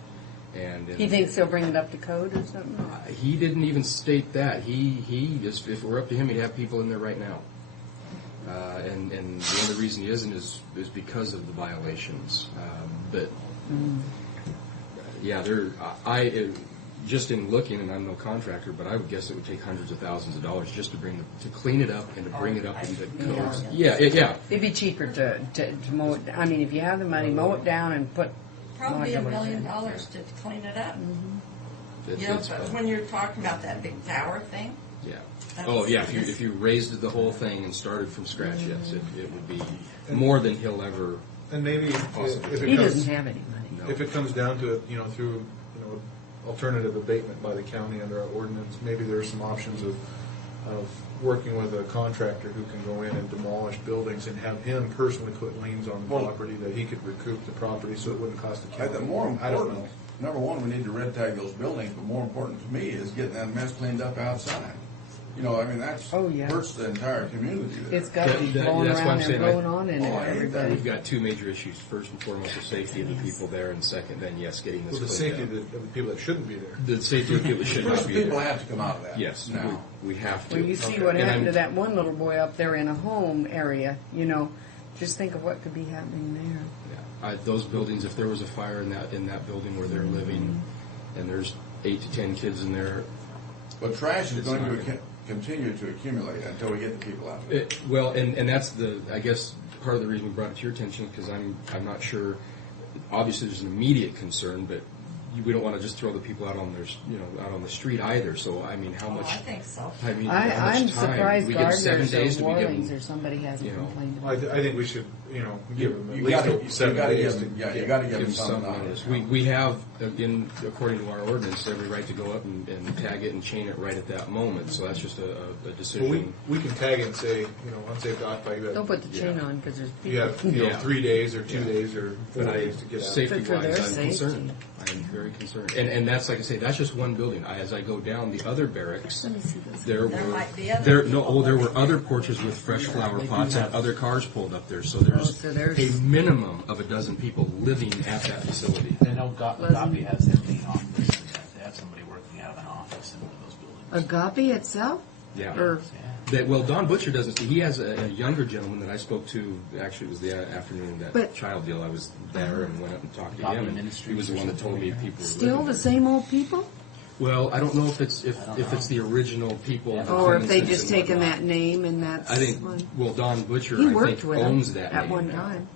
And He thinks they'll bring it up to code or something? he didn't even state that. He just, if it were up to him, he'd have people in there right now. And the only reason he isn't is because of the violations. But yeah, just in looking, and I'm no contractor, but I would guess it would take hundreds of thousands of dollars just to clean it up and to bring it up into code. Yeah. It'd be cheaper to mow it. I mean, if you have the money, mow it down and put. Probably $1 like million to clean it up. It's- You know, it's- but when you're talking about that big tower thing. Yeah. That's- Oh, yeah. If you raised the whole thing and started from scratch, yes, it would be more than he'll ever. And maybe possibly. if it He comes, doesn't have any money. No. if it comes down to it, through alternative abatement by the county under our ordinance, maybe there are some options of working with a contractor who can go in and demolish buildings and have him personally put liens on the Well- property that he could recoup the property so it wouldn't cost the I county. think more I don't know. important, number one, we need to red tag those buildings, but more important to me is getting that mess cleaned up outside. That's hurts the entire community there. It's got to be blowing That's what around I'm there, saying. blowing on in Oh, I there, hate that. everybody. We've got two major issues. First and foremost, the safety of the people there, and second, then yes, getting this Well, the cleaned safety up. of the people that shouldn't be there. The safety of the people that should First, not be people there. have to come out of that. Yes, now. we have to. Well, you see Okay. what And happened to I'm- that one little boy up there in a home area, Just think of what could be happening there. Yeah. Those buildings, if there was a fire in that building where they're living, and there's 8 to 10 kids in there. But trash is it's going not to continue to accumulate until we get the people out of it. And that's I guess part of the reason we brought it to your attention, because I'm not sure. Obviously, there's an immediate concern, but we don't want to just throw the people out on out on the street either. So I mean, how much? I think so. I mean, how much I'm time? surprised We give 7 Gardner's days. or Do we give Warlings them? or somebody hasn't complained I about it. think we should, give them at You least gotta- 7 you gotta days. give them- yeah, you gotta give them some something notice. on it. We have, according to our ordinance, every right to go up and tag it and chain it right at that moment. So that's just a decision. Well, we can tag it and say, unsafe to occupy, you have. Don't put the chain on because there's You people. have, 3 days or 2 days or 4 But days to get out. safety-wise, I'm safety. concerned. I'm very concerned. And that's, like I say, that's just one building. As I go down the other barracks, Let me see those. there There were might be other there people there were living other porches with fresh flower they do pots and have- other cars pulled up there. So there's so there's- a minimum of a dozen people living at that facility. I know Agape has their main office. They have somebody working out of an office in one of those buildings. Agape itself? Yeah. Or Don Butcher doesn't. He has a younger gentleman that I spoke to. Actually, it was the afternoon of that But- child deal. I was there and went up and talked to Agape him. And Ministries he was the or one that told me something, people were still living the there. same old people? Well, I don't know if it's the original people. the Or if they Clemensons just and taken whatnot. that name and that's I think. one. Well, Don Butcher, He I worked think, with owns him that at name one now. time.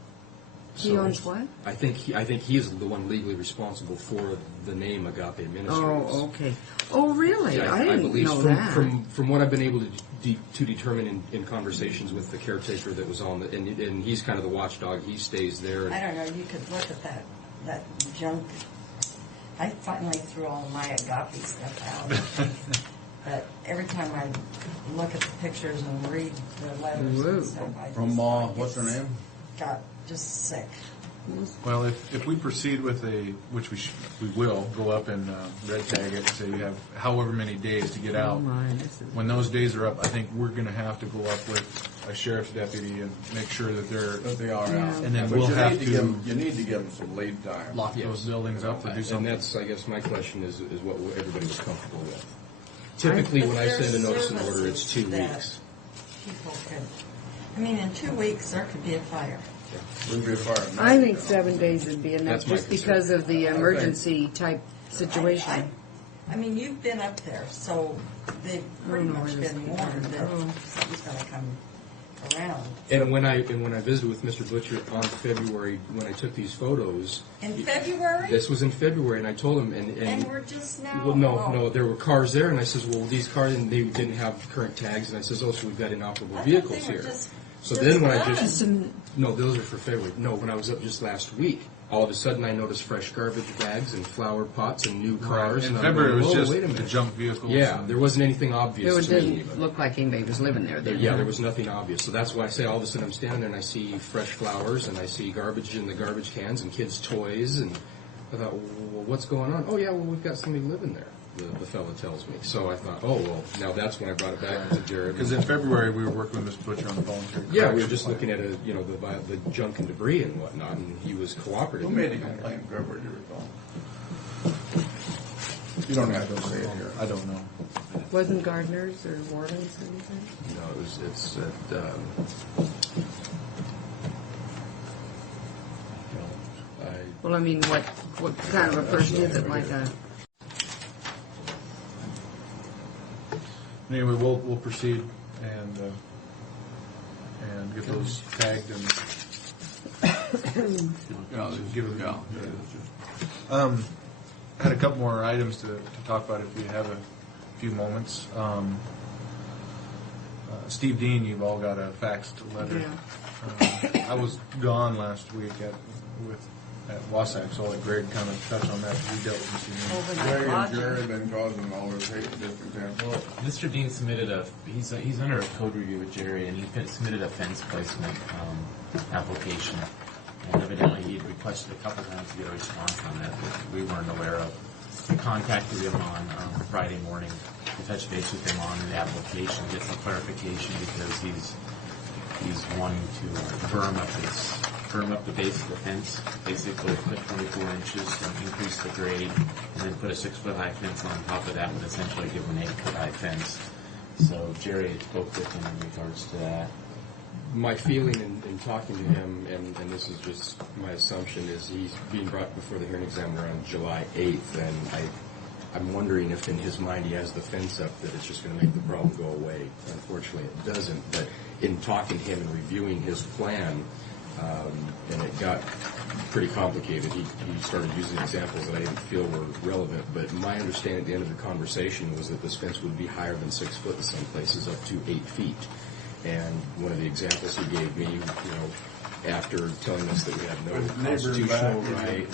He So, owns what? I think he is the one legally responsible for the name Agape Ministries. Oh, okay. Oh, really? Yeah, I didn't believe know from, that. From what I've been able to determine in conversations with the caretaker that was on and he's kind of the watchdog. He stays there. I don't know, you could look at that junk. I finally threw all my Agape stuff out. But every time I look at the pictures and read the letters Whoa. and stuff, I From, just what's her name? got just sick. Well, if we proceed with which we will, go up and red tag it and say you have however many days to get Oh, out. my. This is. When those days are up, I think we're going to have to go up with a sheriff's deputy and make sure that That they are out. And then But we'll you have need to give them, you need to give them some lead time. lock those buildings up or do And something. that's, I guess, my question is what everybody was comfortable with. Typically, when I send a notice of order, it's 2 weeks. People could, in 2 weeks, there could be a fire. Wouldn't be a fire. I think 7 days would be enough That's my just because of the emergency type situation. You've been up there, so they've pretty know much where this been is. warned that Oh. something's going to come around. And when I visited with Mr. Butcher on February, when I took these photos. In February? This was in February, and I told him, And we're just now. well, no, there were cars there, and I says, well, these cars, and they didn't have current tags, and I says, oh, so we've got inoperable vehicles here. So then when no, those are for February. No, when I was up just last week, all of a sudden I noticed fresh garbage bags and flower pots and new cars. In And February, I'm it was going, just wait a minute. the junk vehicles. Yeah, there wasn't anything obvious It to me. didn't look like anybody was living there then. Yeah, there was nothing obvious. So that's why I say all of a sudden I'm standing there and I see fresh flowers and I see garbage in the garbage cans and kids' toys. And I thought, well, what's going on? Oh, yeah, well, we've got somebody living there, the fellow tells me. So I thought, oh, well, now that's when I brought it back to Jared. Because in February, we were working with Mr. Butcher on the voluntary. Yeah, we were just looking at the junk and debris and whatnot, and he was cooperative. Who made the complaint, Trevor, do you recall? You don't have to say it here. I don't know. Wasn't Gardner's or Warden's or anything? No, it's at, Well, I mean, what kind of a person is it? Like a... Anyway, we'll proceed and get those tagged and give it a go. I had a couple more items to talk about if you have a few moments. Steve Dean, you've all got a faxed letter. Yeah. I was gone last week at Wasatch, so I'll let Greg kind of touch on that. We dealt with Mr. Greg and Jerry have been causing all this hate in District 10. Well, Mr. Dean submitted he's under a code review with Jerry, and he submitted a fence placement application. And evidently he had requested a couple times to get a response on that we weren't aware of. We contacted him on Friday morning to touch base with him on the application, get some clarification, because he's wanting to firm up the base of the fence, basically put 24 inches to increase the grade, and then put a 6-foot-high fence on top of that, and essentially give him an 8-foot-high fence. So Jerry had spoke with him in regards to that. My feeling in talking to him, and this is just my assumption, is he's being brought before the hearing examiner on July 8th, and I'm wondering if in his mind he has the fence up that it's just going to make the problem go away. Unfortunately, it doesn't. But in talking to him and reviewing his plan, and it got pretty complicated. He started using examples that I didn't feel were relevant, but my understanding at the end of the conversation was that this fence would be higher than 6 foot in some places, up to 8 feet. And one of the examples he gave me, after telling us that we have no constitutional right,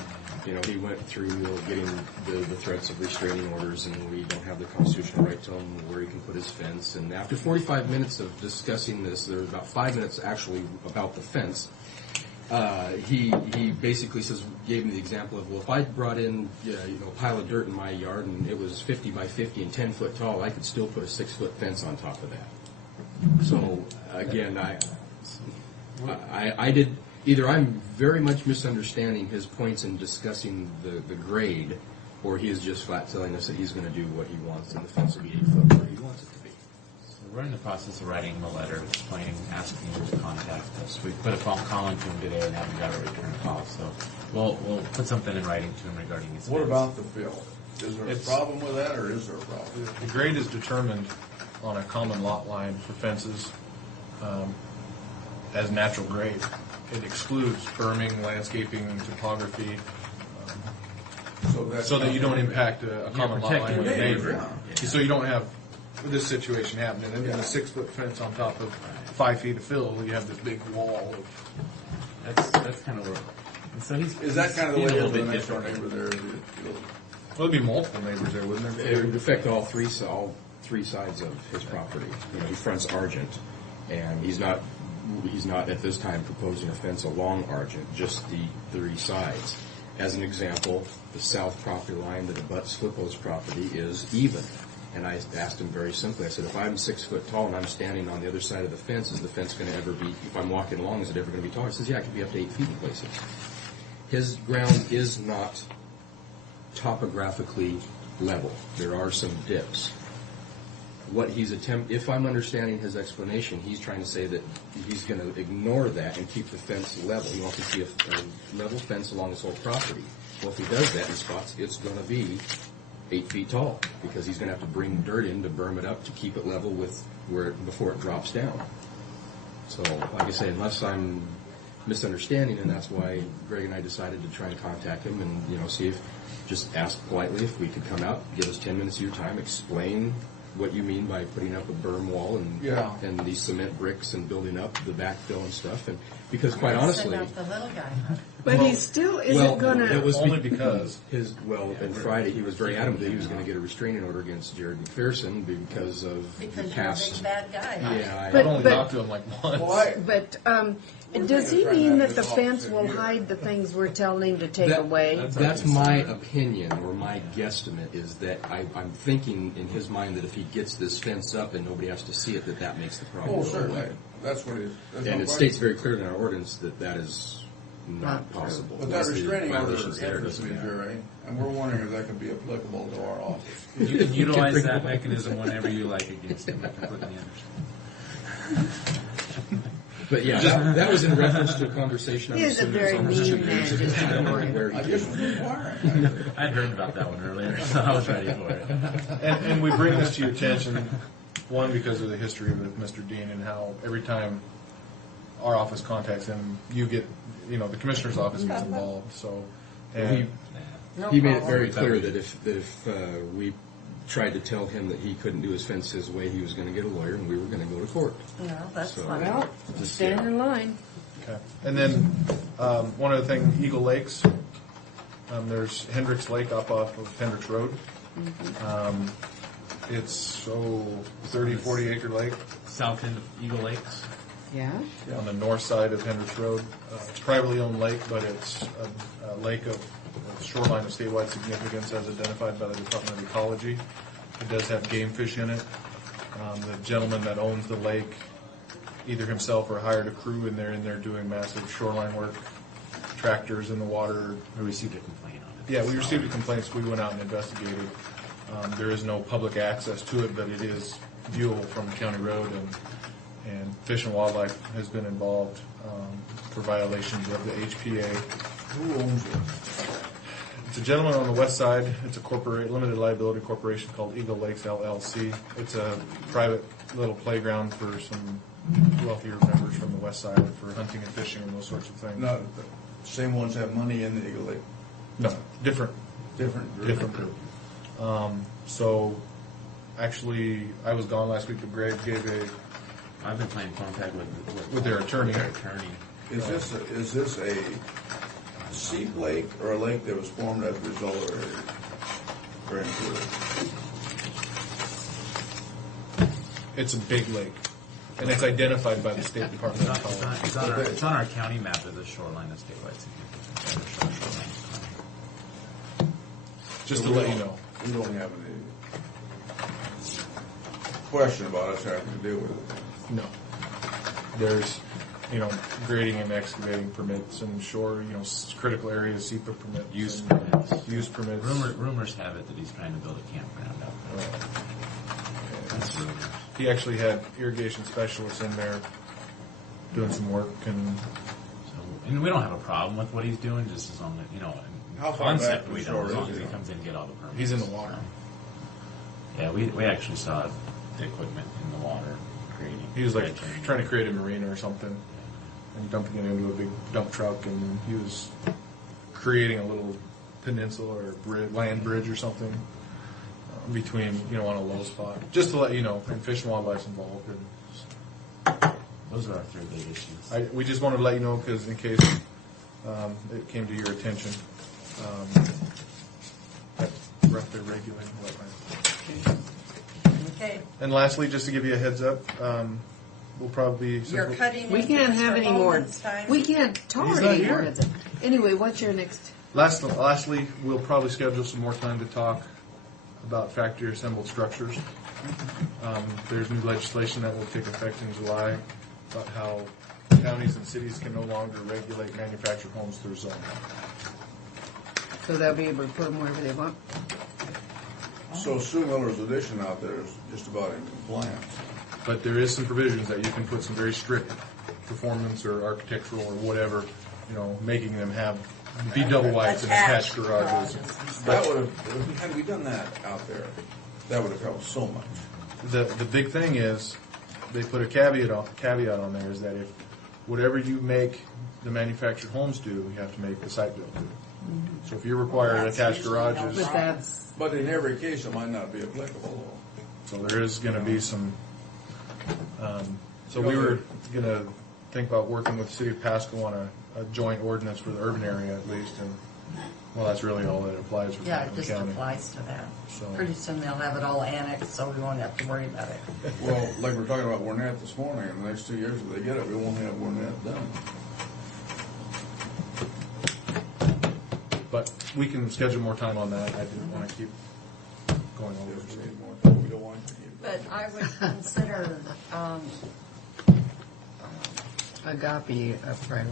he went through getting the threats of restraining orders, and we don't have the constitutional right to tell him where he can put his fence. And after 45 minutes of discussing this, there was about 5 minutes actually about the fence. He basically gave me the example of, well, if I brought in a pile of dirt in my yard and it was 50 by 50 and 10 foot tall, I could still put a 6-foot fence on top of that. So again, I did either I'm very much misunderstanding his points in discussing the grade, or he is just flat telling us that he's going to do what he wants and the fence will be 8 foot where he wants it to be. So we're in the process of writing him a letter explaining, asking him to contact us. We put a phone call into him today and haven't got a return call, so we'll put something in writing to him regarding his What fence. about the fill? Is there a problem with that, or is there a problem? The grade is determined on a common lot line for fences as natural grade. It excludes berming, landscaping, topography, so that you don't impact a common lot line with a neighbor. So you don't have this situation happening. And then a 6-foot fence on top of 5 feet of fill, you have this big wall of... That's kind of where... So is that kind of the way a little the bit next door different. neighbor there? Well, there's be multiple neighbors there, wouldn't there? It would affect all three sides of his property. He fronts Argent, and he's not at this time proposing a fence along Argent, just the 3 sides. As an example, the south property line that abuts Flippo's property is even. And I asked him very simply, I said, if I'm 6 foot tall and I'm standing on the other side of the fence, is the fence going to ever be, if I'm walking along, is it ever going to be taller? He says, yeah, it can be up to 8 feet in places. His ground is not topographically level. There are some dips. What he's if I'm understanding his explanation, he's trying to say that he's going to ignore that and keep the fence level. He wants to see a level fence along his whole property. Well, if he does that in spots, it's going to be 8 feet tall, because he's going to have to bring dirt in to berm it up to keep it level with before it drops down. So, like I say, unless I'm misunderstanding, and that's why Greg and I decided to try and contact him and, see if, just ask politely if we could come out, give us 10 minutes of your time, explain what you mean by putting up a berm wall and these cement bricks and building up the backfill and stuff. And because quite honestly, Send out the little guy. But he still isn't gonna. It was only because and Friday he was very adamant that he was going to get a restraining order against Jared McPherson because of the past. You're a big bad guy. Yeah, I've only talked to him like once. But does he mean that the fence will hide the things we're telling him to take away? That's my opinion, or my guesstimate, is that I'm thinking in his mind that if he gets this fence up and nobody has to see it, that makes the problem Oh, go certainly. away. That's what it is. That's And no it question. states very clearly in our ordinance that is not possible. But that Unless the restraining order violation's there, it has to doesn't be matter. jury, and we're wondering if that could be applicable to our office. You can utilize that mechanism whenever you like against him. I completely understand. But yeah, that was in reference to a conversation. He is a very mean man, just I don't know where he I came just from. was inquiring. I'd heard about that one earlier, so I was ready for it. And we bring this to your attention, one, because of the history of Mr. Dean and how every time our office contacts him, you get, the commissioner's office gets involved, so. And He made it very clear that if we tried to tell him that he couldn't do his fence his way, he was going to get a lawyer and we were going to go to court. No, that's So- fine. Well, stand in line. Okay. And then, one other thing, Eagle Lakes, there's Hendricks Lake up off of Hendricks Road. It's, 30, 40 acre lake South end of Eagle Lakes. Yeah. on the north side of Hendricks Road. It's a privately owned lake, but it's a lake of shoreline of statewide significance as identified by the Department of Ecology. It does have game fish in it. The gentleman that owns the lake, either himself or hired a crew, and they're in there doing massive shoreline work, tractors in the water. We received a complaint on it. Yeah, we received a complaint, so we went out and investigated. There is no public access to it, but it is viewable from the county road, and Fish and Wildlife has been involved for violations of the HPA. Who owns it? It's a gentleman on the west side. It's a limited liability corporation called Eagle Lakes LLC. It's a private little playground for some wealthier members from the west side for hunting and fishing and those sorts of things. No, the same ones have money in the Eagle Lake. No, different. Different group. So, actually, I was gone last week, but Greg gave I've been playing contact with their attorney. Is this a seep lake or a lake that was formed as a result of a grand tour? It's a big lake, and it's identified by the State Department of Ecology. It's on our county map as a shoreline of statewide significance. Just to let you know. We don't have any question about us having to deal with it. No. There's, grading and excavating permits and critical areas, SEPA permits. Use permits. Use permits. Rumors have it that he's trying to build a campground out there. That's rumors. He actually had irrigation specialists in there doing some work, and we don't have a problem with what he's doing, just as long as, How far back concept from we shore don't, as long is as he he on? comes in and get all the permits. he's in the water. Yeah, we actually saw the equipment in the water creating. He was like trying to create a marina or something and dumping it into a big dump truck, and he was creating a little peninsula or land bridge or something between, on a low spot. Just to let you know, and Fish and Wildlife's involved. And Those are our three big issues. we just wanted to let you know because in case it came to your attention, we're up there regulating wetlands. Okay. And lastly, just to give you a heads up, we'll probably You're cutting We into can't have Mr. any more. Bowman's time. We can't He's tolerate not any more. here. Anyway, what's your next? Lastly, we'll probably schedule some more time to talk about factory assembled structures. There's new legislation that will take effect in July about how counties and cities can no longer regulate manufactured homes through zoning. So they'll be able to put them wherever they want. So Sue Miller's addition out there is just about in compliance. But there is some provisions that you can put some very strict performance or architectural or whatever, making them be double wides and attached garages. That would have, had we done that out there, that would have helped so much. The big thing is they put a caveat on there is that if whatever you make the manufactured homes do, you have to make the site build do. So if you require attached garages, But in every case, it might not be applicable. so there is going to be some. So we were going to think about working with the city of Pasco on a joint ordinance for the urban area at least, and well, that's really all that applies for Yeah, it Franklin just County. applies to that. So- Pretty soon they'll have it all annexed, so we won't have to worry about it. Well, like we're talking about Gwinnett this morning, in the next 2 years, if they get it, we won't have Gwinnett done. But we can schedule more time on that. I didn't want to keep going over. We don't want to. But I would consider, Agape a priority.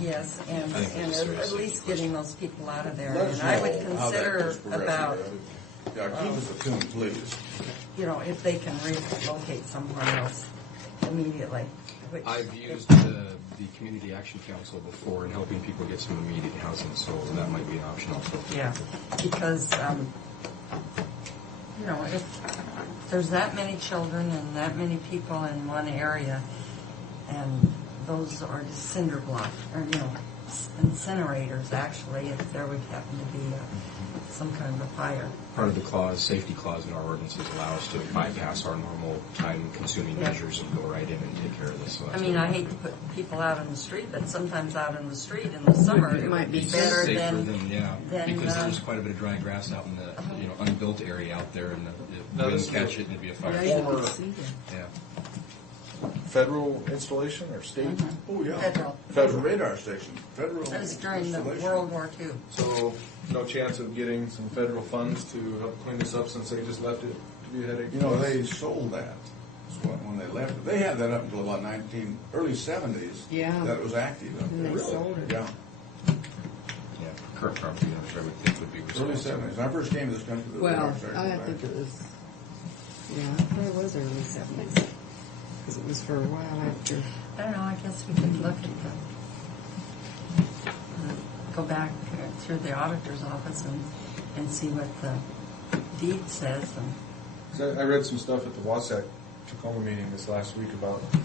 yes, and I think it's a at least getting those people out of there. Let us And I would know how that consider goes progressively. about, Yeah, keep us attuned, please. you know, if they can relocate somewhere else immediately. which- I've used the Community Action Council before in helping people get some immediate housing, so that might be an option also. Yeah, because, you know, if there's that many children and that many people in one area, and those are just cinder block, or, you know, incinerators, actually, if there would happen to be some kind of a fire. Part of the safety clause in our ordinances allow us to bypass our normal time-consuming Yeah. measures and go right in and take care of this. So I that's mean, good. I hate to put people out in the street, but sometimes out in the street in the summer, it might be better safer than, yeah, than, because there's quite a bit of dry grass out in the unbuilt area out there, and the No, wind this is catch it and it'd be a fire. Former Yeah. federal installation or state? Oh, yeah. Federal. Federal radar station, federal. that was during the installation. World War II. So no chance of getting some federal funds to help clean this up since they just left it to be a headache. You know, they sold that. So when they left it, they had that up until about early 70s. Yeah. That it was active up And there. they sold it. Yeah. Yeah, current property owners, I would think would be Early responsible. 70s. When I first came to this country, the radar Well, station I was think active. it was, yeah, I thought it was early 70s. Because it was for a while after. I don't know, I guess we could look at go back through the auditor's office and see what the deed says. And 'Cause I read some stuff at the Wasatch Tacoma meeting this last week about the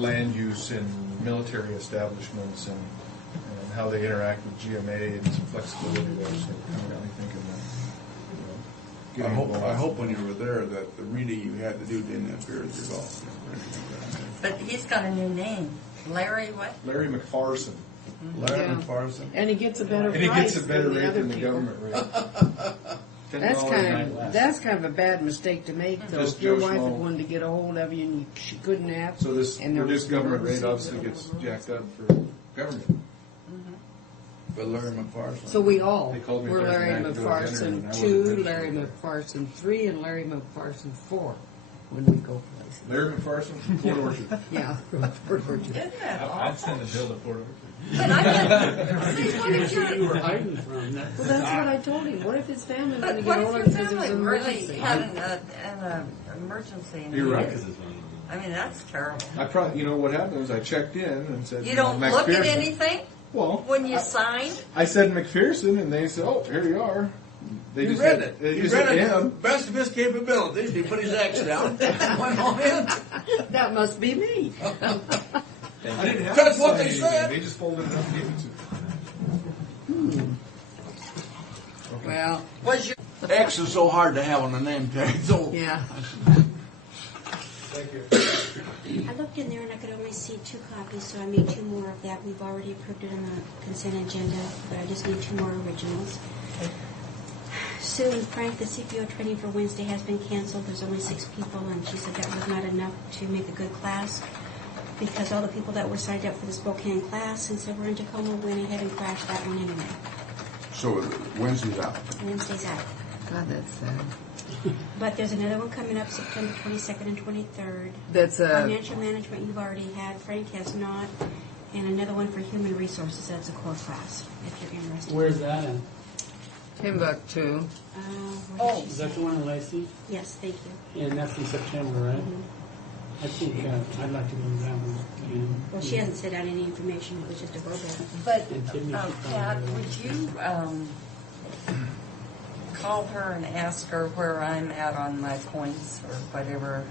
land use in military establishments and how they interact with GMA and some flexibility there. So it kind of got me thinking that. I hope when you were there that the reading you had to do didn't interfere with your golf. but he's got a new name, Larry what? Larry McPherson. Larry Yeah. McPherson. And he gets a better And he price gets a better than the rate other than the people. government rate. That's $10 a kind night of less. that's kind of a bad mistake to make, though. Just If your Joe wife Schmo. had wanted to get a hold of you and she couldn't have. So this and there was reduced government rate emergency. obviously gets jacked up for government. But Larry McPherson. So we all They called me were Thursday Larry night to go to dinner, and I McPherson wasn't 2, finished. Larry McPherson 3, and Larry McPherson 4 when we go places. Larry McPherson from Port Orchard. Yeah, Port Orchard. Isn't that I'd awful? send a bill to Port Orchard. But I see, what if You your were hiding from that. Well, that's what I told him. What if his family was going to but get what hold if of your him because it was family an really emergency? had an emergency? And You're right. needed it? I mean, that's terrible. I probably, you know what happened was I checked in and said, You don't Max look at Pearson. anything Well, when you sign. I said McPherson, and they said, "Oh, here you are." They He just read had- it. They He just read said, it to "Yeah." the best of his capabilities. He put his X down and went on in. That must be me. I didn't have That's to what sign they anything. said. They just folded it up and gave it to me. Well, Was your X is so hard to have on the name tag. So yeah. Thank you. I looked in there and I could only see 2 copies, so I made 2 more of that. We've already approved it on the consent agenda, but I just need 2 more originals. Sue and Frank, the CPO training for Wednesday has been canceled. There's only 6 people, and she said that was not enough to make a good class because all the people that were signed up for the Spokane class, since they were in Tacoma, went ahead and crashed that one anyway. So Wednesday's out. Wednesday's out. God, that's sad. But there's another one coming up September 22nd and 23rd. That's a, Financial management you've already had, Frank has not, and another one for human resources. That's a core class, if you're interested. Where's that in? Timbuktu. Where did she Is that the one in Lacey? Yes, thank you. And that's in September, right? I think I'd like to go to that one. Well, she hasn't sent out any information. It was just a verbal. But, And Timmy should Pat, come would you call her and ask her where I'm at on my points or whatever?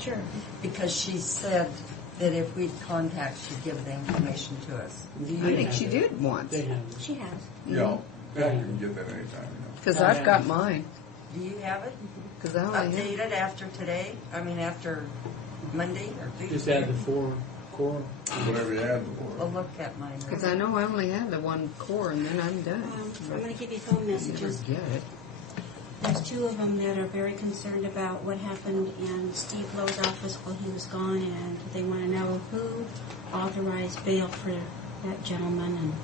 Sure. Because she said that if we'd contact, she'd give the information to us. I think she did once. She has. Yeah, yeah, you can get that anytime, you know. Because I've got mine. Do you have it? Because I only have. Updated after today? I mean, after Monday or Tuesday? Just add the 4 core. Whatever you add before. I'll look at mine. Because I know I only have the 1 core, and then I'm done. I'm going to give you phone messages. Forget it. There's 2 of them that are very concerned about what happened in Steve Lowe's office while he was gone, and they want to know who authorized bail for that gentleman. And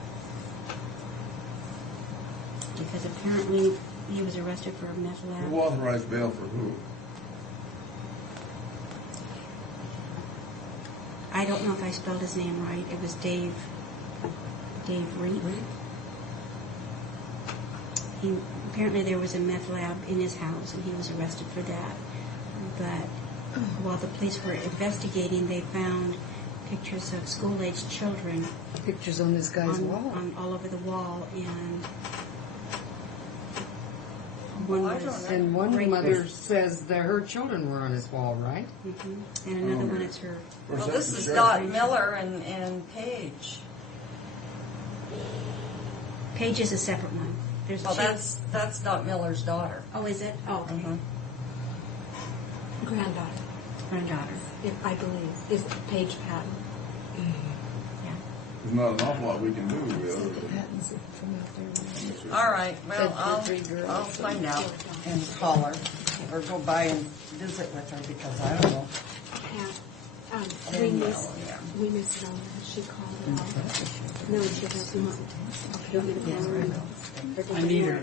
because apparently he was arrested for a meth lab. Who authorized bail for who? I don't know if I spelled his name right. It was Dave Reed. Apparently there was a meth lab in his house, and he was arrested for that. But while the police were investigating, they found pictures of school-aged children. Pictures on this guy's wall. All over the wall, and And one mother says that her children were on his wall, right? Mm-hmm. And another one is her. Well, this is Dot Miller and Paige. Paige is a separate one. There's Well, two. that's Dot Miller's daughter. Oh, is it? Oh, okay. Granddaughter, Granddaughter. if I believe, is Paige Patton. There's not an awful lot we can do with it. All right, well, I'll find out and call her, or go by and visit with her, because I don't know. We missed Donna. She called out. No, she doesn't.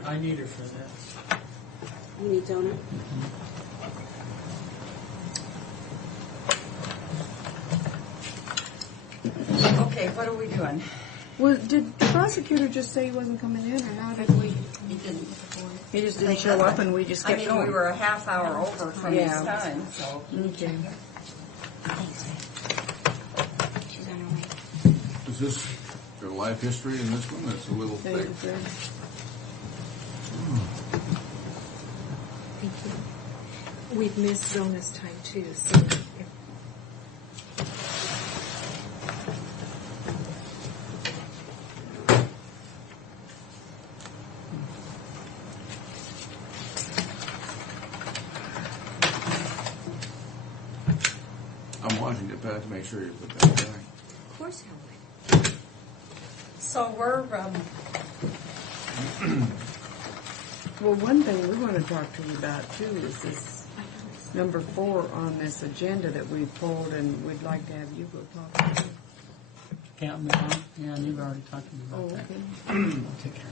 I need her for this. You need Donna? Okay, what are we doing? Well, did the prosecutor just say he wasn't coming in, or how did we? He didn't. He just didn't show up, and we just kept going. We were a half hour over from this time, so. Okay. She's on her way. Is this your life history in this one? That's a little thick. Thank you. We've missed Zona's time too, so if I'm watching it, Pat, to make sure you put that back. Of course I would. So we're, Well, one thing we want to talk to you about too is this number 4 on this agenda that we pulled, and we'd like to have you go talk about it. Can't move on? Yeah, and you've already talked to me about that. I'll take care of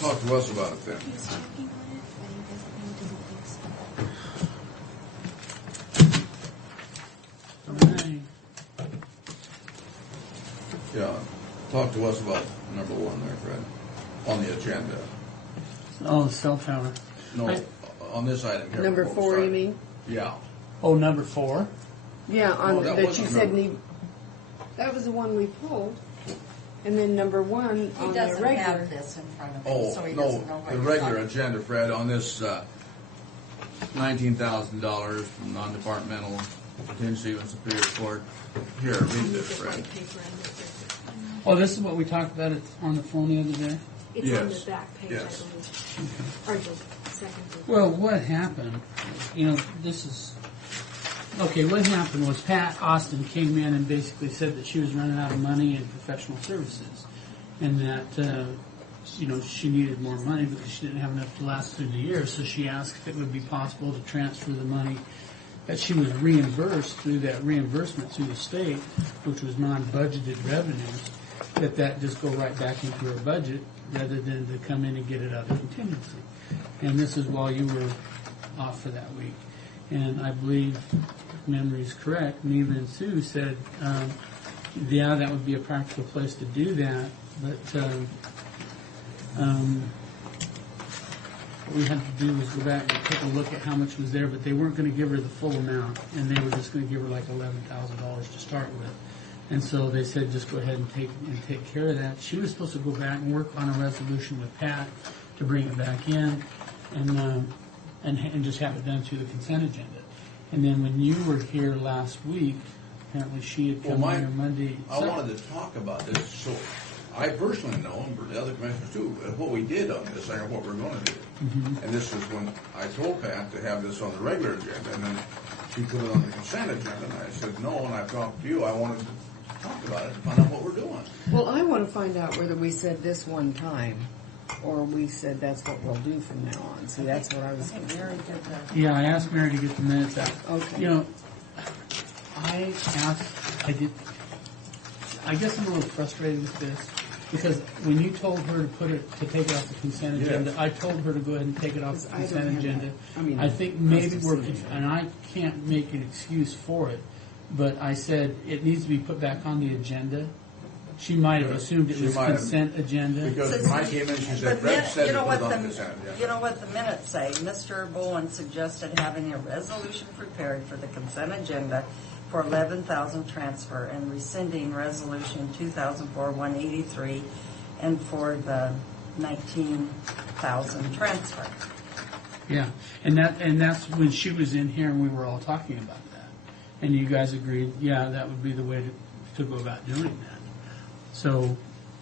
Talk to us about it then. Yeah, talk to us about number 1 there, Fred, on the agenda. Oh, the cell tower. No, on this item here. Number before we 4, you start. mean? Yeah. Oh, number 4? Yeah, on No, that that you wasn't said number- need. That was the one we pulled, and then number 1 he on the doesn't regular. have this in front of him, Oh, so he no, doesn't know what the you're regular talking agenda, Fred, on this $19,000 from non-departmental contingency and Superior Court. Here, read this, Fred. Oh, this is what we talked about on the phone the other day? it's on the Yes. back page, Yes. I believe. Or the second page. Well, what happened, this is, okay, what happened was Pat Austin came in and basically said that she was running out of money in professional services, and that, she needed more money because she didn't have enough to last through the year, so she asked if it would be possible to transfer the money that she was reimbursed through that reimbursement through the state, which was non-budgeted revenues, that just go right back into her budget rather than to come in and get it out of contingency. And this is while you were off for that week. And I believe, if memory is correct, Neva and Sue said, yeah, that would be a practical place to do that, but what we had to do was go back and take a look at how much was there, but they weren't going to give her the full amount, and they were just going to give her like $11,000 to start with. And so they said, just go ahead and take care of that. She was supposed to go back and work on a resolution with Pat to to bring it back in and just have it done through the consent agenda. And then when you were here last week, apparently she had come here Monday. I wanted to talk about this, so I personally know, and the other commissioners too, what we did on this and what we're going to do. Mhm. And this is when I told Pat to have this on the regular agenda, and then she put it on the consent agenda, and I said no, and I talked to you, I wanted to talk about it, find out what we're doing. Well, I want to find out whether we said this one time, or we said that's what we'll do from now on. See, that's what I was. Yeah, I asked Mary to get the minutes out. Okay. You know, I guess I'm a little frustrated with this, because when you told her to take it off the consent agenda, Yes. I told her to go ahead and take it off the I don't consent have agenda. that. I mean, I think maybe must have we're, seen it. and I can't make an excuse for it, but I said it needs to be put back on the agenda. She might have assumed it She was might have. consent agenda. Because when I came in, she said, The Brett minute- said you to know put it what on the- consent, yeah. You know what the minutes say? Mr. Bowen suggested having a resolution prepared for the consent agenda for 11,000 transfer and rescinding resolution 2004-183 and for the 19,000 transfer. Yeah, and that's when she was in here and we were all talking about that, and you guys agreed, yeah, that would be the way to go about doing that. So.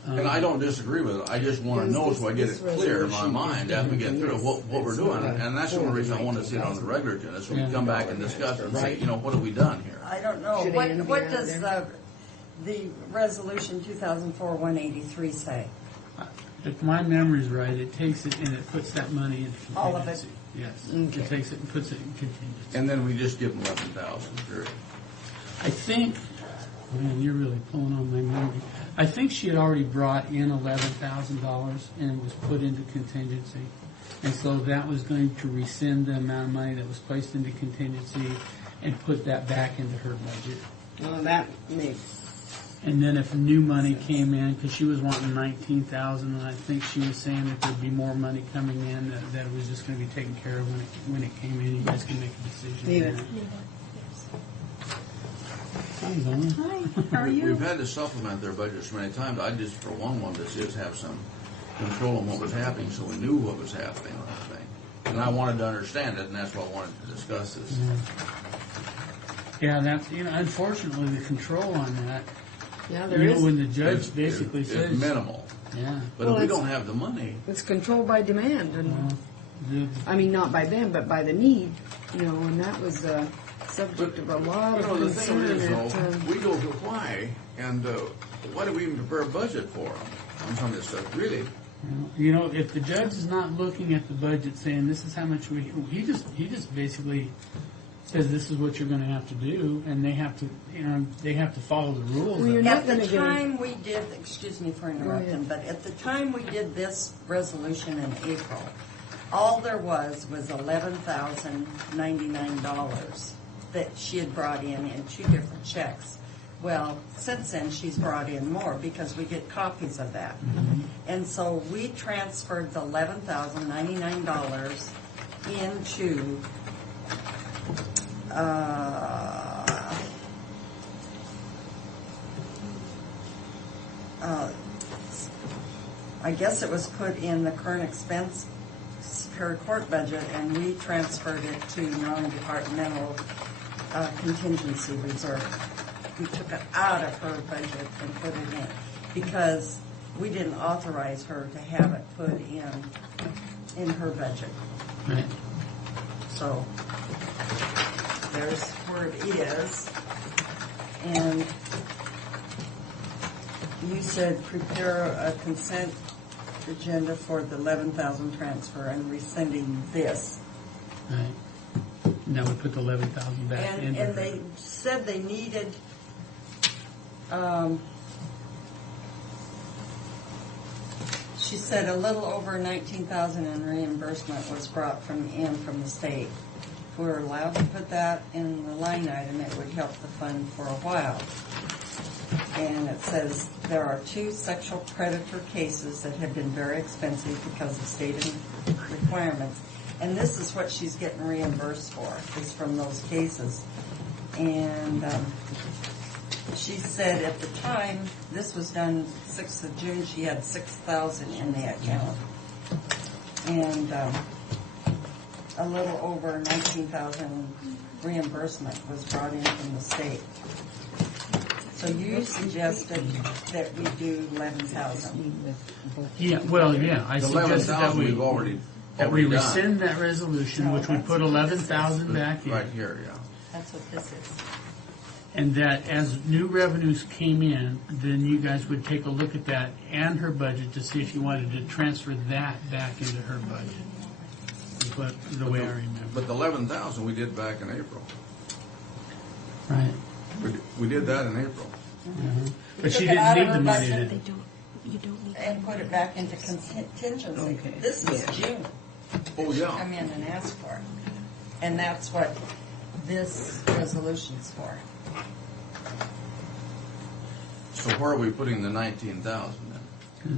And I don't disagree with it, I just want to know so I get it clear in my mind as we get through what we're doing. And that's the only reason I want to see it on the regular agenda, so we can come back and discuss it and say, you know, what have we done here? I don't know. Should Ann be What out does there? the resolution 2004-183 say? If my memory's right, it takes it and it puts that money into contingency. All of it? Yes. Okay. It takes it and puts it in contingency. And then we just give them 11,000, period. I think, man, you're really pulling on my memory. I think she had already brought in $11,000 and it was put into contingency. And so that was going to rescind the amount of money that was placed into contingency and put that back into her budget. Well, that makes. And then if new money came in, because she was wanting 19,000, and I think she was saying that there'd be more money coming in, that it was just going to be taken care of when it came in. You guys can make a decision. Neva. Hi, Donna. Hi, how are you? We've had to supplement their budget so many times, I just, for one, wanted to just have some control on what was happening, so we knew what was happening on the thing. And I wanted to understand it, and that's why I wanted to discuss this. Yeah, that's, unfortunately, the control on that, Yeah, there is. when the judge basically It's says. minimal. Yeah. But Well, if we it's- don't have the money, It's controlled by demand, and The- I mean not by them, but by the need. And that was the subject of a lot you of know, the thing concern. is, at, though, we go to why, and why do we even prepare a budget for them on some of this stuff, really? If the judge is not looking at the budget saying this is how much he just basically says this is what you're going to have to do, and they have to, they have to follow the rules. Well, you're of not it. At gonna the get a- time we did, excuse me for interrupting, but at the time we did this resolution in April, all there was $11,099 that she had brought in 2 different checks. Well, since then, she's brought in more because we get copies of that. And so we transferred the $11,099 into I guess it was put in the current expense Superior Court budget, and we transferred it to non-departmental contingency reserve. We took it out of her budget and put it in, because we didn't authorize her to have it put in her budget. Right. So there's where it is. And you said prepare a consent agenda for the 11,000 transfer and rescinding this. Right. And that would put the 11,000 back in. And they said they needed, she said a little over 19,000 in reimbursement was brought from the state. If we were allowed to put that in the line item, it would help the fund for a while. And it says there are 2 sexual predator cases that have been very expensive because of state requirements. And this is what she's getting reimbursed for, is from those cases. And she said at the time, this was done 6th of June, she had $6,000 in the account. And a little over 19,000 reimbursement was brought in from the state. So you suggested that we do 11,000. Yeah, well, yeah, I The suggested that 11,000 we've already we done. rescind that resolution, which would put 11,000 back in. Right here, yeah. That's what this is. And that as new revenues came in, then you guys would take a look at that and her budget to see if you wanted to transfer that back into her budget. But the way I remember. But the 11,000 we did back in April. Right. We did that in April. But she took it out didn't of need the her money budget. to. And put it back into contingency. Okay. This is June. Oh, yeah. Come in and ask for it. And that's what this resolution's for. So where are we putting the 19,000 then?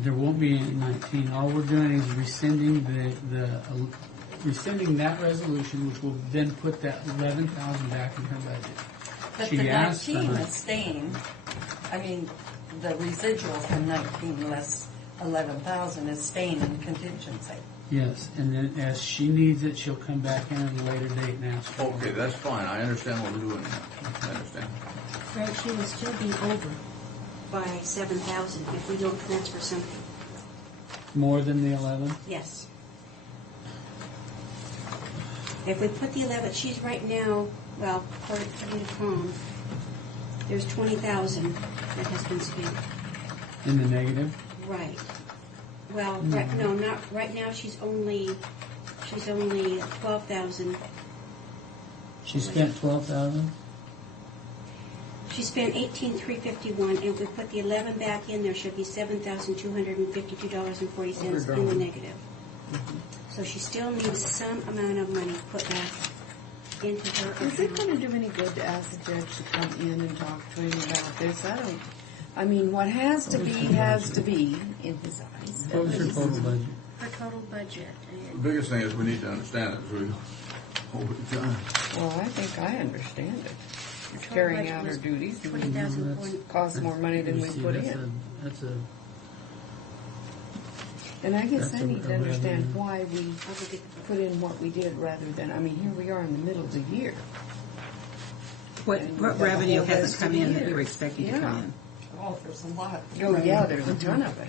There won't be any 19. All we're doing is rescinding rescinding that resolution, which will then put that 11,000 back in her budget. But She the asked for 19 nine- is staying, I mean, the residual from 19 less 11,000 is staying in contingency. Yes, and then as she needs it, she'll come back in at a later date and ask for it. Okay, that's fine. I understand what we're doing now. I understand. Fred, she will still be over by 7,000 if we don't transfer something. More than the 11? Yes. If we put the 11, she's right now, well, according to Tom, there's 20,000 that has been spent. In the negative? Right. Well, right, no, not, right now she's only 12,000. She spent 12,000? She spent 18,351, and if we put the 11 back in, there should be $7,252.40 in the negative. So she still needs some amount of money put back into her Is it account. going to do any good to ask the judge to come in and talk to him about this? I mean, what has to be in his eyes. What was her total budget? Her total budget. The biggest thing is we need to understand it. What we've done. Well, I think I understand it. Her total Carrying budget out her was duties 20,000. costs more money than we See, put that's in. That's a, And I guess That's I need a to understand revenue. why we put in what we did rather than, I mean, here we are in the middle of the year. What And we've got the revenue whole hasn't rest come of the in that year. you were expecting to come in? Oh, there's a lot. Oh, yeah, there's a ton of it.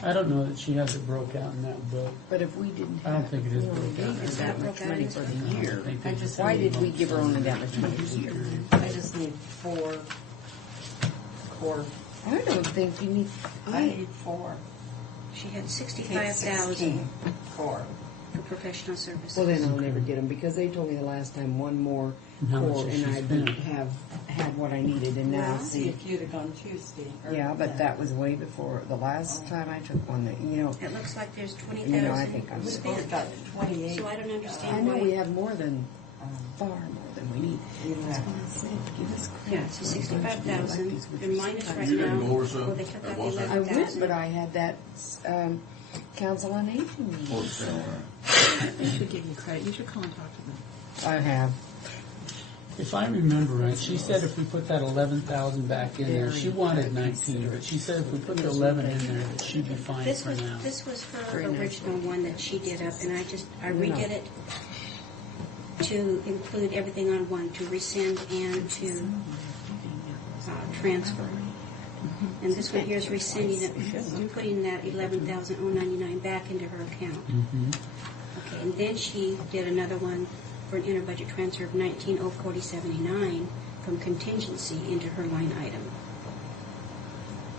I don't know that she has it broke out in that book. But if we didn't I don't have, think it we is only broke out. gave her that much money for the year, I think they why did we give her only that much money a year? I just need four core. I don't think you need, I need four. She had 16 65,000 core. for professional services. well, then I'll never get them, because they told me the last time one more How much core, has and she I didn't spent? have had what I needed, and now Well, see. if you'd have gone Tuesday. or- Yeah, but that was way before, the last time I took one, that, It looks like there's I 20,000 think I'm We spent. both got 28. So I don't I understand know why. we have more than, far more than we need. Yeah. That's what I said, give us Yeah, credit. so 65,000, and minus right You didn't now, go over some? well, they took That out was the it? I would, 11,000. but I had that, council on aging meeting. Oh, it's down there. You should give you credit. You should call and talk to them. I have. If I remember right, she said if we put that 11,000 back in there, she wanted 19, but she said if we put the 11 in there, that she'd be fine This for was, now. this was her original one that she did up, and I redid it to include everything on one, to rescind and to transfer. And this one here is rescinding it, putting that 11,099 back into her account. Okay, and then she did another one for an inter-budget transfer of 19,040.79 from contingency into her line item.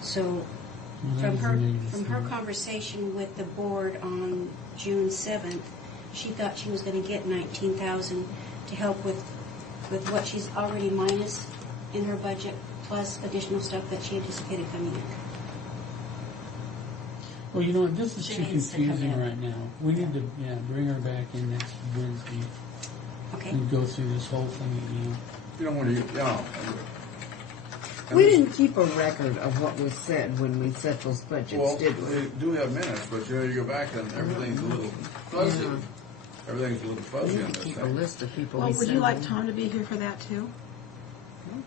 So from her conversation with the board on June 7th, she thought she was going to get 19,000 to help with what she's already minus in her budget, plus additional stuff that she anticipated coming in. Well, you know what, this is She too needs to come confusing in. right now. We need to, bring her back in next Wednesday Okay. and go through this whole thing again. You don't want to, We didn't keep a record of what was said when we set those budgets, well, did we? we do have minutes, but you go back and everything's a little fuzzy. Yeah. Everything's a little We fuzzy in need to this keep a thing. list of people Well, we would send. you like Tom to be here for that too?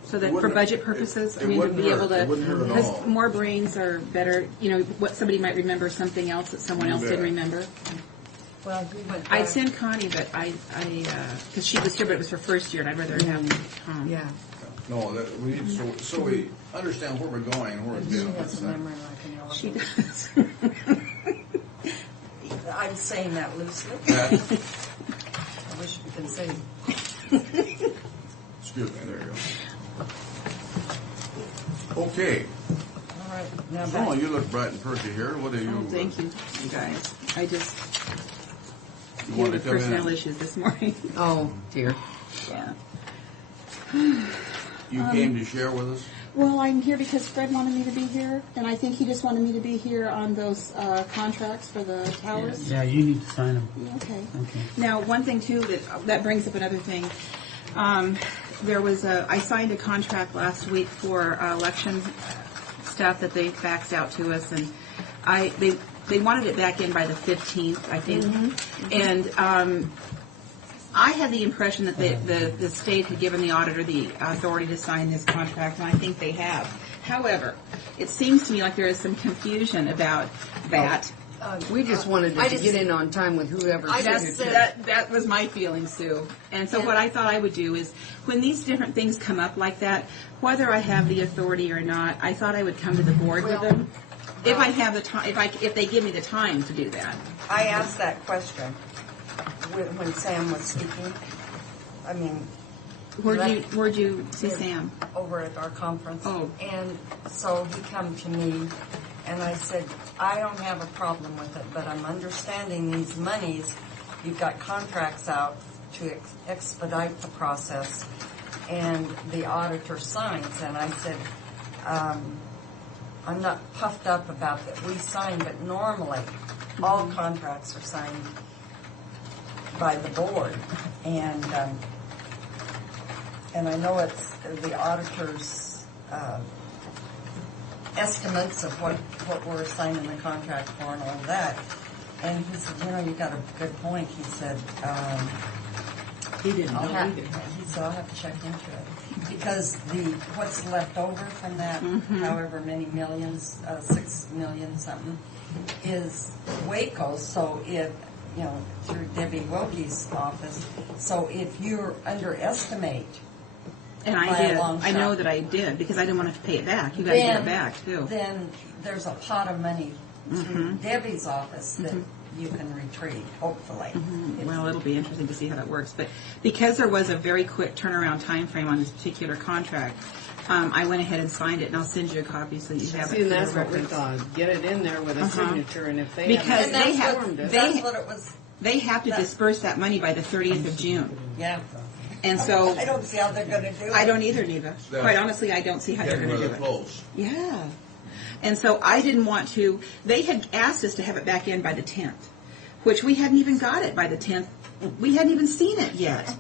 So It that for wouldn't- budget purposes, it I mean, to wouldn't be able hurt. to, It wouldn't hurt at because all. more brains are better, you know, what somebody might remember something else that someone You else bet. didn't remember. Well, we went I'd back. send Connie, but because she was here, but it was her first year, and I'd rather have Tom. Yeah. No, that, we need, so we understand where we're going and where it's She going. has a memory like an elephant. She does. I'm saying that loosely. Yeah. I wish we could say. Excuse me, there you go. Okay. All right, now Oh, back. you look bright and perky here. What are you? Oh, thank you, you guys. I just You deal want to with come personnel in? issues this morning. Oh, dear. Yeah. You came to share with us? Well, I'm here because Fred wanted me to be here, and I think he just wanted me to be here on those contracts for the towers. Yeah, you need to sign them. Okay. Okay. Now, one thing too that brings up another thing. I signed a contract last week for election stuff that they faxed out to us, and they wanted it back in by the 15th, I think, and. I had the impression that the state had given the auditor the authority to sign this contract, and I think they have. However, it seems to me like there is some confusion about that. We just wanted it to get in on time with whoever. That was my feeling, Sue. And so what I thought I would do is, when these different things come up like that, whether I have the authority or not, I thought I would come to the board with them. If I have the time, if they give me the time to do that. I asked that question when Sam was speaking. I mean, Where'd you see Sam? Over at our conference. Oh. And so he come to me, and I said, I don't have a problem with it, but I'm understanding these monies. You've got contracts out to expedite the process, and the auditor signs. And I said, I'm not puffed up about that we sign, but normally all contracts are signed by the board, and I know it's the auditor's estimates of what we're signing the contract for and all that. And he said, you got a good point. He said, he didn't know either. He said, I'll have to check into it because what's left over from that, however many millions, 6 million something, is Waco. So if through Debbie Wilkie's office. So if you underestimate, and I did, I know that I did because I didn't want to pay it back. You got to get it back too. Then there's a pot of money through Debbie's office that you can retrieve, hopefully. Well, it'll be interesting to see how that works. But because there was a very quick turnaround time frame on this particular contract, I went ahead and signed it, and I'll send you a copy so that you have it. See, for that's your what we reference. thought. Get it in there with a signature, and if they because haven't they have they have to disperse that money by the 30th of June. Yeah. And so I don't see how they're going to do it. I don't either, Neva. Quite honestly, I don't see how they're going to do it. Close. Yeah. And so I didn't want to. They had asked us to have it back in by the 10th, which we hadn't even got it by the 10th. We hadn't even seen it yet.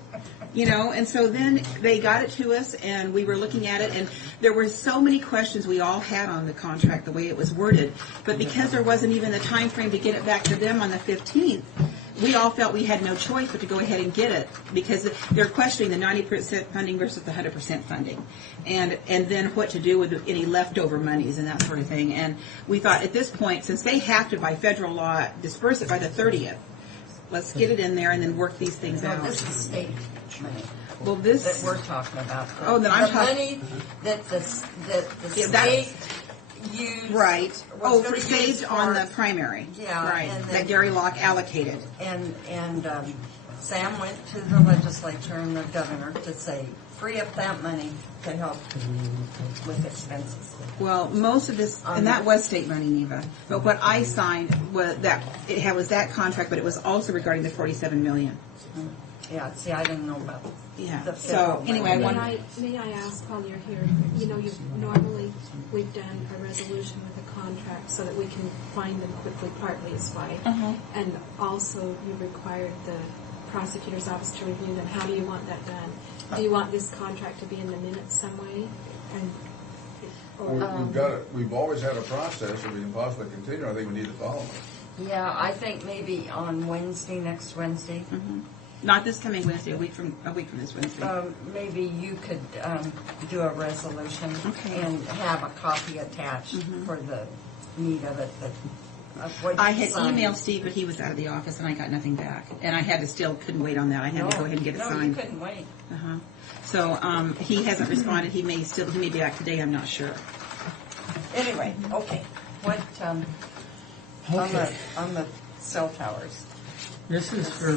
And so then they got it to us, and we were looking at it, and there were so many questions we all had on the contract, the way it was worded. But because there wasn't even the time frame to get it back to them on the 15th, we all felt we had no choice but to go ahead and get it because they're questioning the 90% funding versus the 100% funding, and then what to do with any leftover monies and that sort of thing. And we thought at this point, since they have to by federal law disperse it by the 30th, let's get it in there and then work these things out. This is state money. Well, this that we're talking about. Then I'm talking money that the state used. Right. Was For saved on the primary. Yeah. Right. And That Gary Locke allocated. And Sam went to the legislature and the governor to say, free up that money to help with expenses. Well, most of this, and that was state money, Neva. But what I signed was that contract, but it was also regarding the $47 million. Yeah. See, I didn't know about. Yeah. The So anyway, May I ask while you're here? We've done a resolution with a contract so that we can find them quickly. Partly is why, and also you required the prosecutor's office to review them. How do you want that done? Do you want this contract to be in the minutes some way? We've got it. We've always had a process that we can possibly continue. I think we need to follow it. Yeah, I think maybe on next Wednesday, Not this coming Wednesday, a week from this Wednesday. Maybe you could do a resolution and have a copy attached for the need of it. I had emailed Steve, but he was out of the office, and I got nothing back. And I couldn't wait on that. I had to go ahead and get it signed. No, you couldn't wait. So he hasn't responded. He may be back today. I'm not sure. Anyway, okay. What on the cell towers? This is for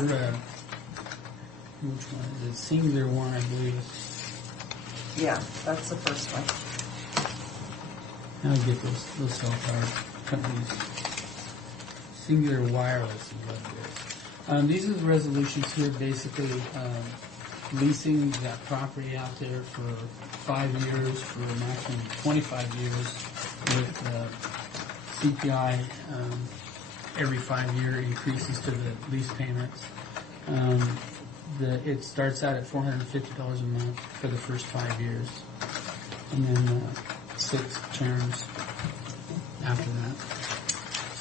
which one is it? Singular one, I believe. Yeah, that's the first one. I'll get those cell tower companies. Singular Wireless is what it is. These are the resolutions here, basically leasing that property out there for 5 years, for a maximum of 25 years, with CPI every 5-year increases to the lease payments. It starts out at $450 a month for the first 5 years, and then 6 terms after that.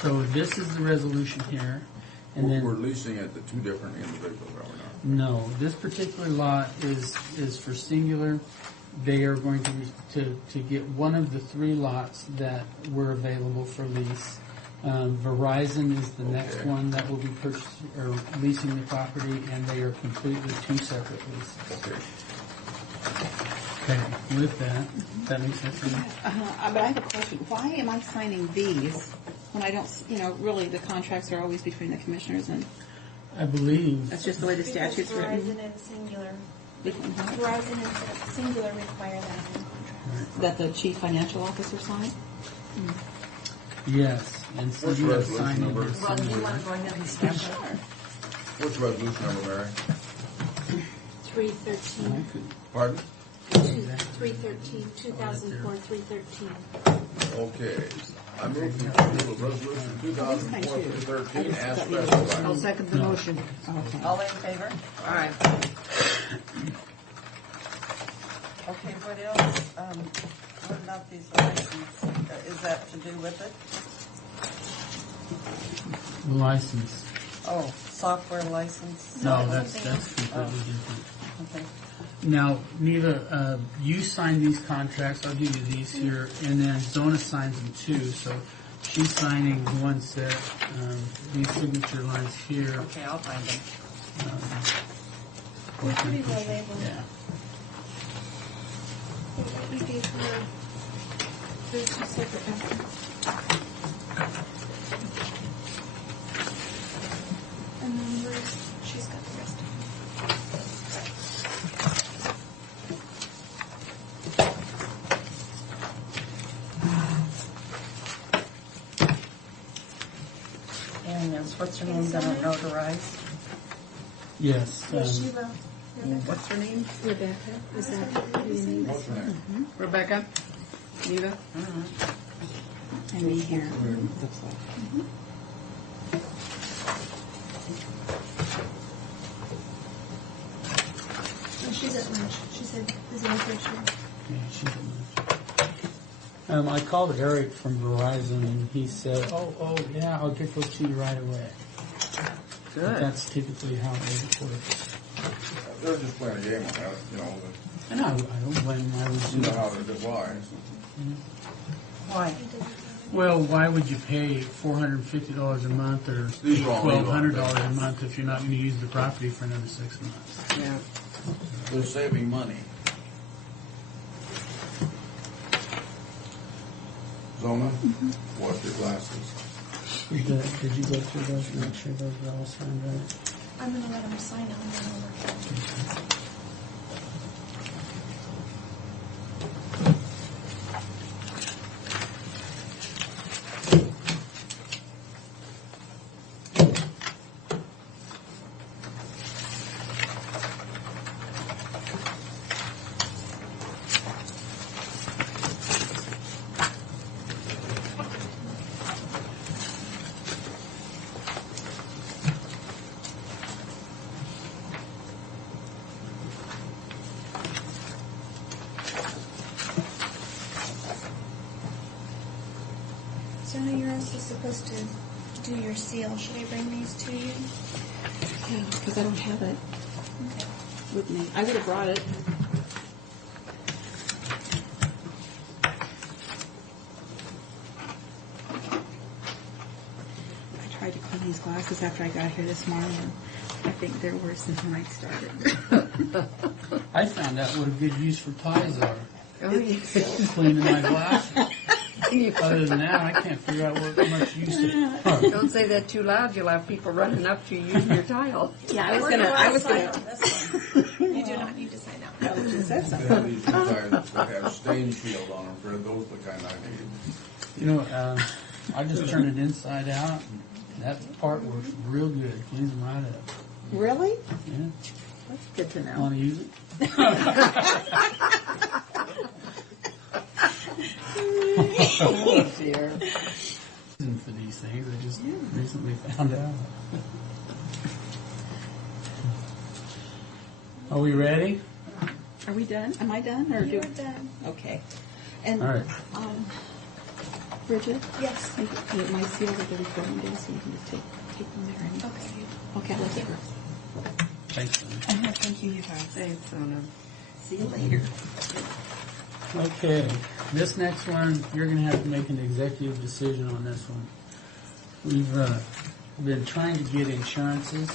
So this is the resolution here, and then we're leasing it to two different individuals, are we not? no, this particular lot is for Singular. They are going to get one of the 3 lots that were available for lease. Verizon is the next one that will be leasing the property, and they are completely 2 separate leases. Okay, with that makes sense to me. But I have a question. Why am I signing these when I don't, really the contracts are always between the commissioners, and I believe that's just the way the statute's written? Verizon and Singular. Verizon and Singular require that in the contract. That the chief financial officer sign? Yes, and What's Singular resolution signed number? it. Well, you want to go ahead and stamp it? What's resolution number, Mary? 313. Pardon? 313, 2004, 313. Okay. I move to approve of resolution 2004-313 as specified. I'll second the motion. All in favor? All right. Okay, what else? What about these licenses? Is that to do with it? License. Oh, software license? No, that's completely different. Okay. Now, Neva, you sign these contracts. I'll give you these here, and then Zona signs them too. So she's signing one set. These signature lines here. Okay, I'll find them. They're pretty well labeled. Yeah. You gave her those 2 separate documents. And then she's got the rest of them. And what's her name going to notarize? Yes. Sheila. What's her name? Rebecca. Is that your name? What's the name? Rebecca? Neva? And me here. Oh, she's at lunch. She said, is it okay if Yeah, she's in there. I called Eric from Verizon, and he said, "Oh, yeah, I'll get those to you right away." But Good. that's typically how it works. They're just playing a game on that, And I don't blame them. I would you do know that. how they lie. Why? Well, why would you pay $450 a month or These are all legal. $1,200 a month if you're not going to use the property for another 6 months? Yeah. They're saving money. Zona, wash your glasses. Did you go through those and make sure those were all signed right? I'm going to let him sign it and then I'll work it. So you're also supposed to do your seal, should I bring these to you? Yeah, because I don't have it with me. I would have brought it. I tried to clean these glasses after I got here this morning, and I think they're worse than when I started. I found out what a good use for ties are. Oh, yeah. Cleaning my glasses. Other than that, I can't figure out what much use it are. Don't say that too loud. You'll have people running up to you using your tile. Yeah, I was gonna. You do not need to sign out. No, she said They something. have these designs that have stain shield on them, for those the kind I need. You know, I just turn it inside out. That part works real good. Cleans them right up. Really? Yeah. That's good to know. Want to use it? Oh, dear. For these things, I just recently found out. Are we ready? Are we done? Am I done? Or You're do? done. Okay. And All right. Bridget. Yes. My seal with the recording day, so you can just take them there. And, okay. I'll take her. Thanks. Thank you. Thanks, Sona. See you later. Okay, this next one, you're going to have to make an executive decision on this one. We've been trying to get insurances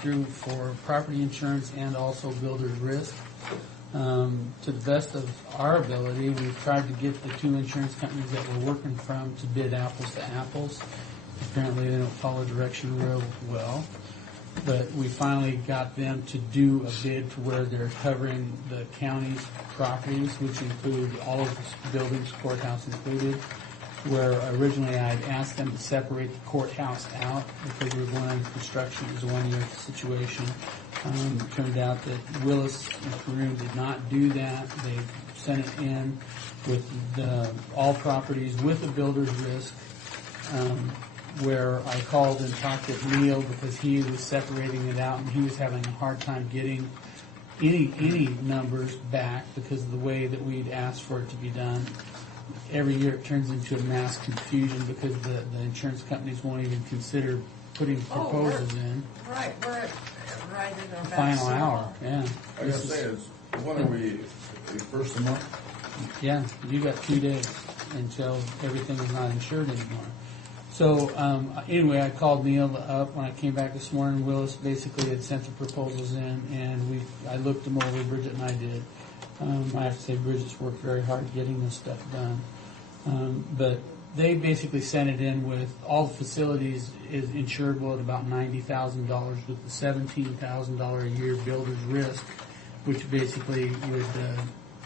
through for property insurance and also builder's risk. To the best of our ability, we've tried to get the two insurance companies that we're working from to bid apples to apples. Apparently they don't follow direction real well. But we finally got them to do a bid to where they're covering the county's properties, which include all of the buildings, courthouse included, where originally I had asked them to separate the courthouse out because we were going under construction. It was a one-year situation. It turned out that Willis and Carew did not do that. They sent it in with all properties with a builder's risk. Where I called and talked with Neil because he was separating it out and he was having a hard time getting any numbers back because of the way that we'd asked for it to be done. Every year it turns into a mass confusion because the insurance companies won't even consider putting proposals in. Right, we're right in our The final hour, yeah. I gotta say, when are we, the first of the month? Yeah, you got 2 days until everything is not insured anymore. So anyway, I called Neil up when I came back this morning. Willis basically had sent the proposals in, and I looked them over. Bridget and I did. I have to say, Bridget's worked very hard getting this stuff done. But they basically sent it in with all the facilities is insurable at about $90,000 with the $17,000 a year builder's risk, which basically would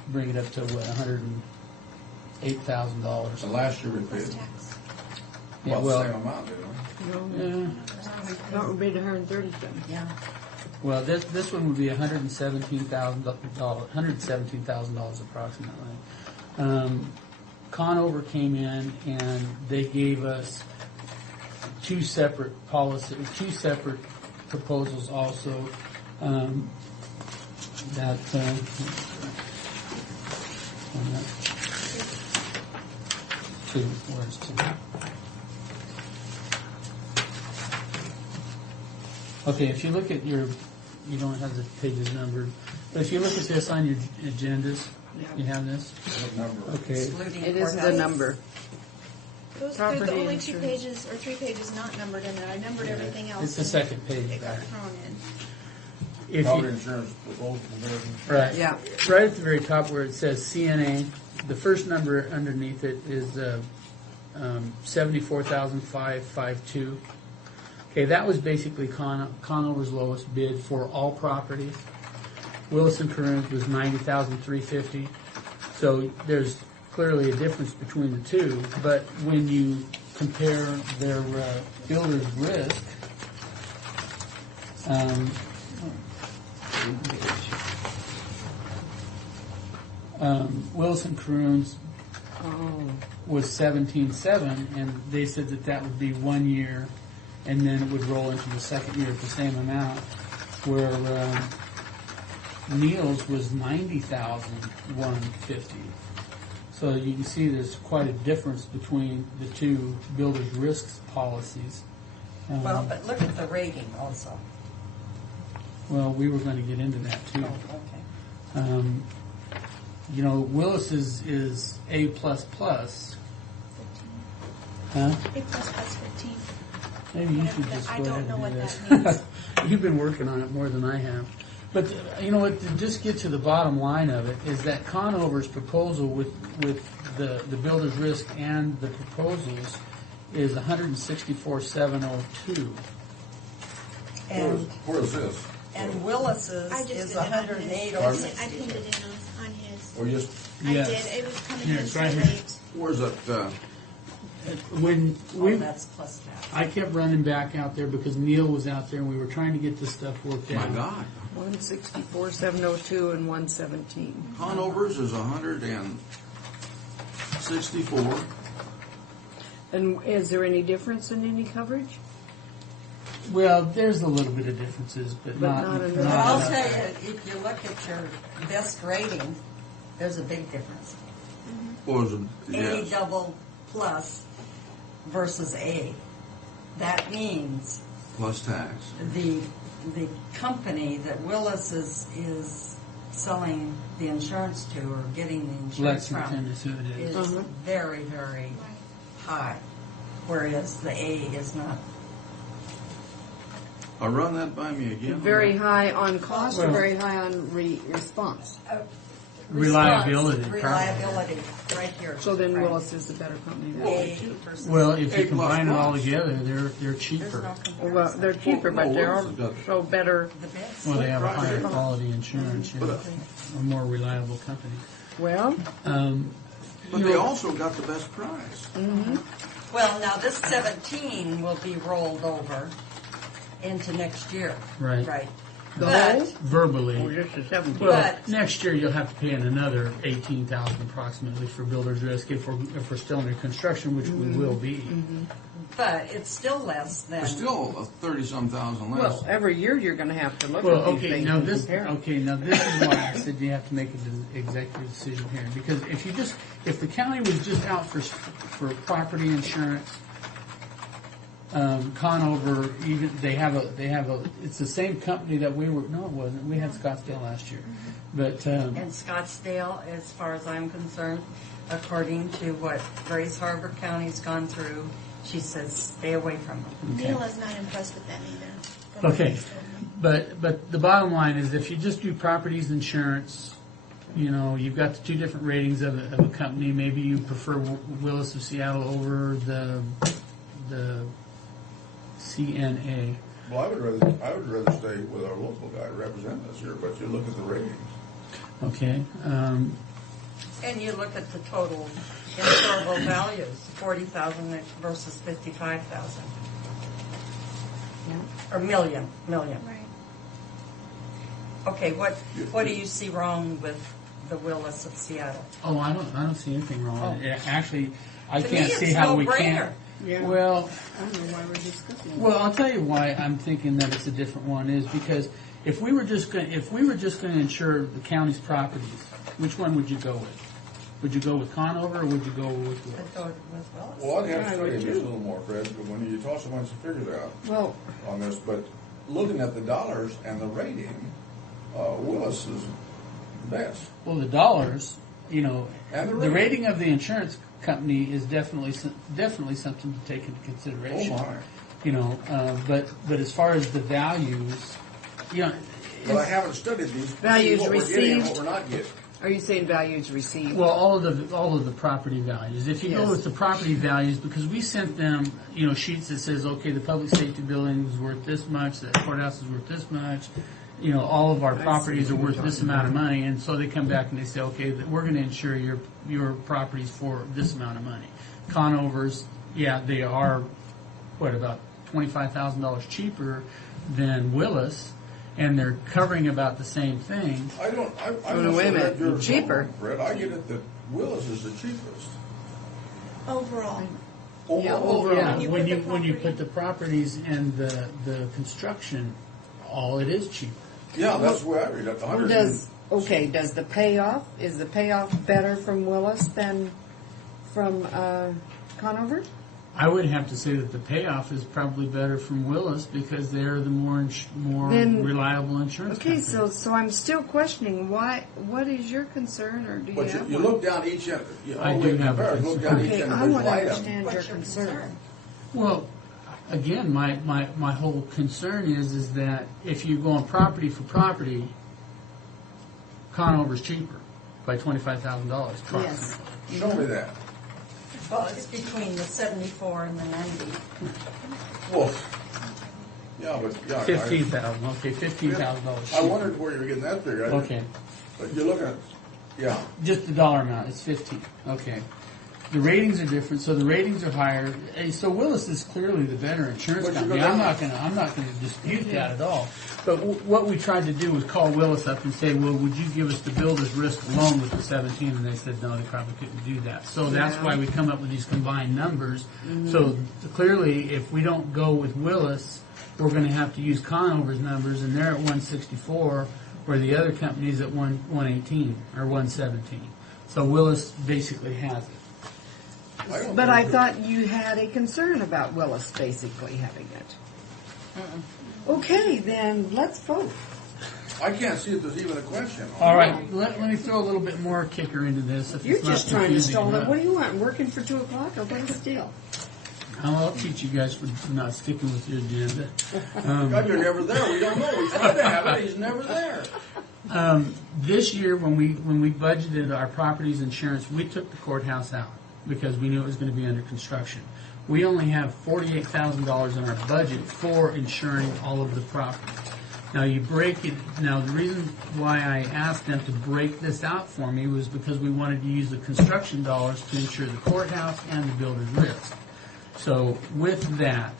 bring it up to $108,000. So last year we paid Yeah, about the same amount, didn't yeah. That would be $130,000. Yeah. Well, this one would be $117,000 approximately. Conover came in and they gave us two separate proposals also. Where's two? Okay, if you look at you don't have the pages numbered, but if you look at this on your agendas, you have this? Okay. It is the number. Those are the only 2 pages, or 3 pages not numbered in there. I numbered everything else. It's the second page. It got thrown in. Right. Yeah. Right at the very top where it says CNA, the first number underneath it is 74,552. Okay, that was basically Conover's lowest bid for all properties. Willis and Carew was 90,350. So there's clearly a difference between the two, but when you compare their builder's risk, Willis and Carew's was 17.7, and they said that would be 1 year, and then it would roll into the second year at the same amount, where Neil's was 90,150. So you can see there's quite a difference between the two builder's risks policies. Well, but look at the rating also. Well, we were going to get into that too. Oh, okay. You know, Willis is A++. Huh? A plus 15. Maybe you should just I go don't ahead know and what do that this. You've been working on it more than I have. But you know what? To just get to the bottom line of it is that Conover's proposal with the builder's risk and the proposals is 164,702. And Where is this? and Willis's I just is did it on his. 108.06. I pinned it in on his. Or just, I Yes. did. It was coming Here, in it's so right here. late. where's that, When Oh, we, that's plus tax. I kept running back out there because Neil was out there and we were trying to get this stuff worked out. 164,702 and 117. Conover's is 164. And is there any difference in any coverage? Well, there's a little bit of differences, but But not not enough. But I'll enough. tell you, if you look at your best rating, there's a big difference. What was it? A Yes. double plus versus A. That means Plus tax. the company that Willis is selling the insurance to or getting the insurance Lexington from is who it is. is very, very high, whereas the A is not. Run that by me again. Very high on cost or Well- very high on response? Reliability, Response, reliability, right here. So then Right. Willis is the better company. then. A versus. Well, if you A++. combine it all together, they're There's cheaper. no Well, they're cheaper, but they're Willis is also better. The best. Well, they have a higher quality insurance, you know, a more reliable company. Well, But they also got the best price. Well, now this 17 will be rolled over into next year. Right. Right. The But- whole? Verbally. Or just the 17? Well, But- next year you'll have to pay in another 18,000 approximately for builder's risk if we're still under construction, which we will be. But it's still less than. It's still 30-some thousand less. Well, every year you're going to have to look Well, at these okay, things now and this, compare. okay, now this is why I said you have to make an executive decision here, because if the county was just out for property insurance, Conover, even, they have a, it's the same company that we were, no, it wasn't, we had Scottsdale last year, but, And Scottsdale, as far as I'm concerned, according to what Grace Harbor County's gone through, she says stay away from them. Okay. Neil is not impressed with them either. okay, but the bottom line is if you just do properties insurance, you know, you've got the two different ratings of a company, maybe you prefer Willis of Seattle over the CNA. Well, I would rather stay with our local guy representing us here, but you look at the ratings. Okay, And you look at the total insurable values, 40,000 versus 55,000. Or million. Right. Okay, what do you see wrong with the Willis of Seattle? oh, I don't see anything wrong with it. Actually, I To can't me, see it's how we no-brainer. can't. Yeah. Well, I don't know why we're discussing it. well, I'll tell you why I'm thinking that it's a different one is because if we were just going to insure the county's properties, which one would you go with? Would you go with Conover or would you go with I Willis? thought it was Willis. Well, I'd have Yeah, I to would study this too. a little more, Fred, but when you toss a bunch of figures out Well, on this, but looking at the dollars and the rating, Willis is the best. Well, the dollars, you know, And the the rating of the insurance company is definitely something to take into consideration. Oh, my. You know, but as far as the values, you know, But I haven't studied these. to see Values what we're getting and received. what we're not getting. are you saying values received? well, all of the property values. If you go Yes. with the property values, because we sent them, you know, sheets that says, okay, the public safety building is worth this much, the courthouse is worth this much, you know, all of our I see properties are what you're worth this talking amount of about. money, and so they come back and they say, okay, we're going to insure your properties for this amount of money. Conovers, yeah, they are, about $25,000 cheaper than Willis, and they're covering about the same thing. I don't. I Oh, no, wait a minute. You're Cheaper. wrong, Fred. I get it that Willis is the cheapest. Overall. Yeah, Overall. overall. Yeah, When you when you put put the properties and the construction, all it is cheaper. Yeah, that's the way I read it. Does the payoff, is the payoff better from Willis than from Conover? I would have to say that the payoff is probably better from Willis because they're the more Then- reliable insurance Okay, company. so I'm still questioning what is your concern, or do you But have you one? look down each end, I do have a look down each Okay, I individual want to item. understand your concern. Well, again, my whole concern is that if you go on property for property, Conover's cheaper by $25,000. Yes. Show me that. Well, it's between the 74 and the 90. Well, yeah, but, yeah. $15,000, okay, $15,000. I wondered where you were getting that figure. Okay. But you're looking at, yeah. Just the dollar amount, it's 15, okay. The ratings are different, so the ratings are higher. So Willis is clearly the better insurance But you company. go I'm down- not gonna dispute that at all. But what we tried to do was call Willis up and say, well, would you give us the builder's risk alone with the 17? And they said, no, they probably couldn't do that. So that's Yeah. why we come up with these combined numbers. Mhm. So clearly, if we don't go with Willis, we're gonna have to use Conover's numbers, and they're at 164, where the other company's at 118 or 117. So Willis basically has it. But I thought you had a concern about Willis basically having it. Okay, then let's vote. I can't see if there's even a question. All right, let me throw a little bit more kicker into this. If You're it's not just trying to confusing stall it. enough. What do you want? Working for 2 o'clock or what's the deal? I'll teach you guys for not sticking with your agenda. God, you're never there. We don't know. We tried to have it. He's never there. This year, when we budgeted our properties insurance, we took the courthouse out because we knew it was going to be under construction. We only have $48,000 in our budget for insuring all of the property. Now you break it. Now the reason why I asked them to break this out for me was because we wanted to use the construction dollars to insure the courthouse and the builder's risk. So with that,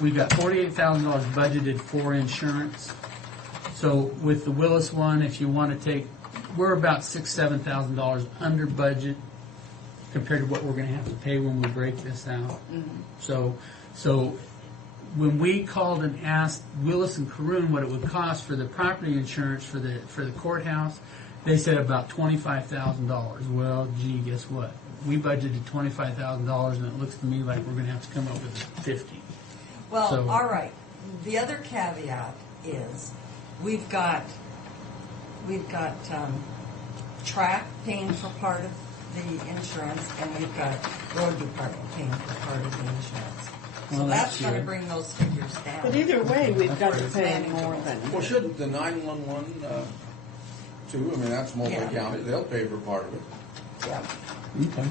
we've got $48,000 budgeted for insurance. So with the Willis one, if you want to take, we're about $7,000 under budget compared to what we're going to have to pay when we break this out. So when we called and asked Willis and Caroon what it would cost for the property insurance for the courthouse, they said about $25,000. Well, gee, guess what? We budgeted $25,000, and it looks to me like we're going to have to come up with $50,000. Well, So- all right. The other caveat is we've got track paying for part of the insurance, and we've got road department paying for part of the insurance. So Well, that's that's going to good. bring those figures down. But either way, we've got to It's pay manageable. more than. Well, shouldn't the 911, too, I mean, that's multi-county, they'll pay for part of it. Yeah. Okay.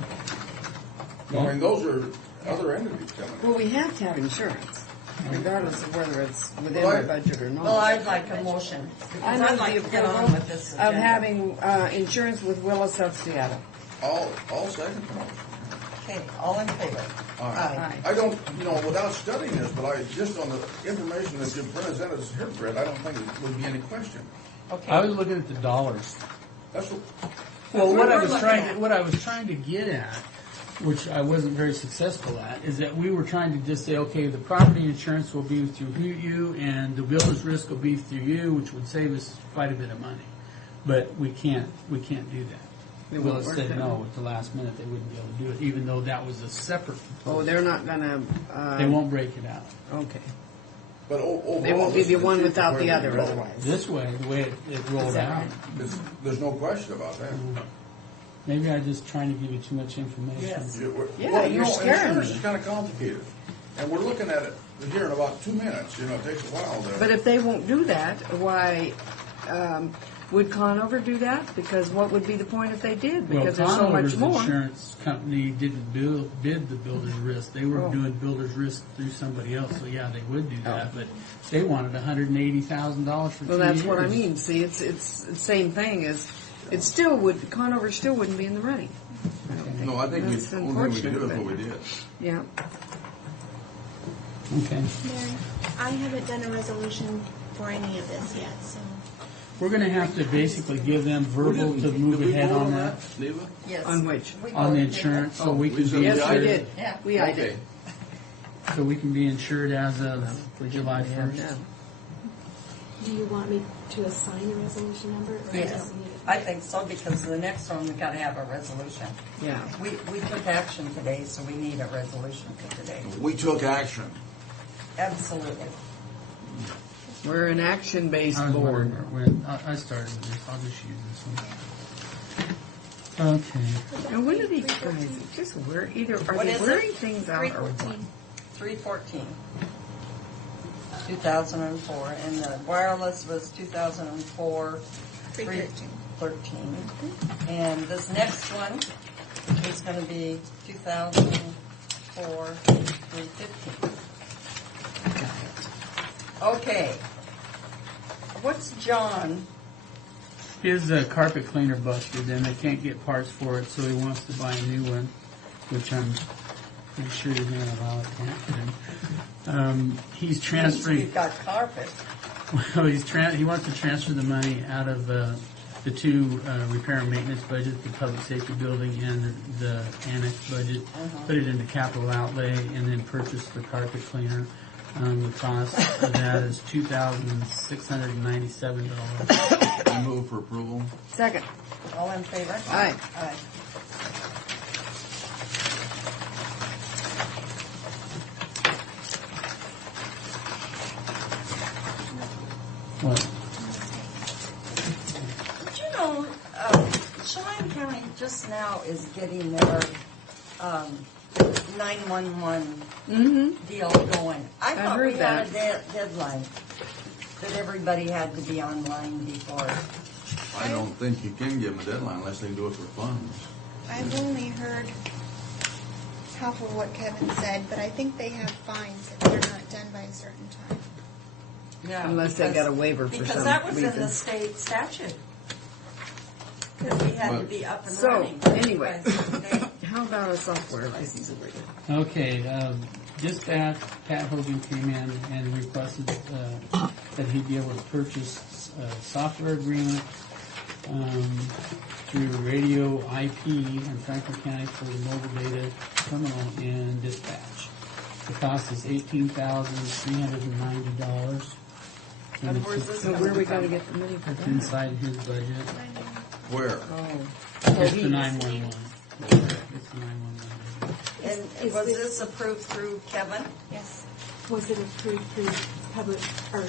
I mean, those are other entities coming in. Well, we have to have insurance, regardless of whether it's within Well, our budget or not. Well, I'd like a motion. I Because I'd move like the to get on approval with this of agenda. having insurance with Willis of Seattle. All second the motion. Okay, all in favor? All right. I don't, without studying this, but just on the information that you presented as here, Brett, I don't think there would be any question. Okay. I was looking at the dollars. That's what. Well, what what I we're was looking trying at. to, what I was trying to get at, which I wasn't very successful at, is that we were trying to just say, okay, the property insurance will be through you, and the builder's risk will be through you, which would save us quite a bit of money. But we can't do that. It won't Willis work said that no way. at the last minute; they wouldn't be able to do it, even though that was a separate. Oh, they're not gonna. They won't break it out. Okay. But overall, They won't be this the is one cheaper without way the to other, go. otherwise. This way, the way it rolled that out. right? There's no question about that. Maybe I'm just trying to give you too much information. Yes. Yeah, you're scaring insurance me. is kind of complicated, and we're looking at it here in about 2 minutes. It takes a while to. But if they won't do that, why would Conover do that? Because what would be the point if they did? Because there's so much Conover's more. insurance company didn't bid the builder's risk. They were Oh. doing builder's risk through somebody else. So yeah, they would do that. But they wanted $180,000 for 2 Well, years. that's what I mean. See, it's the same thing as it still would. Conover still wouldn't be in the running. No, I think That's the only thing we could do is unfortunate, what we did. Yeah. Okay. Mary, I haven't done a resolution for any of this yet, so. We're going to have to basically give them verbal to move ahead on that, Yes. On which? We on the voted, insurance, so Oh, we can be Yes, we insured. did. Yeah. We I did. Okay. So we can be insured as of July We have 1st. now. Do you want me to assign a resolution number, or Yes. just need it? I think so, because the next one, we gotta have a resolution. Yeah. We took action today, so we need a resolution for today. We took action. Absolutely. We're an action-based I was board. wondering when I started this. I'll just use this one. Okay. And when are these guys? Just wear either are What they is wearing it? things out or what? 314. 2004, and the wireless was 2004. 313. And this next one is going to be 2004, 315. Okay. What's John? His carpet cleaner busted, and they can't get parts for it, so he wants to buy a new one, which I'm sure he's going to allow it to happen. He's transferring. We've got carpet. Well, he wants to transfer the money out of the two repair and maintenance budget, the public safety building and the annex budget, put it into capital outlay, and then purchase the carpet cleaner. The cost of that is $2,697. I move for approval. Second. All in favor? Aye. Aye. What? Did you know, Chelan County just now is getting their 911 deal going. I thought heard we had that. a deadline that everybody had to be online before. I don't think you can give them a deadline unless they can do it for funds. I've only heard half of what Kevin said, but I think they have fines if they're not done by a certain time. Yeah, Unless they got a waiver for because some that was in reason. the state statute. Because we had to be up and So, running. anyway, how about a software license agreement? Okay, dispatch, Pat Hogan came in and requested that he be able to purchase a software agreement through radio IP in Franklin County for the mobile data terminal in dispatch. The cost is $18,390. And where's this So where are we going to get the money for It's that? inside his budget. Where? It's the 911. It's the 911. And Is was this- this approved through Kevin? Yes. Was it approved through public, or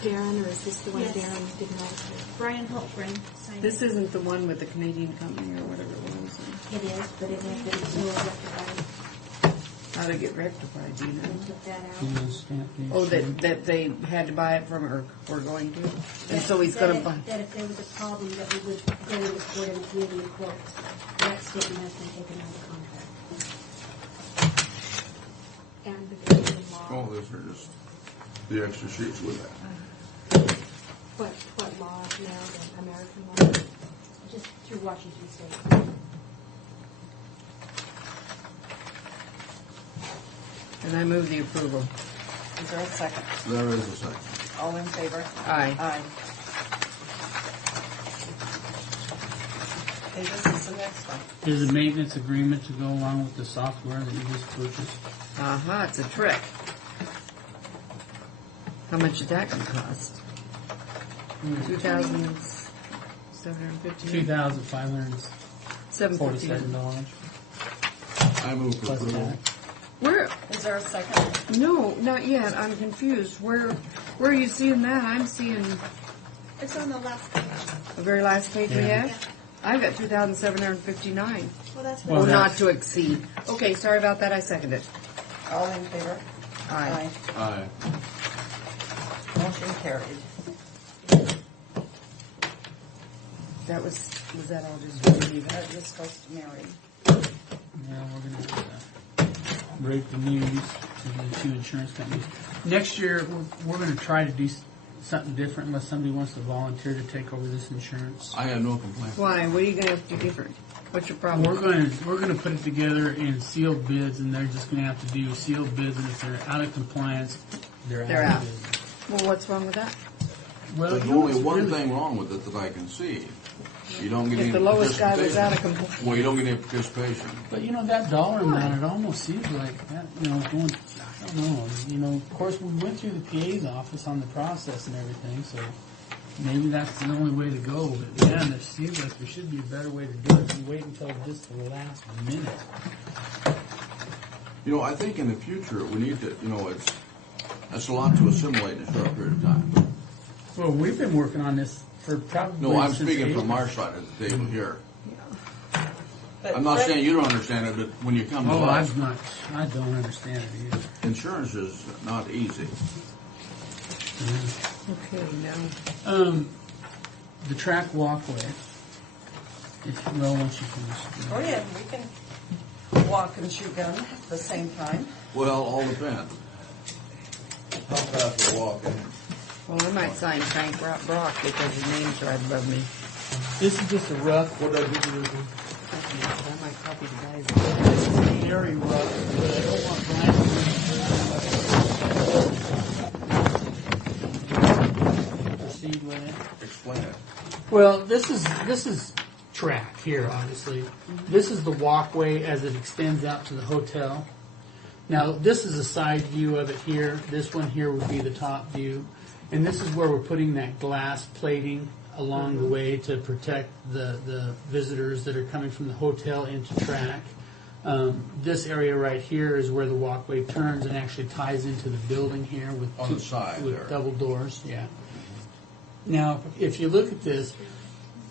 Darren, or is this the one Yes. Darren did not approve? Brian Holtgren signed This it. isn't the one with the Canadian company or whatever it was. It is, but it has been rectified. How to get rectified, do you know? They took that out. You know, stamp these. Oh, that they had to buy it from, or we're going to? And so he's going to buy. That if there was a problem, that we would go into court and give you a quote. That statement has been taken out of the contract. And the Canadian law. Oh, those are just the extra sheets with that. What law now, the American law? Just through Washington State. And I move the approval. Is there a second? There is a second. All in favor? Aye. Aye. Okay, this is the next one. There's a maintenance agreement to go along with the software that you just purchased. Aha, it's a trick. How much is that going to cost? $2,750. $2,547. I move for Plus approval. tax. Where? Is there a second? No, not yet. I'm confused. Where are you seeing that? I'm seeing It's on the last page. the very last page we Yeah. have. I've got 2,759. Well, that's Well, Oh, that's- not to exceed. Okay, sorry about that. I second it. All in favor? Aye. Aye. Motion carried. That was that all just for you? That just goes to Mary. Yeah, we're going to break the news to the two insurance companies. Next year, we're going to try to do something different unless somebody wants to volunteer to take over this insurance. I have no complaint. Why? What are you going to have to do different? What's your problem? We're going to put it together in sealed bids, and they're just going to have to do sealed bids, and if they're out of compliance, they're They're out. out. Well, what's wrong with that? Well, There's you know, only it's one really- thing wrong with it that I can see. You don't get any If the lowest guy was participation. out of compliance. Well, you don't get any participation. But you know that dollar amount, it almost seems like that. You know, going. I don't know. You know, of course, we went through the PA's office on the process and everything, so maybe that's the only way to go. But yeah, and it seems like there should be a better way to do it than wait until just the last minute. You know, I think in the future, we need to, that's a lot to assimilate in a short period of time. Well, we've been working on this for probably No, I'm since speaking April. from our side of the table here. I'm not saying you don't understand it, but when you come to us, I don't understand it either. insurance is not easy. Okay, now. The track walkway. Once you finish. Oh, yeah, we can walk and chew gum at the same time. Well, all depends. How fast we walk in. Well, I might sign Frank Brock because his name's right above me. This is just a rough. What did I do to I might copy the guy's. Very rough, but I don't want Brian to proceed with it. Explain it. Well, this is track here, obviously. This is the walkway as it extends out to the hotel. Now, this is a side view of it here. This one here would be the top view. And this is where we're putting that glass plating along the way to protect the visitors that are coming from the hotel into track. This area right here is where the walkway turns and actually ties into the building here with On the side with there. double doors. Yeah. Now, if you look at this,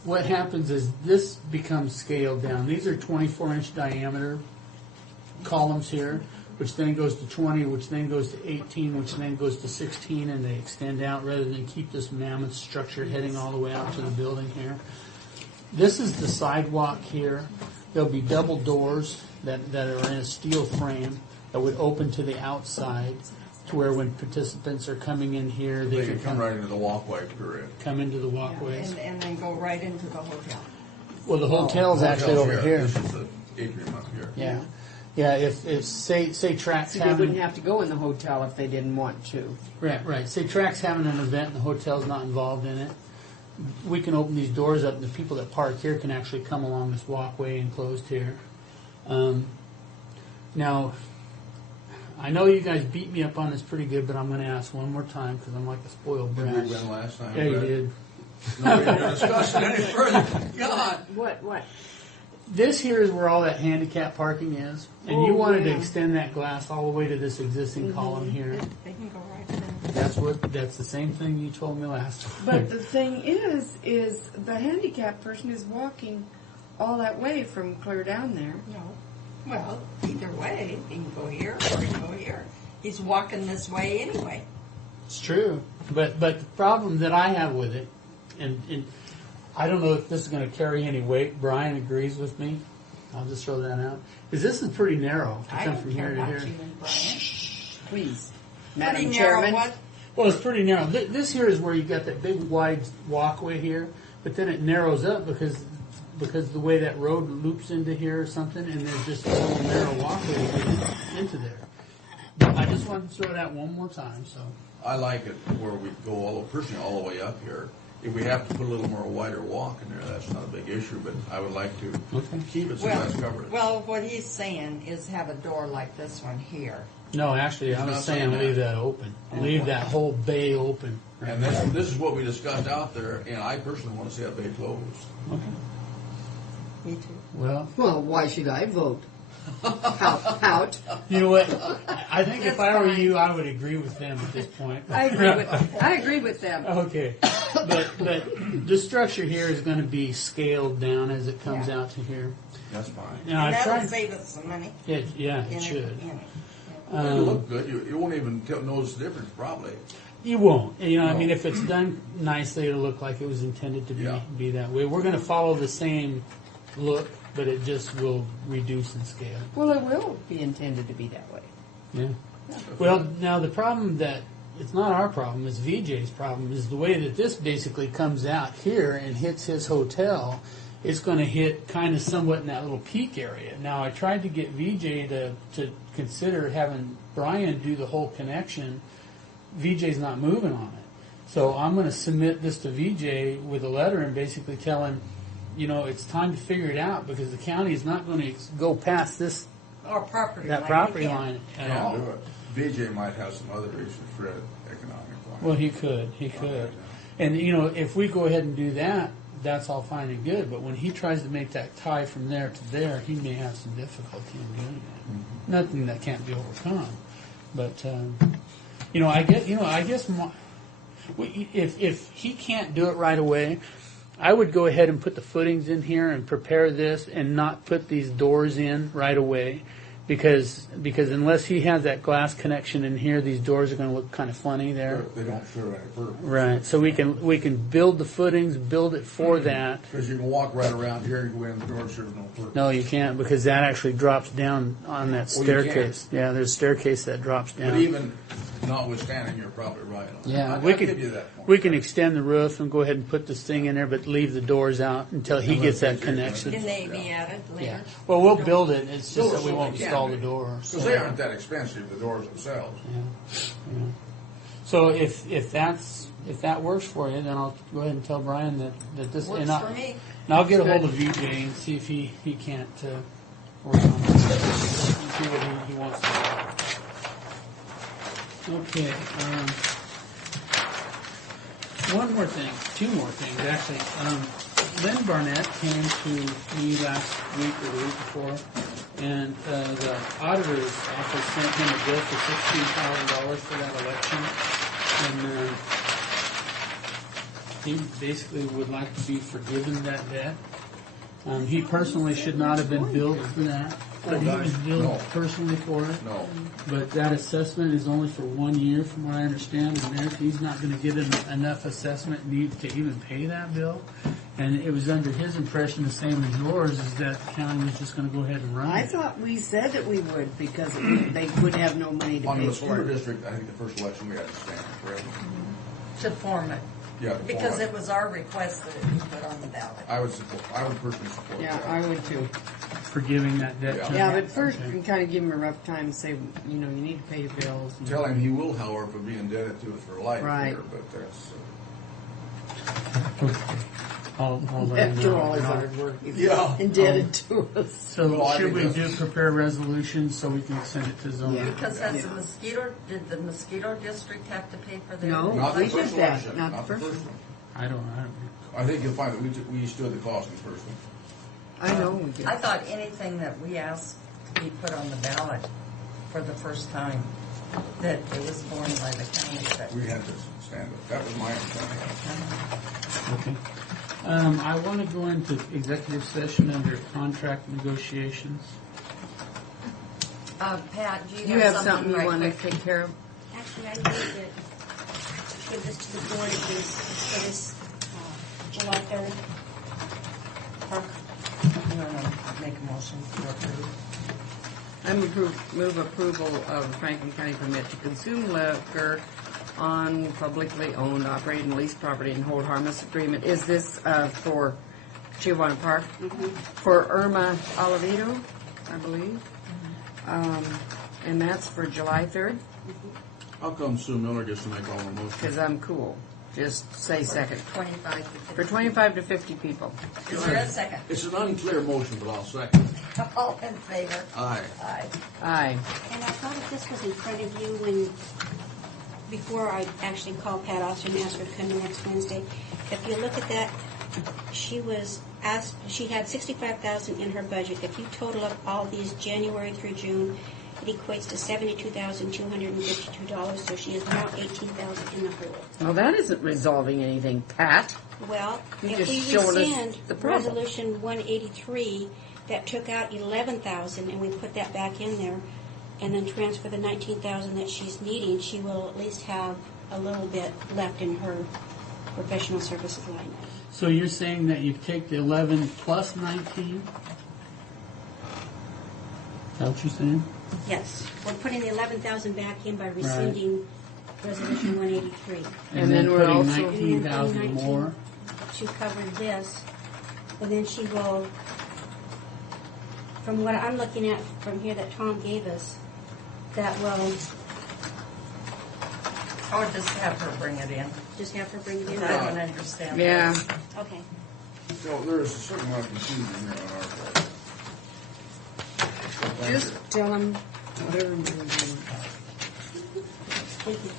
what happens is this becomes scaled down. These are 24-inch diameter columns here, which then goes to 20, which then goes to 18, which then goes to 16, and they extend out rather than keep this mammoth structure heading all the way out to the building here. This is the sidewalk here. There'll be double doors that are in a steel frame that would open to the outside to where when participants are coming in here, They can come right into the walkway period. come into the walkways. And then go right into the hotel. Well, the hotel's actually Hotel's over here. This is the atrium up here. Yeah. Yeah, if say Track's See, they having... wouldn't have to go in the hotel if they didn't want to. Right. Say Track's having an event and the hotel's not involved in it. We can open these doors up and the people that park here can actually come along this walkway enclosed here. Now, I know you guys beat me up on this pretty good, but I'm going to ask one more time because I'm like a spoiled brat. Did we win last time? Yeah, you did. No, we're going to discuss it any further. God. What? This here is where all that handicap parking is, and you wanted to extend that glass all the way to this existing column here. They can go right there. That's the same thing you told me last time. But the thing is the handicapped person is walking all that way from clear down there. No. Well, either way, he can go here or he can go here. He's walking this way anyway. It's true, but the problem that I have with it, and I don't know if this is going to carry any weight. Brian agrees with me. I'll just throw that out. Is this is pretty narrow to I come don't from care here to about here. you and Brian. Please. Pretty Madam narrow Chairman. what? Well, it's pretty narrow. This here is where you got that big wide walkway here, but then it narrows up because the way that road loops into here or something, and there's just a little narrow walkway to get into there. But I just wanted to throw it out one more time. So I like it where we go personally all the way up here. If we have to put a little more wider walk in there, that's not a big issue, but I would like to keep it so that's covered. Well, what he's saying is have a door like this one here. no, actually, I He's was not saying saying leave that. that open. Leave that whole bay open. And this is what we discussed out there, and I personally want to see that bay closed. Me too. Well, why should I vote? Out. You know what? I think if I were you, I would agree with them at this point. I agree with them. Okay, but the structure here is going to be scaled down as it comes out to here. That's fine. Now, And I've that'll tried. save us some money. It should. It'll look good. You won't even notice the difference, probably. You won't. I mean, if it's done nicely, it'll look like it was intended to be that way. We're going to follow the same look, but it just will reduce in scale. Well, it will be intended to be that way. Yeah. Well, now the problem that it's not our problem, it's VJ's problem, is the way that this basically comes out here and hits his hotel. It's going to hit kind of somewhat in that little peak area. Now, I tried to get VJ to consider having Brian do the whole connection. VJ's not moving on it. So I'm going to submit this to VJ with a letter and basically tell him, it's time to figure it out because the county is not going to go past this Or property that line. property You can't. line at Can't all. do it. VJ might have some other reasons for it, economic wise. Well, he could. And, if we go ahead and do that, that's all fine and good, but when he tries to make that tie from there to there, he may have some difficulty in doing it. Nothing that can't be overcome. But, I guess if he can't do it right away, I would go ahead and put the footings in here and prepare this and not put these doors in right away. Because unless he has that glass connection in here, these doors are going to look kind of funny there. They don't show any purpose. Right. So we can build the footings, build it for that. Because you can walk right around here and go in, the door serves no purpose. No, you can't, because that actually drops down on that staircase. Yeah, there's a staircase that drops down. But even notwithstanding, you're probably right on Yeah, that. we I'll give you that point. we can extend the roof and go ahead and put this thing in there, but leave the doors out until he gets that connection. Can they be added later? Yeah. Well, we'll build it. It's just that we won't Yeah. install the doors. Because they aren't that expensive, the doors themselves. Yeah. So if that works for you, then I'll go ahead and tell Brian that this Works for me. And I'll get a hold of VJ and see if he can't work on it. See what he wants to do. Okay. One more thing, two more things actually. Lynn Barnett came to me last week or the week before, and the auditor's office sent him a bill for $16,000 for that election, and he basically would like to be forgiven that debt. He personally should not have been billed for that, but he was billed personally for it. No. But that assessment is only for 1 year, from what I understand, and there, he's not going to get enough assessment need to even pay that bill. And it was under his impression, the same as yours, is that the county was just going to go ahead and run I it. thought we said that we would because they would have no money to On pay the for school it. district, I think the first election we had to stand, correct? To form it. Yeah. Because it was our request that it be put on the ballot. I would personally support Yeah, that. I would too. Forgiving that debt. Yeah. to Yeah, him. but first Okay. you kind of give him a rough time and say, you need to pay your bills. Tell him he will, however, be indebted to us for life Right. here, but that's... I'll let him After know. all his And I'll- hard work, he's Yeah. indebted to us. So Well, I should think we that's- prepare resolutions so we can send it to zoning? Yeah. Because did the mosquito district have to pay for their? No, Not the we first did that, election, not the not the first first one. I don't. I think you'll find that we stood the cost in the first one. I know we did. I thought anything that we asked to be put on the ballot for the first time, that it was borne by the county. But We had to stand it. That was my understanding. Okay. I want to go into executive session under contract negotiations. Pat, do You have something you right want to quick? take care of? Actually, I need to give this to the board again for this July 3rd. Park. You want to make a motion to approve? I move approval of Franklin County permit to consume liquor on publicly owned, operated, and leased property and hold harmless agreement. Is this for Chihuahua Park? For Irma Oliveto, I believe. And that's for July 3rd? How come Sue Miller gets to make all the motions? Because I'm cool. Just say second. 25 to 50. For 25 to 50 people. Is there a second? It's an unclear motion, but I'll second. All in favor? Aye. Aye. Aye. And I thought if this was in front of you before I actually called Pat Austin and asked her to come in next Wednesday, if you look at that, she had $65,000 in her budget. If you total up all these January through June, it equates to $72,252, so she is now $18,000 in the hole. Well, that isn't resolving anything, Pat. Well, You if just we showed us rescind the problem. Resolution 183, that took out $11,000, and we put that back in there, and then transfer the $19,000 that she's needing, she will at least have a little bit left in her professional services line item. So you're saying that you take the 11 plus 19? Is that what you're saying? Yes, we're putting the $11,000 back in by rescinding Resolution 183. And then we're putting also- 19,000 more? To cover this, and then she will, from what I'm looking at from here that Tom gave us, that will Or just have her bring it in. just have her bring it in. I don't understand. Yeah. this. Okay. So there's a certain amount of confusion here on our part. Just tell them whatever. Thank you.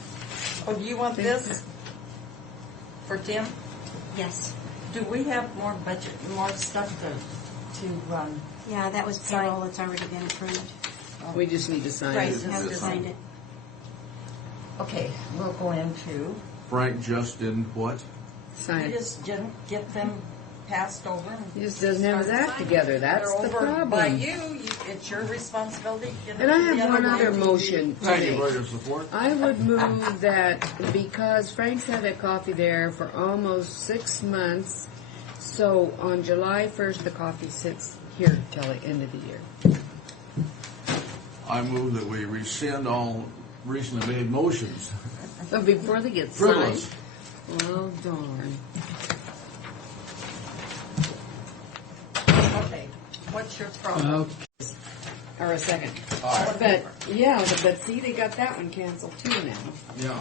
Oh, do you want this? For Tim? Yes. Do we have more budget, more stuff to Yeah, that was payroll. It's already been approved. We just need to sign Right, it. you have to sign it. Okay, we'll go into, Frank just didn't what? you Sign it. just didn't get them passed over. He just doesn't have his act together. That's They're the over problem. by you, it's your responsibility. Get And I it to the have one other way. motion to Thank you make. for your support. I would move that because Frank's had that coffee there for almost 6 months, so on July 1st, the coffee sits here till the end of the year. I move that we rescind all recently made motions. But before they get Frivolous. signed, oh darn. Okay, what's your problem? Or a second. Aye. But, yeah, but see, they got that one canceled too now. Yeah.